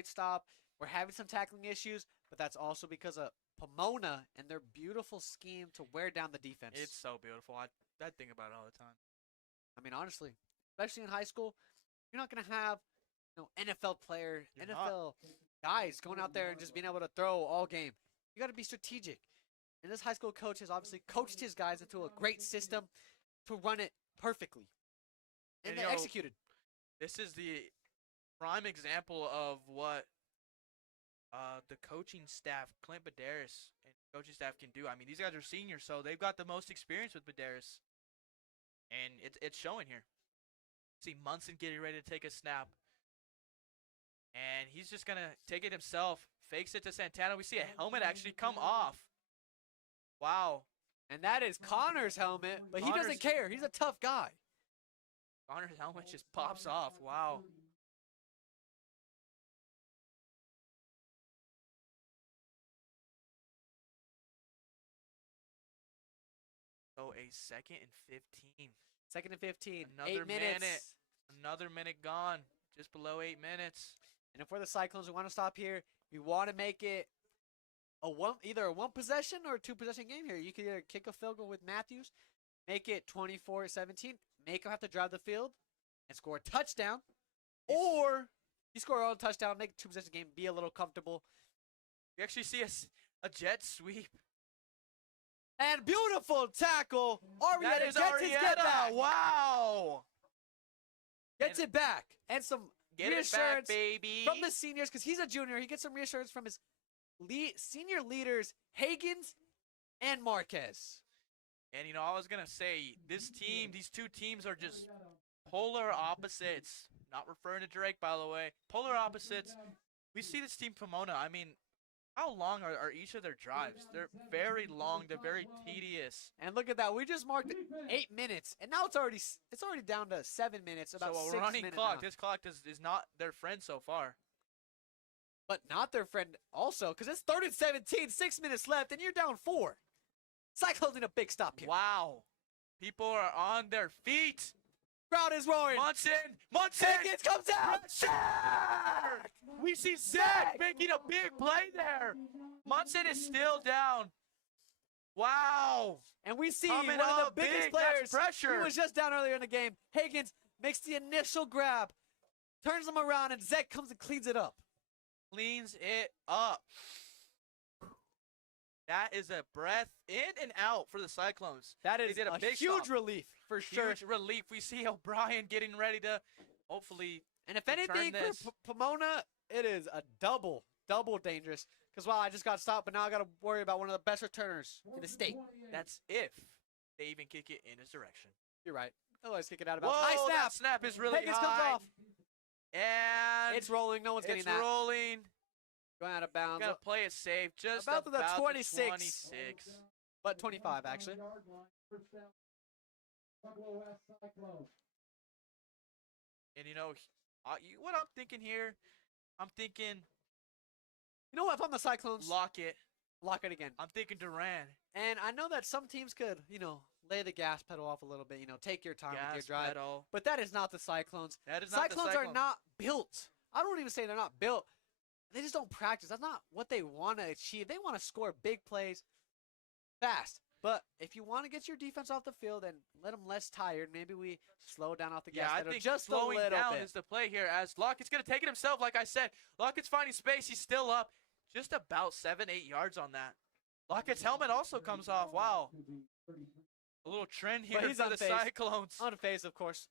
stop. We're having some tackling issues, but that's also because of Pomona and their beautiful scheme to wear down the defense. It's so beautiful. I think about it all the time. I mean, honestly, especially in high school, you're not going to have NFL player, You're NFL guys going out there and just being able to throw all game. You got to be strategic. And this high school coach has obviously coached his guys into a great system to run it perfectly. And And, they you know, executed. This is the prime example of what the coaching staff, Clint Badaris, and coaching staff can do. I mean, these guys are seniors, so they've got the most experience with Badaris. And it's showing here. See Munson getting ready to take a snap. And he's just going to take it himself. Fakes it to Santana. We see a helmet actually come off. Wow. And that is Connor's helmet, but he Connor's- doesn't care. He's a tough guy. Connor's helmet just pops off. Wow. So a 2nd and 15. 2nd and 15. Another 8 minutes. minute. Another minute gone. Just below 8 minutes. And if we're the Cyclones, we want to stop here. We want to make it either a 1 possession or a 2 possession game here. You can either kick a field goal with Matthews, make it 24-17, make him have to drive the field and score a touchdown, or you score a touchdown, make a 2 possession game, be a little comfortable. We actually see a jet sweep. And beautiful tackle. That Arietta is gets his get back. Arietta. Wow. Gets it back. And some Get it reassurance back, baby. from the seniors, because he's a junior. He gets some reassurance from his senior leaders, Higgins and Marquez. And, you know, I was going to say, these two teams are just polar opposites. Not referring to Drake, by the way. Polar opposites. We see this team, Pomona. I mean, how long are each of their drives? They're very long. They're very tedious. And look at that. We just marked 8 minutes, and now it's already down to 7 minutes, about So 6 a running minutes clock. now. This clock is not their friend so far. But not their friend also, because it's 3rd and 17, 6 minutes left, and you're down 4. Cyclones need a big stop here. Wow. People are on their feet. Crowd is roaring. Munson! Higgins comes out. Zach! We see Zach making a big play there. Munson is still down. Wow. And we see Coming one of up the biggest big, that's players. pressure. He was just down earlier in the game. Higgins makes the initial grab, turns him around, and Zach comes and cleans it up. Cleans it up. That is a breath in and out for the Cyclones. That They is did a a big huge stop. relief for sure. Huge relief. We see O'Brien getting ready to hopefully And if return anything this. for Pomona, it is a double dangerous. Because wow, I just got stopped, but now I got to worry about one of the best returners in the state. That's if they even kick it in his direction. You're right. Otherwise, kick it out of Whoa, bounds. High snap. that snap is really Higgins high. comes off. And It's rolling. No one's getting it's that. rolling. Going out of bounds. Gonna play it safe. Just About to the 26. 26. But 25, actually. And you know, what I'm thinking here, I'm thinking You know what? If I'm the Cyclones, lock it. lock it again. I'm thinking Duran. And I know that some teams could, lay the gas pedal off a little bit, take your time with your Gas drive. pedal. But that is not the Cyclones. That is not the Cyclones are Cyclones. not built. I don't even say they're not built. They just don't practice. That's not what they want to achieve. They want to score big plays fast. But if you want to get your defense off the field and let them less tired, maybe we slow down off the gas Yeah, I pedal think just a slowing little down bit. is the play here as Lockett's going to take it himself, like I said. Lockett's finding space. He's still up. Just about 7-8 yards on that. Lockett's helmet also comes off. Wow. A little trend here he's for the unfazed. Cyclones. On the face, of course.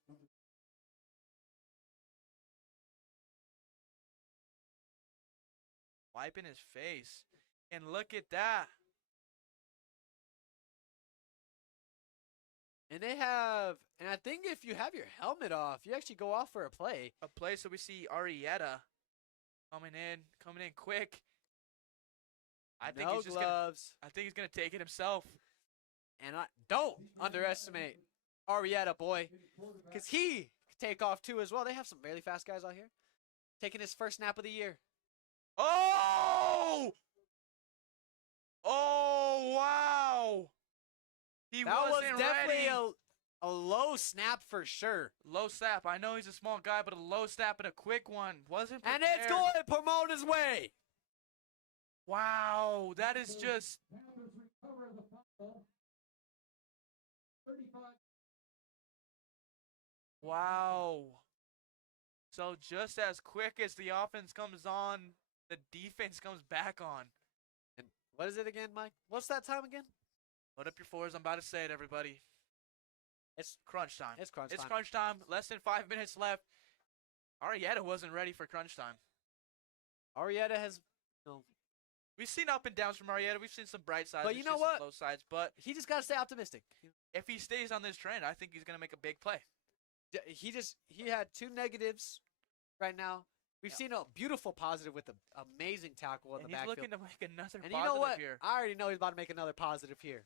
Wiping his face. And look at that. And I think if you have your helmet off, you actually go off for a play. A play, so we see Arietta coming in quick. I think No he's just gonna, gloves. I think he's gonna take it himself. And don't underestimate Arietta, boy. Because he can take off too as well. They have some really fast guys out here. Taking his first snap of the year. Oh! Oh, wow! He That was wasn't definitely ready. a low snap for sure. Low snap. I know he's a small guy, but a low snap and a quick one. Wasn't prepared. And it's going Pomona's way. Wow, that is just... Wow. So just as quick as the offense comes on, the defense comes back on. And What is it again, Mike? What's that time again? Put up your fours. I'm about to say it, everybody. It's Crunch time. it's crunch It's time. crunch time. Less than 5 minutes left. Arietta wasn't ready for crunch time. Arietta has no. We've seen up and downs from Arietta. We've seen some bright sides. But we've you know seen some what? low sides. But He just gotta stay optimistic. if he stays on this trend, I think he's gonna make a big play. He had 2 negatives right now. We've Yeah. seen a beautiful positive with an amazing tackle in And the he's backfield. looking to make another And positive you know what? here. I already know he's about to make another positive here.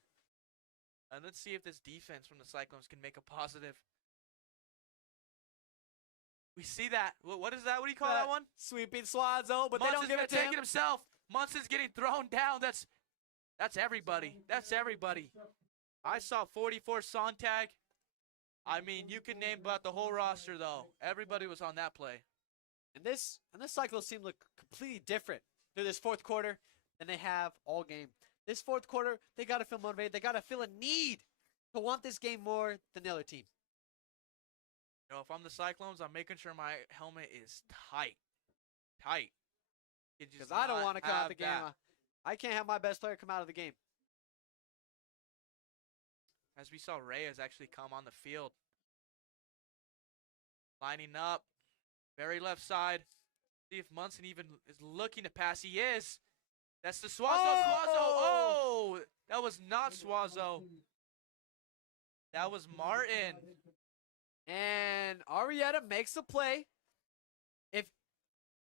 And let's see if this defense from the Cyclones can make a positive. We see that. What is that? What do you call that one? Sweeping Swazo, but they don't Munson's give gonna it to take him. it himself. Munson's getting thrown down. That's everybody. That's everybody. I saw 44 Sontag. I mean, you can name about the whole roster though. Everybody was on that play. And this Cyclones team look completely different through this fourth quarter than they have all game. This fourth quarter, they gotta feel motivated. They gotta feel a need to want this game more than the other team. You know, if I'm the Cyclones, I'm making sure my helmet is tight. Tight. Because I don't want to come out of the game. I can't have my best player come out of the game. As we saw Reyes actually come on the field. Lining up. Very left side. See if Munson even is looking to pass. He is. That's the Swazo. Swazo. Oh! That was not Swazo. That was Martin. And Arietta makes the play.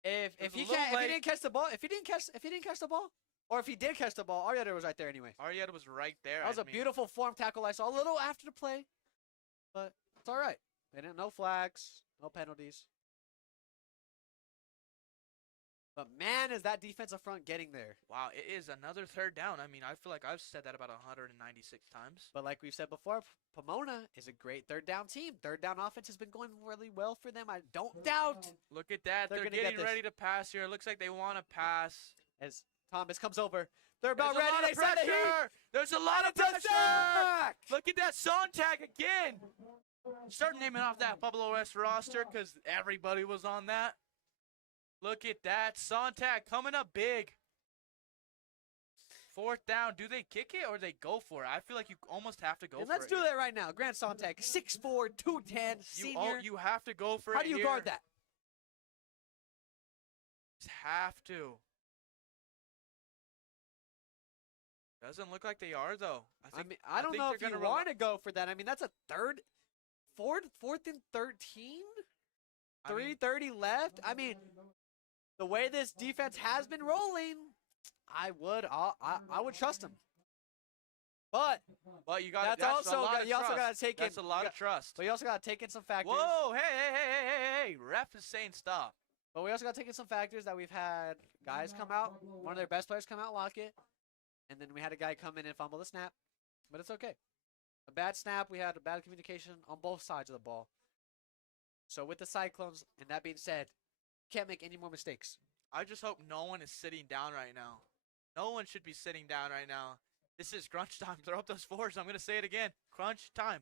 If was he a little can't, if late. he didn't catch the ball, if he didn't catch the ball, or if he did catch the ball, Arietta was right there anyway. Arietta was right there. That was a a beautiful form tackle I saw a little after the play, but it's all right. They didn't, no flags, no penalties. But man, is that defensive front getting there. Wow, it is another third down. I mean, I feel like I've said that about 196 times. But like we've said before, Pomona is a great third down team. Third down offense has been going really well for them. I don't doubt. Look at that. They're They're gonna get getting this. ready to pass here. It looks like they want to pass. As Thomas comes over, they're about There's a ready. lot They of set a heat. pressure. There's a lot of It's a pressure. sack! Look at that Sontag again. Start naming off that PWHS roster because everybody was on that. Look at that. Sontag coming up big. Fourth down. Do they kick it or they go for it? I feel like you almost have to go And for let's it. do that right now. Grant Sontag, 6'4", 210, senior. You have to go for it. How do you here. guard that? Just have to. Doesn't look like they are though. I mean, I don't think know they're if you gonna rely- want to go for that. I mean, that's a fourth and 13. I mean, 3:30 left. I mean, the way this defense has been rolling, I would trust him. But you got that's also you also got to take in. That's a lot of trust. But you also got to take in some factors. Whoa! Hey! Ref is saying stop. But we also got to take in some factors that we've had guys come out. One of their best players come out, Lockett, and then we had a guy come in and fumble the snap. But it's okay. A bad snap. We had a bad communication on both sides of the ball. So with the Cyclones, and that being said, can't make any more mistakes. I just hope no one is sitting down right now. No one should be sitting down right now. This is crunch time. Throw up those fours. I'm gonna say it again. Crunch time.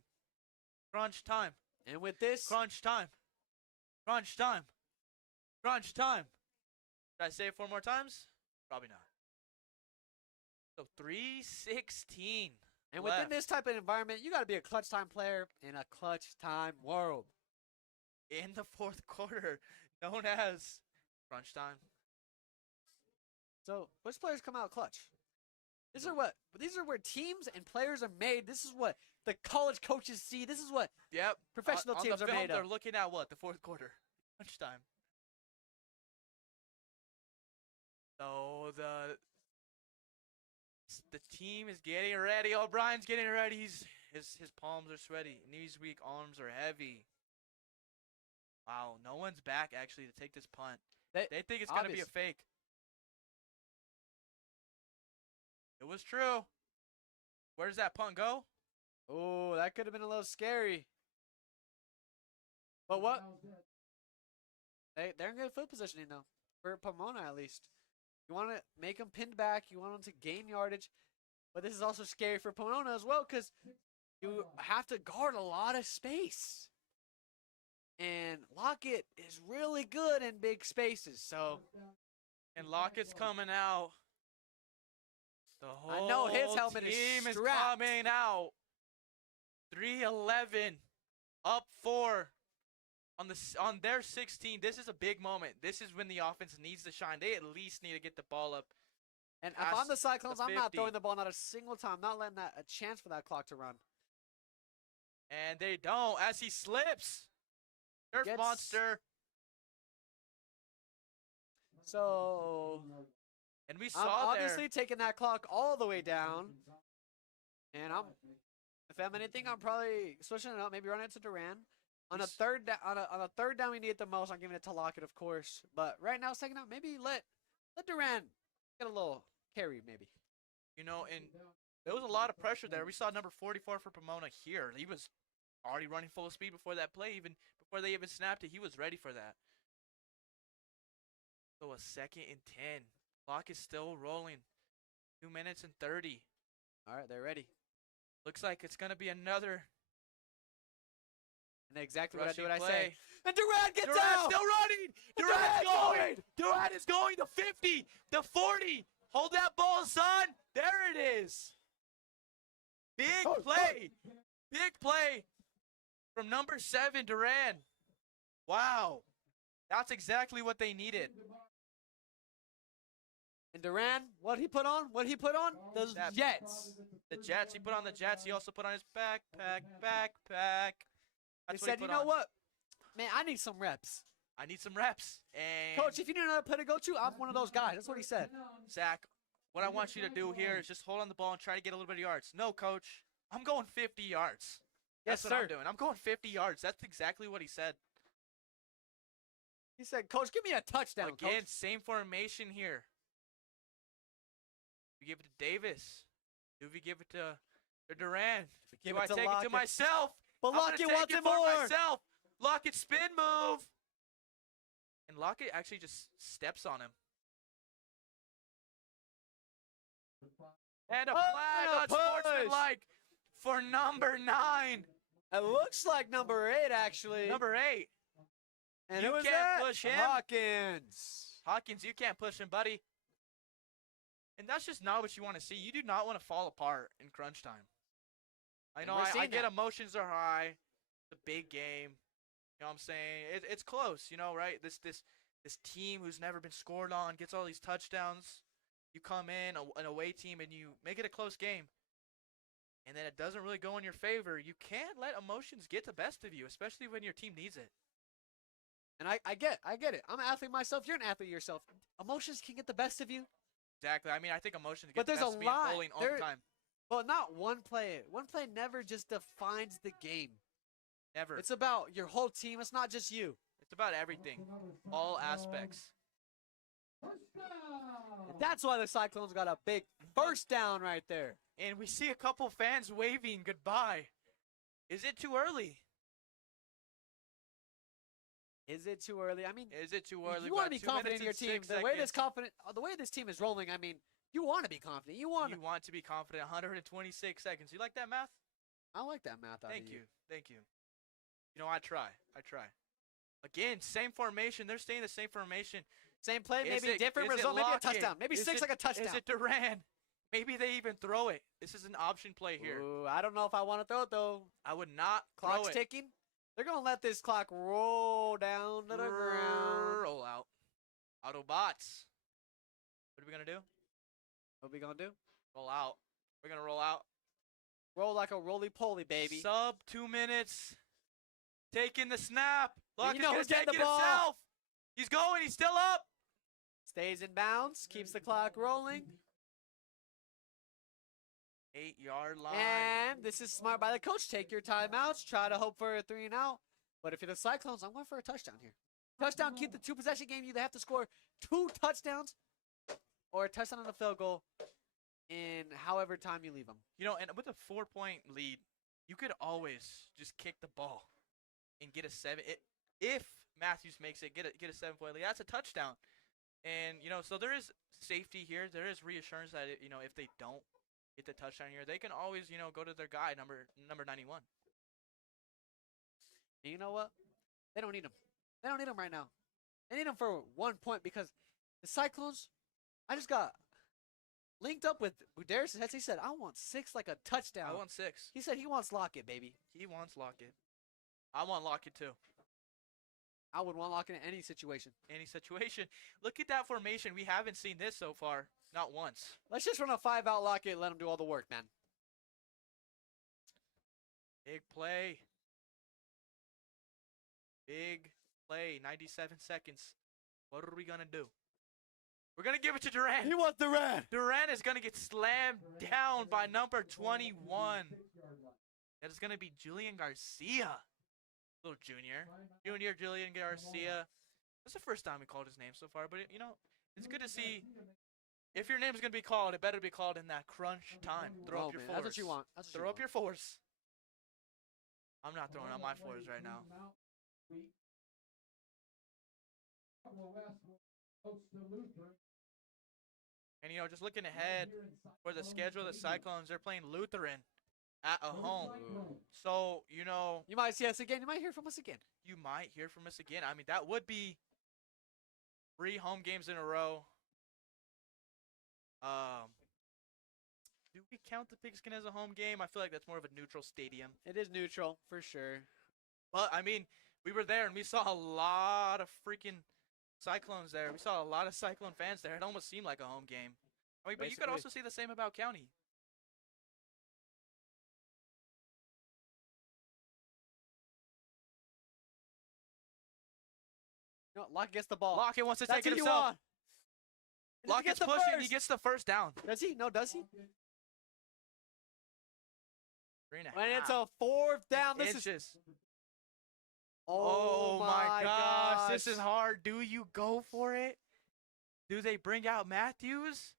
Crunch time. And with this, Crunch time. Crunch time. Crunch time. Should I say it 4 more times? Probably not. So 3:16. and within left this type of environment, you got to be a clutch time player in a clutch time world. in the fourth quarter, known as crunch time. So which players come out clutch? These are where teams and players are made. This is what the college coaches see. This is what Yep. professional on teams the are film, made they're of. looking at what? The fourth quarter. Crunch time. So the team is getting ready. O'Brien's getting ready. His palms are sweaty. Knees weak. Arms are heavy. Wow. No one's back actually to take this punt. They think it's gonna be a obvious. fake. It was true. Where does that punt go? Oh, that could have been a little scary. But what? They're in good field positioning though, for Pomona at least. You want to make them pinned back. You want them to gain yardage. But this is also scary for Pomona as well because you have to guard a lot of space. And Lockett is really good in big spaces. So And Lockett's coming out. helmet team is is strapped. coming out. 3-11, up 4 on their 16. This is a big moment. This is when the offense needs to shine. They at least need to get the ball up. And if I'm the past Cyclones, the I'm not 50. throwing the ball not a single time. Not letting that a chance for that clock to run. And they don't as he slips. Surf Gets- monster. So And we I'm saw obviously taking that clock all the way down. And if I'm anything, I'm probably switching it up. Maybe running it to Duran. On a third on a third down, we need it the most. I'm giving it to Lockett, of course. But right now, second down, maybe let Duran get a little carry, maybe. and there was a lot of pressure there. We saw number 44 for Pomona here. He was already running full speed before that play, even before they even snapped it. He was ready for that. So a 2nd and 10. Clock is still rolling. 2 minutes and 30. All right, they're ready. Looks like it's going to be another And exactly rushing what I play. say. And Duran gets Durant's out. still running. Durant's going. Durant is going to 50, the 40. Hold that ball, son. There it is. Big play. Big play from number 7, Duran. Wow. That's exactly what they needed. And Duran, what he put on? The That- Jets. The Jets. He put on the Jets. He also put on his backpack. He That's what said, put you know on. what? Man, I need some reps. I need some reps. And Coach, if you need another play to go to, I'm one of those guys. That's what he said. Zach, what I want you to do here is just hold on the ball and try to get a little bit of yards. No, Coach. I'm going 50 yards. That's Yes, what sir. I'm doing. I'm going 50 yards. That's exactly what he said. He said, Coach, give me a touchdown, Again, Coach. same formation here. We give it to Davis. Do we give it to Duran? Give Do it I to take it to Lockett. myself? But I'm gonna Lockett take wants it it for more. myself. Lockett spin move. And Lockett actually just steps on him. And a Oh, flag and a unsportsmanlike for number 9. It looks like number 8, actually. Number 8. And You who was can't that? push him. Hawkins. Hawkins, you can't push him, buddy. And that's just not what you want to see. You do not want to fall apart in crunch time. I know we're I seeing get that. emotions are high. It's a big game. You know what I'm saying? It's close, right? This team who's never been scored on gets all these touchdowns. You come in, an away team, and you make it a close game. And then it doesn't really go in your favor. You can't let emotions get the best of you, especially when your team needs it. And I get it. I'm an athlete myself. You're an athlete yourself. Emotions can get the best of you. Exactly. I mean, I think emotions But get the there's best a of me in lot. bowling all There- the time. But not one play. One play never just defines the game. Never. It's about your whole team. It's not just you. It's about everything, all aspects. And that's why the Cyclones got a big first down right there. And we see a couple fans waving goodbye. Is it too early? Is it too early? I mean, Is it too if early? you want to About be 2 confident in your minutes and team. 6 The way seconds. the way this team is rolling, I mean, you want to be confident. You want. You want to be confident. 126 seconds. You like that math? I like that math. Out Thank of you. Thank you. I try. Again, same formation. They're staying the same formation. Same play, Is maybe it- different is it result, maybe a Lockett? touchdown, maybe Is six it- like a touchdown. Is it Duran? Maybe they even throw it. This is an option play here. Ooh, I don't know if I want to throw it though. I would not throw Clock's it. ticking. They're gonna let this clock roll down to the ground. Roll out. Autobots. What are we going to do? What we gonna do? Roll out. We're going to roll out. Roll like a roly poly, baby. Sub 2 minutes. Taking the snap. And Lock you know is who's going to getting take the it ball. himself. He's going. He's still up. Stays in bounds, keeps the clock rolling. 8-yard line. And this is smart by the coach. Take your timeouts. Try to hope for a 3 and out. But if you're the Cyclones, I'm going for a touchdown here. Touchdown, keep the 2-possession game. You either have to score 2 touchdowns or a touchdown on the field goal in however time you leave them. And with a 4-point lead, you could always just kick the ball and get a 7. If Matthews makes it, get a 7-point lead. That's a touchdown. And, so there is safety here. There is reassurance that, if they don't get the touchdown here, they can always, go to their guy, number 91. And you know what? They don't need him. They don't need him right now. They need him for 1 point because the Cyclones, I just got linked up with Darius' heads. He said, I want 6 like a touchdown. I want 6. He said he wants Lockett, baby. He wants Lockett. I want Lockett too. I would want Lockett in any situation. Any situation. Look at that formation. We haven't seen this so far. Not once. Let's just run a 5-out Lockett and let him do all the work, man. Big play. Big play. 97 seconds. What are we going to do? We're going to give it to Durant. He wants Durant. Durant is going to get slammed down by number 21. That is going to be Julian Garcia. Little junior. Junior Julian Garcia. That's the first time we called his name so far, but, you know, it's good to see. If your name's going to be called, it better be called in that crunch time. Throw up your fours. That's what you want. That's what Throw up your fours. I'm not throwing up my fours right now. And, you know, just looking ahead for the schedule of the Cyclones, they're playing Lutheran at a home. So, you know. You might see us again. You might hear from us again. You might hear from us again. I mean, that would be 3 home games in a row. Do we count the Pigskin as a home game? I feel like that's more of a neutral stadium. It is neutral, for sure. But, I mean, we were there and we saw a lot of freaking Cyclones there. We saw a lot of Cyclone fans there. It almost seemed like a home game. I mean, but you could also say the same about County. You know, Lockett gets the ball. Lockett wants to That's take it what you himself. want. And he Lockett's gets the pushing. He first. gets the first down. Does he? No, does he? 3.5 When it's a 4th down, this is. inches. Oh my gosh. This is hard. Do you go for it? Do they bring out Matthews?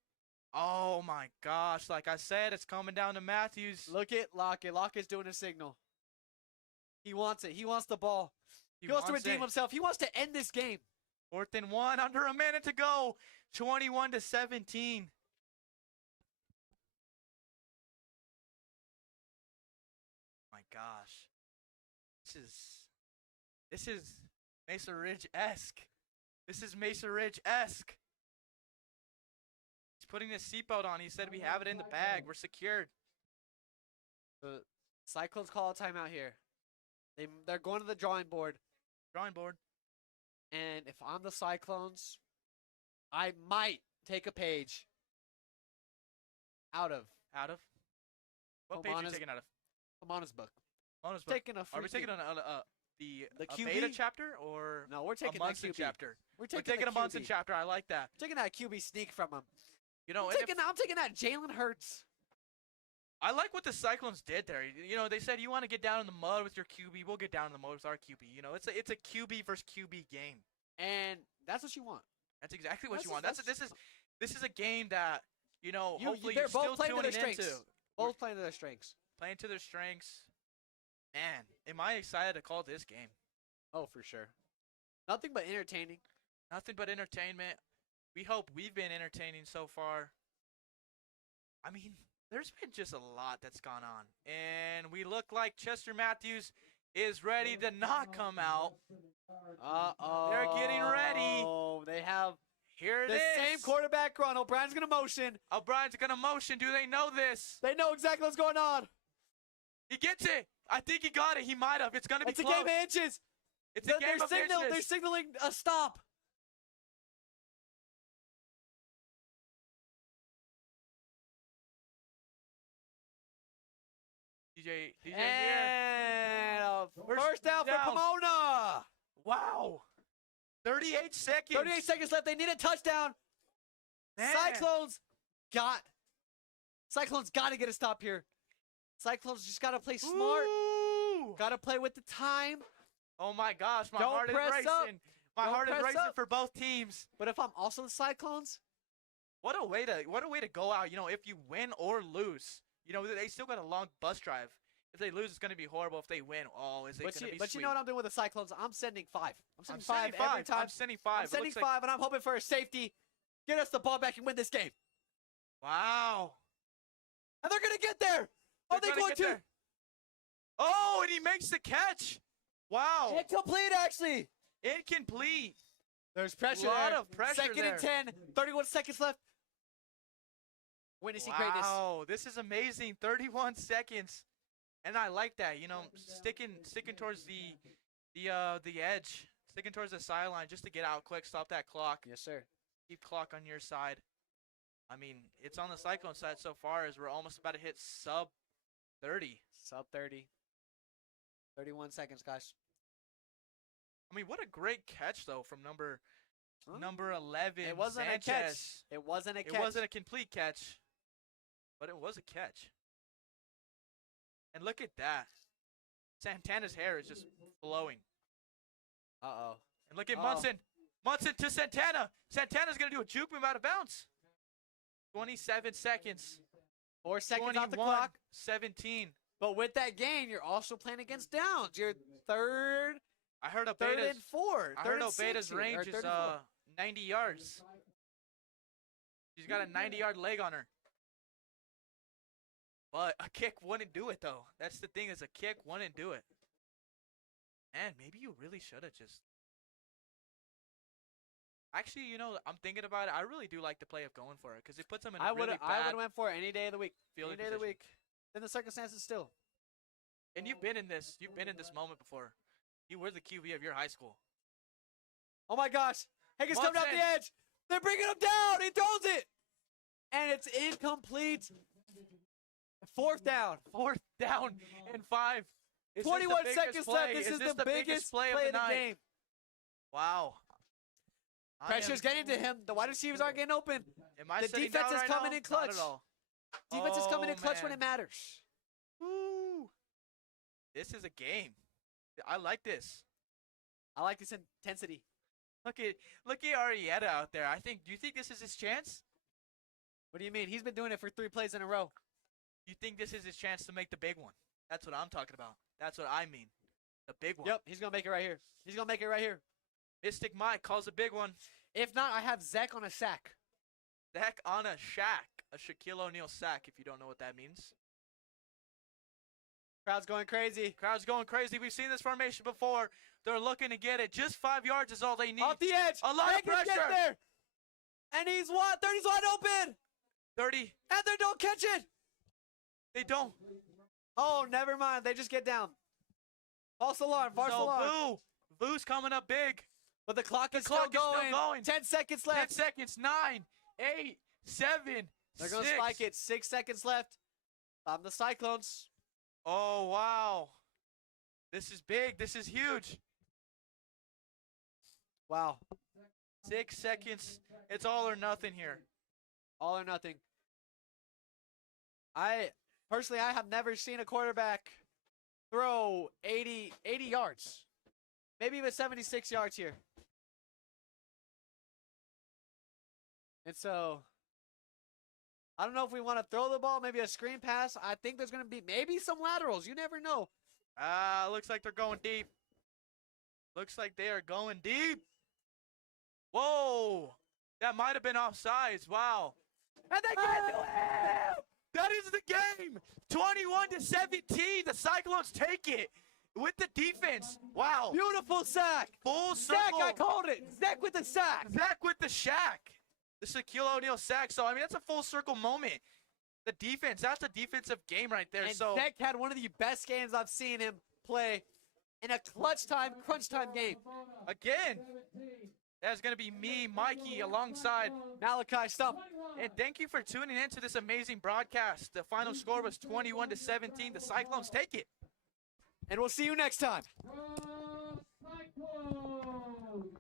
Oh my gosh. Like I said, it's coming down to Matthews. Look at Lockett. Lockett's doing a signal. He wants it. He wants the ball. He wants to redeem himself. He wants to end this game. 4th and 1, under a minute to go. 21-17. My gosh. This is Mesa Ridge-esque. This is Mesa Ridge-esque. He's putting his seatbelt on. He said we have it in the bag. We're secured. The Cyclones call a timeout here. They're going to the drawing board. Drawing board. And if I'm the Cyclones, I might take a page out of Out of? What page are you Pomana's- taking out of? Pomana's book. Pomana's book. Taking a Are we freaking- taking the The a QB? beta chapter or No, we're a taking that Munson QB. chapter? We're We're taking taking the a Munson QB. chapter. I like that. Taking that QB sneak from him. You know, I'm and if- taking that Jalen Hurts. I like what the Cyclones did there. You know, they said you want to get down in the mud with your QB. We'll get down in the mud with our QB. You know, it's a QB versus QB game. And that's what you want. That's exactly what That's you want. just- This is a game that, you know, hopefully they're you're still both playing to tuning their strengths. into. Both playing to their strengths. Playing to their strengths. Man, am I excited to call this game? Oh, for sure. Nothing but entertaining. Nothing but entertainment. We hope we've been entertaining so far. I mean, there's been just a lot that's gone on. And we look like Chester Matthews is ready to not come out. Uh-oh. They're getting ready. Oh, they have Here it the is. same quarterback run. O'Brien's going to motion. O'Brien's going to motion. Do they know this? They know exactly what's going on. He gets it. I think he got it. He might have. It's going to be It's a close. game of inches. It's a game of inches. They're signaling a stop. DJ here. And a First first down for down. Pomona. Wow. 38 seconds. 38 seconds left. They need a touchdown. Man. Cyclones got to get a stop here. Cyclones just got to play smart. Ooh. Got to play with the time. Oh my gosh, my Don't heart is press up. racing. My Don't heart is press racing up. for both teams. But if I'm also the Cyclones, What a way to go out. You know, if you win or lose, you know, they still got a long bus drive. If they lose, it's going to be horrible. If they win, is it going to be but sweet? you know what I'm doing with the Cyclones? I'm sending 5. I'm sending I'm 5 sending every time. I'm sending 5. I'm sending 5, and I'm hoping for a safety. Get us the ball back and win this game. Wow. And they're going to get there. Are they They're gonna going get to? there. Oh, and he makes the catch. Wow. Incomplete, actually. Incomplete. There's pressure Lot there. of pressure Second there. and 10. 31 seconds left. Witnessing greatness. Wow, this is amazing. 31 seconds, and I like that. You know, sticking towards the edge, sticking towards the sideline just to get out quick, stop that clock, Yes, sir. keep clock on your side. I mean, it's on the Cyclone side so far as we're almost about to hit sub 30. Sub 30. 31 seconds, guys. I mean, what a great catch though from number Huh? number 11. It wasn't a catch. Sanchez. It wasn't a catch. It wasn't a complete catch, but it was a catch. And look at that. Santana's hair is just flowing. Uh-oh. And look at Oh. Munson. Munson to Santana. Santana's going to do a juke move out of bounds. 27 seconds. 4 seconds off the 21, clock. 17. But with that gain, you're also playing against downs. You're third I heard and Obeda's, four. I third heard and six Obeda's here, or range third is and four. 90 yards. She's got a 90-yard leg on her. But a kick wouldn't do it, though. That's the thing, is a kick wouldn't do it. Man, maybe you really should have just... Actually, you know, I'm thinking about it. I really do like the play of going for it because it puts them in a I really would bad have went for it any day of the week. fielding Any day of the position. week. In the circumstances still. And you've been in this moment before. You were the QB of your high school. Oh my gosh. Higgins coming off the Munson. edge. They're bringing him down. He throws it. And it's incomplete. Fourth down. 4th down and 5. Is this the 21 biggest seconds play? left. This is this the biggest play play of of the night? game. Wow. Pressure's getting to him. The wide receivers aren't getting open. Am I The sitting defense down is right coming now? in clutch. Not at all. Defense is coming in Oh, clutch when man. it matters. Woo. This is a game. I like this. I like this intensity. Look at Arietta out there. Do you think this is his chance? What do you mean? He's been doing it for 3 plays in a row. You think this is his chance to make the big one? That's what I'm talking about. That's what I mean. The big one. Yep, he's going to make it right here. He's going to make it right here. Mystic Mike calls a big one. If not, I have Zach on a sack. Zach on a shack. A Shaquille O'Neal sack, if you don't know what that means. Crowd's going crazy. Crowd's going crazy. We've seen this formation before. They're looking to get it. Just 5 yards is all they need. Off the edge. A lot of Higgins gets pressure. there. And he's what? 30's wide open. 30. And they don't catch it. They don't. Oh, never mind. They just get down. False alarm. False So, alarm. Boo's coming up big. But the clock is clock still is still going. going. 10 seconds 10 left. seconds. 9, 8, 7, They're going to 6. spike it. 6 seconds left. The Cyclones. Oh, wow. This is big. This is huge. Wow. 6 seconds. It's all or nothing here. All or nothing. Personally, I have never seen a quarterback throw 80 yards. Maybe even 76 yards here. And so, I don't know if we want to throw the ball, maybe a screen pass. I think there's going to be maybe some laterals. You never know. Looks like they're going deep. Looks like they are going deep. Whoa. That might have been offsides. Wow. And they get to it. That is the game. 21-17. The Cyclones take it with the defense. Wow. Beautiful sack. Full Zach, circle. I called it. Zach with the sack. Zach with the shack. The Shaquille O'Neal sack. So, I mean, that's a full circle moment. The defense, that's a defensive game right there. And So Zach had one of the best games I've seen him play in a clutch time, crunch time game. again, that's going to be me, Mikey, alongside. Malachi Stump. And thank you for tuning in to this amazing broadcast. The final score was 21-17. The Cyclones take it. And we'll see you next time. Cyclones!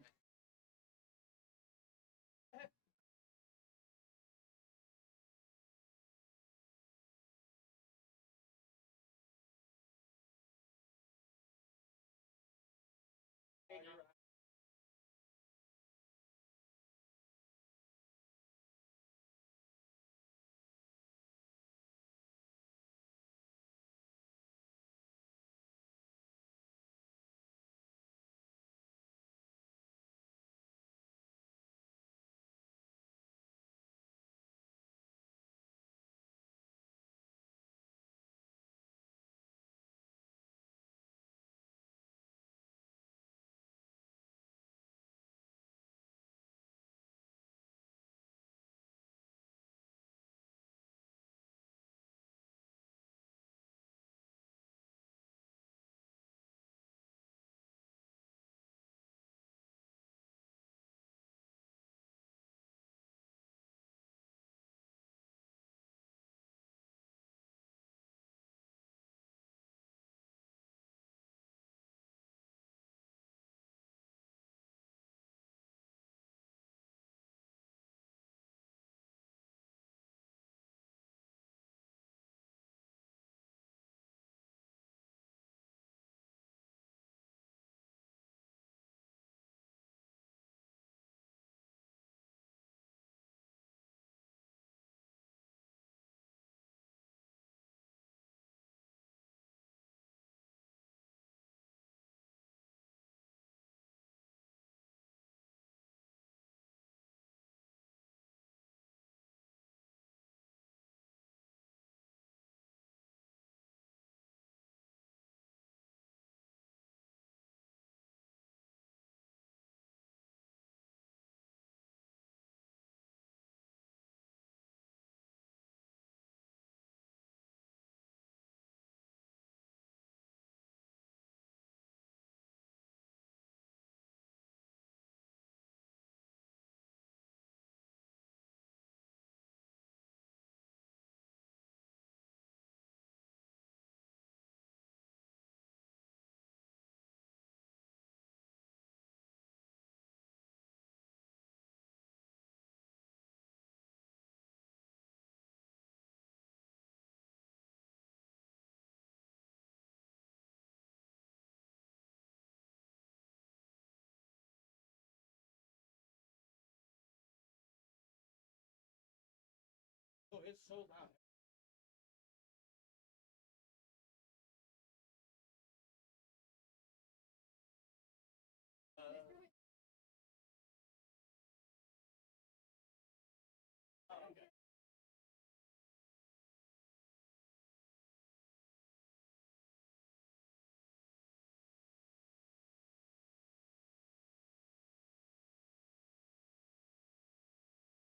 it's so loud.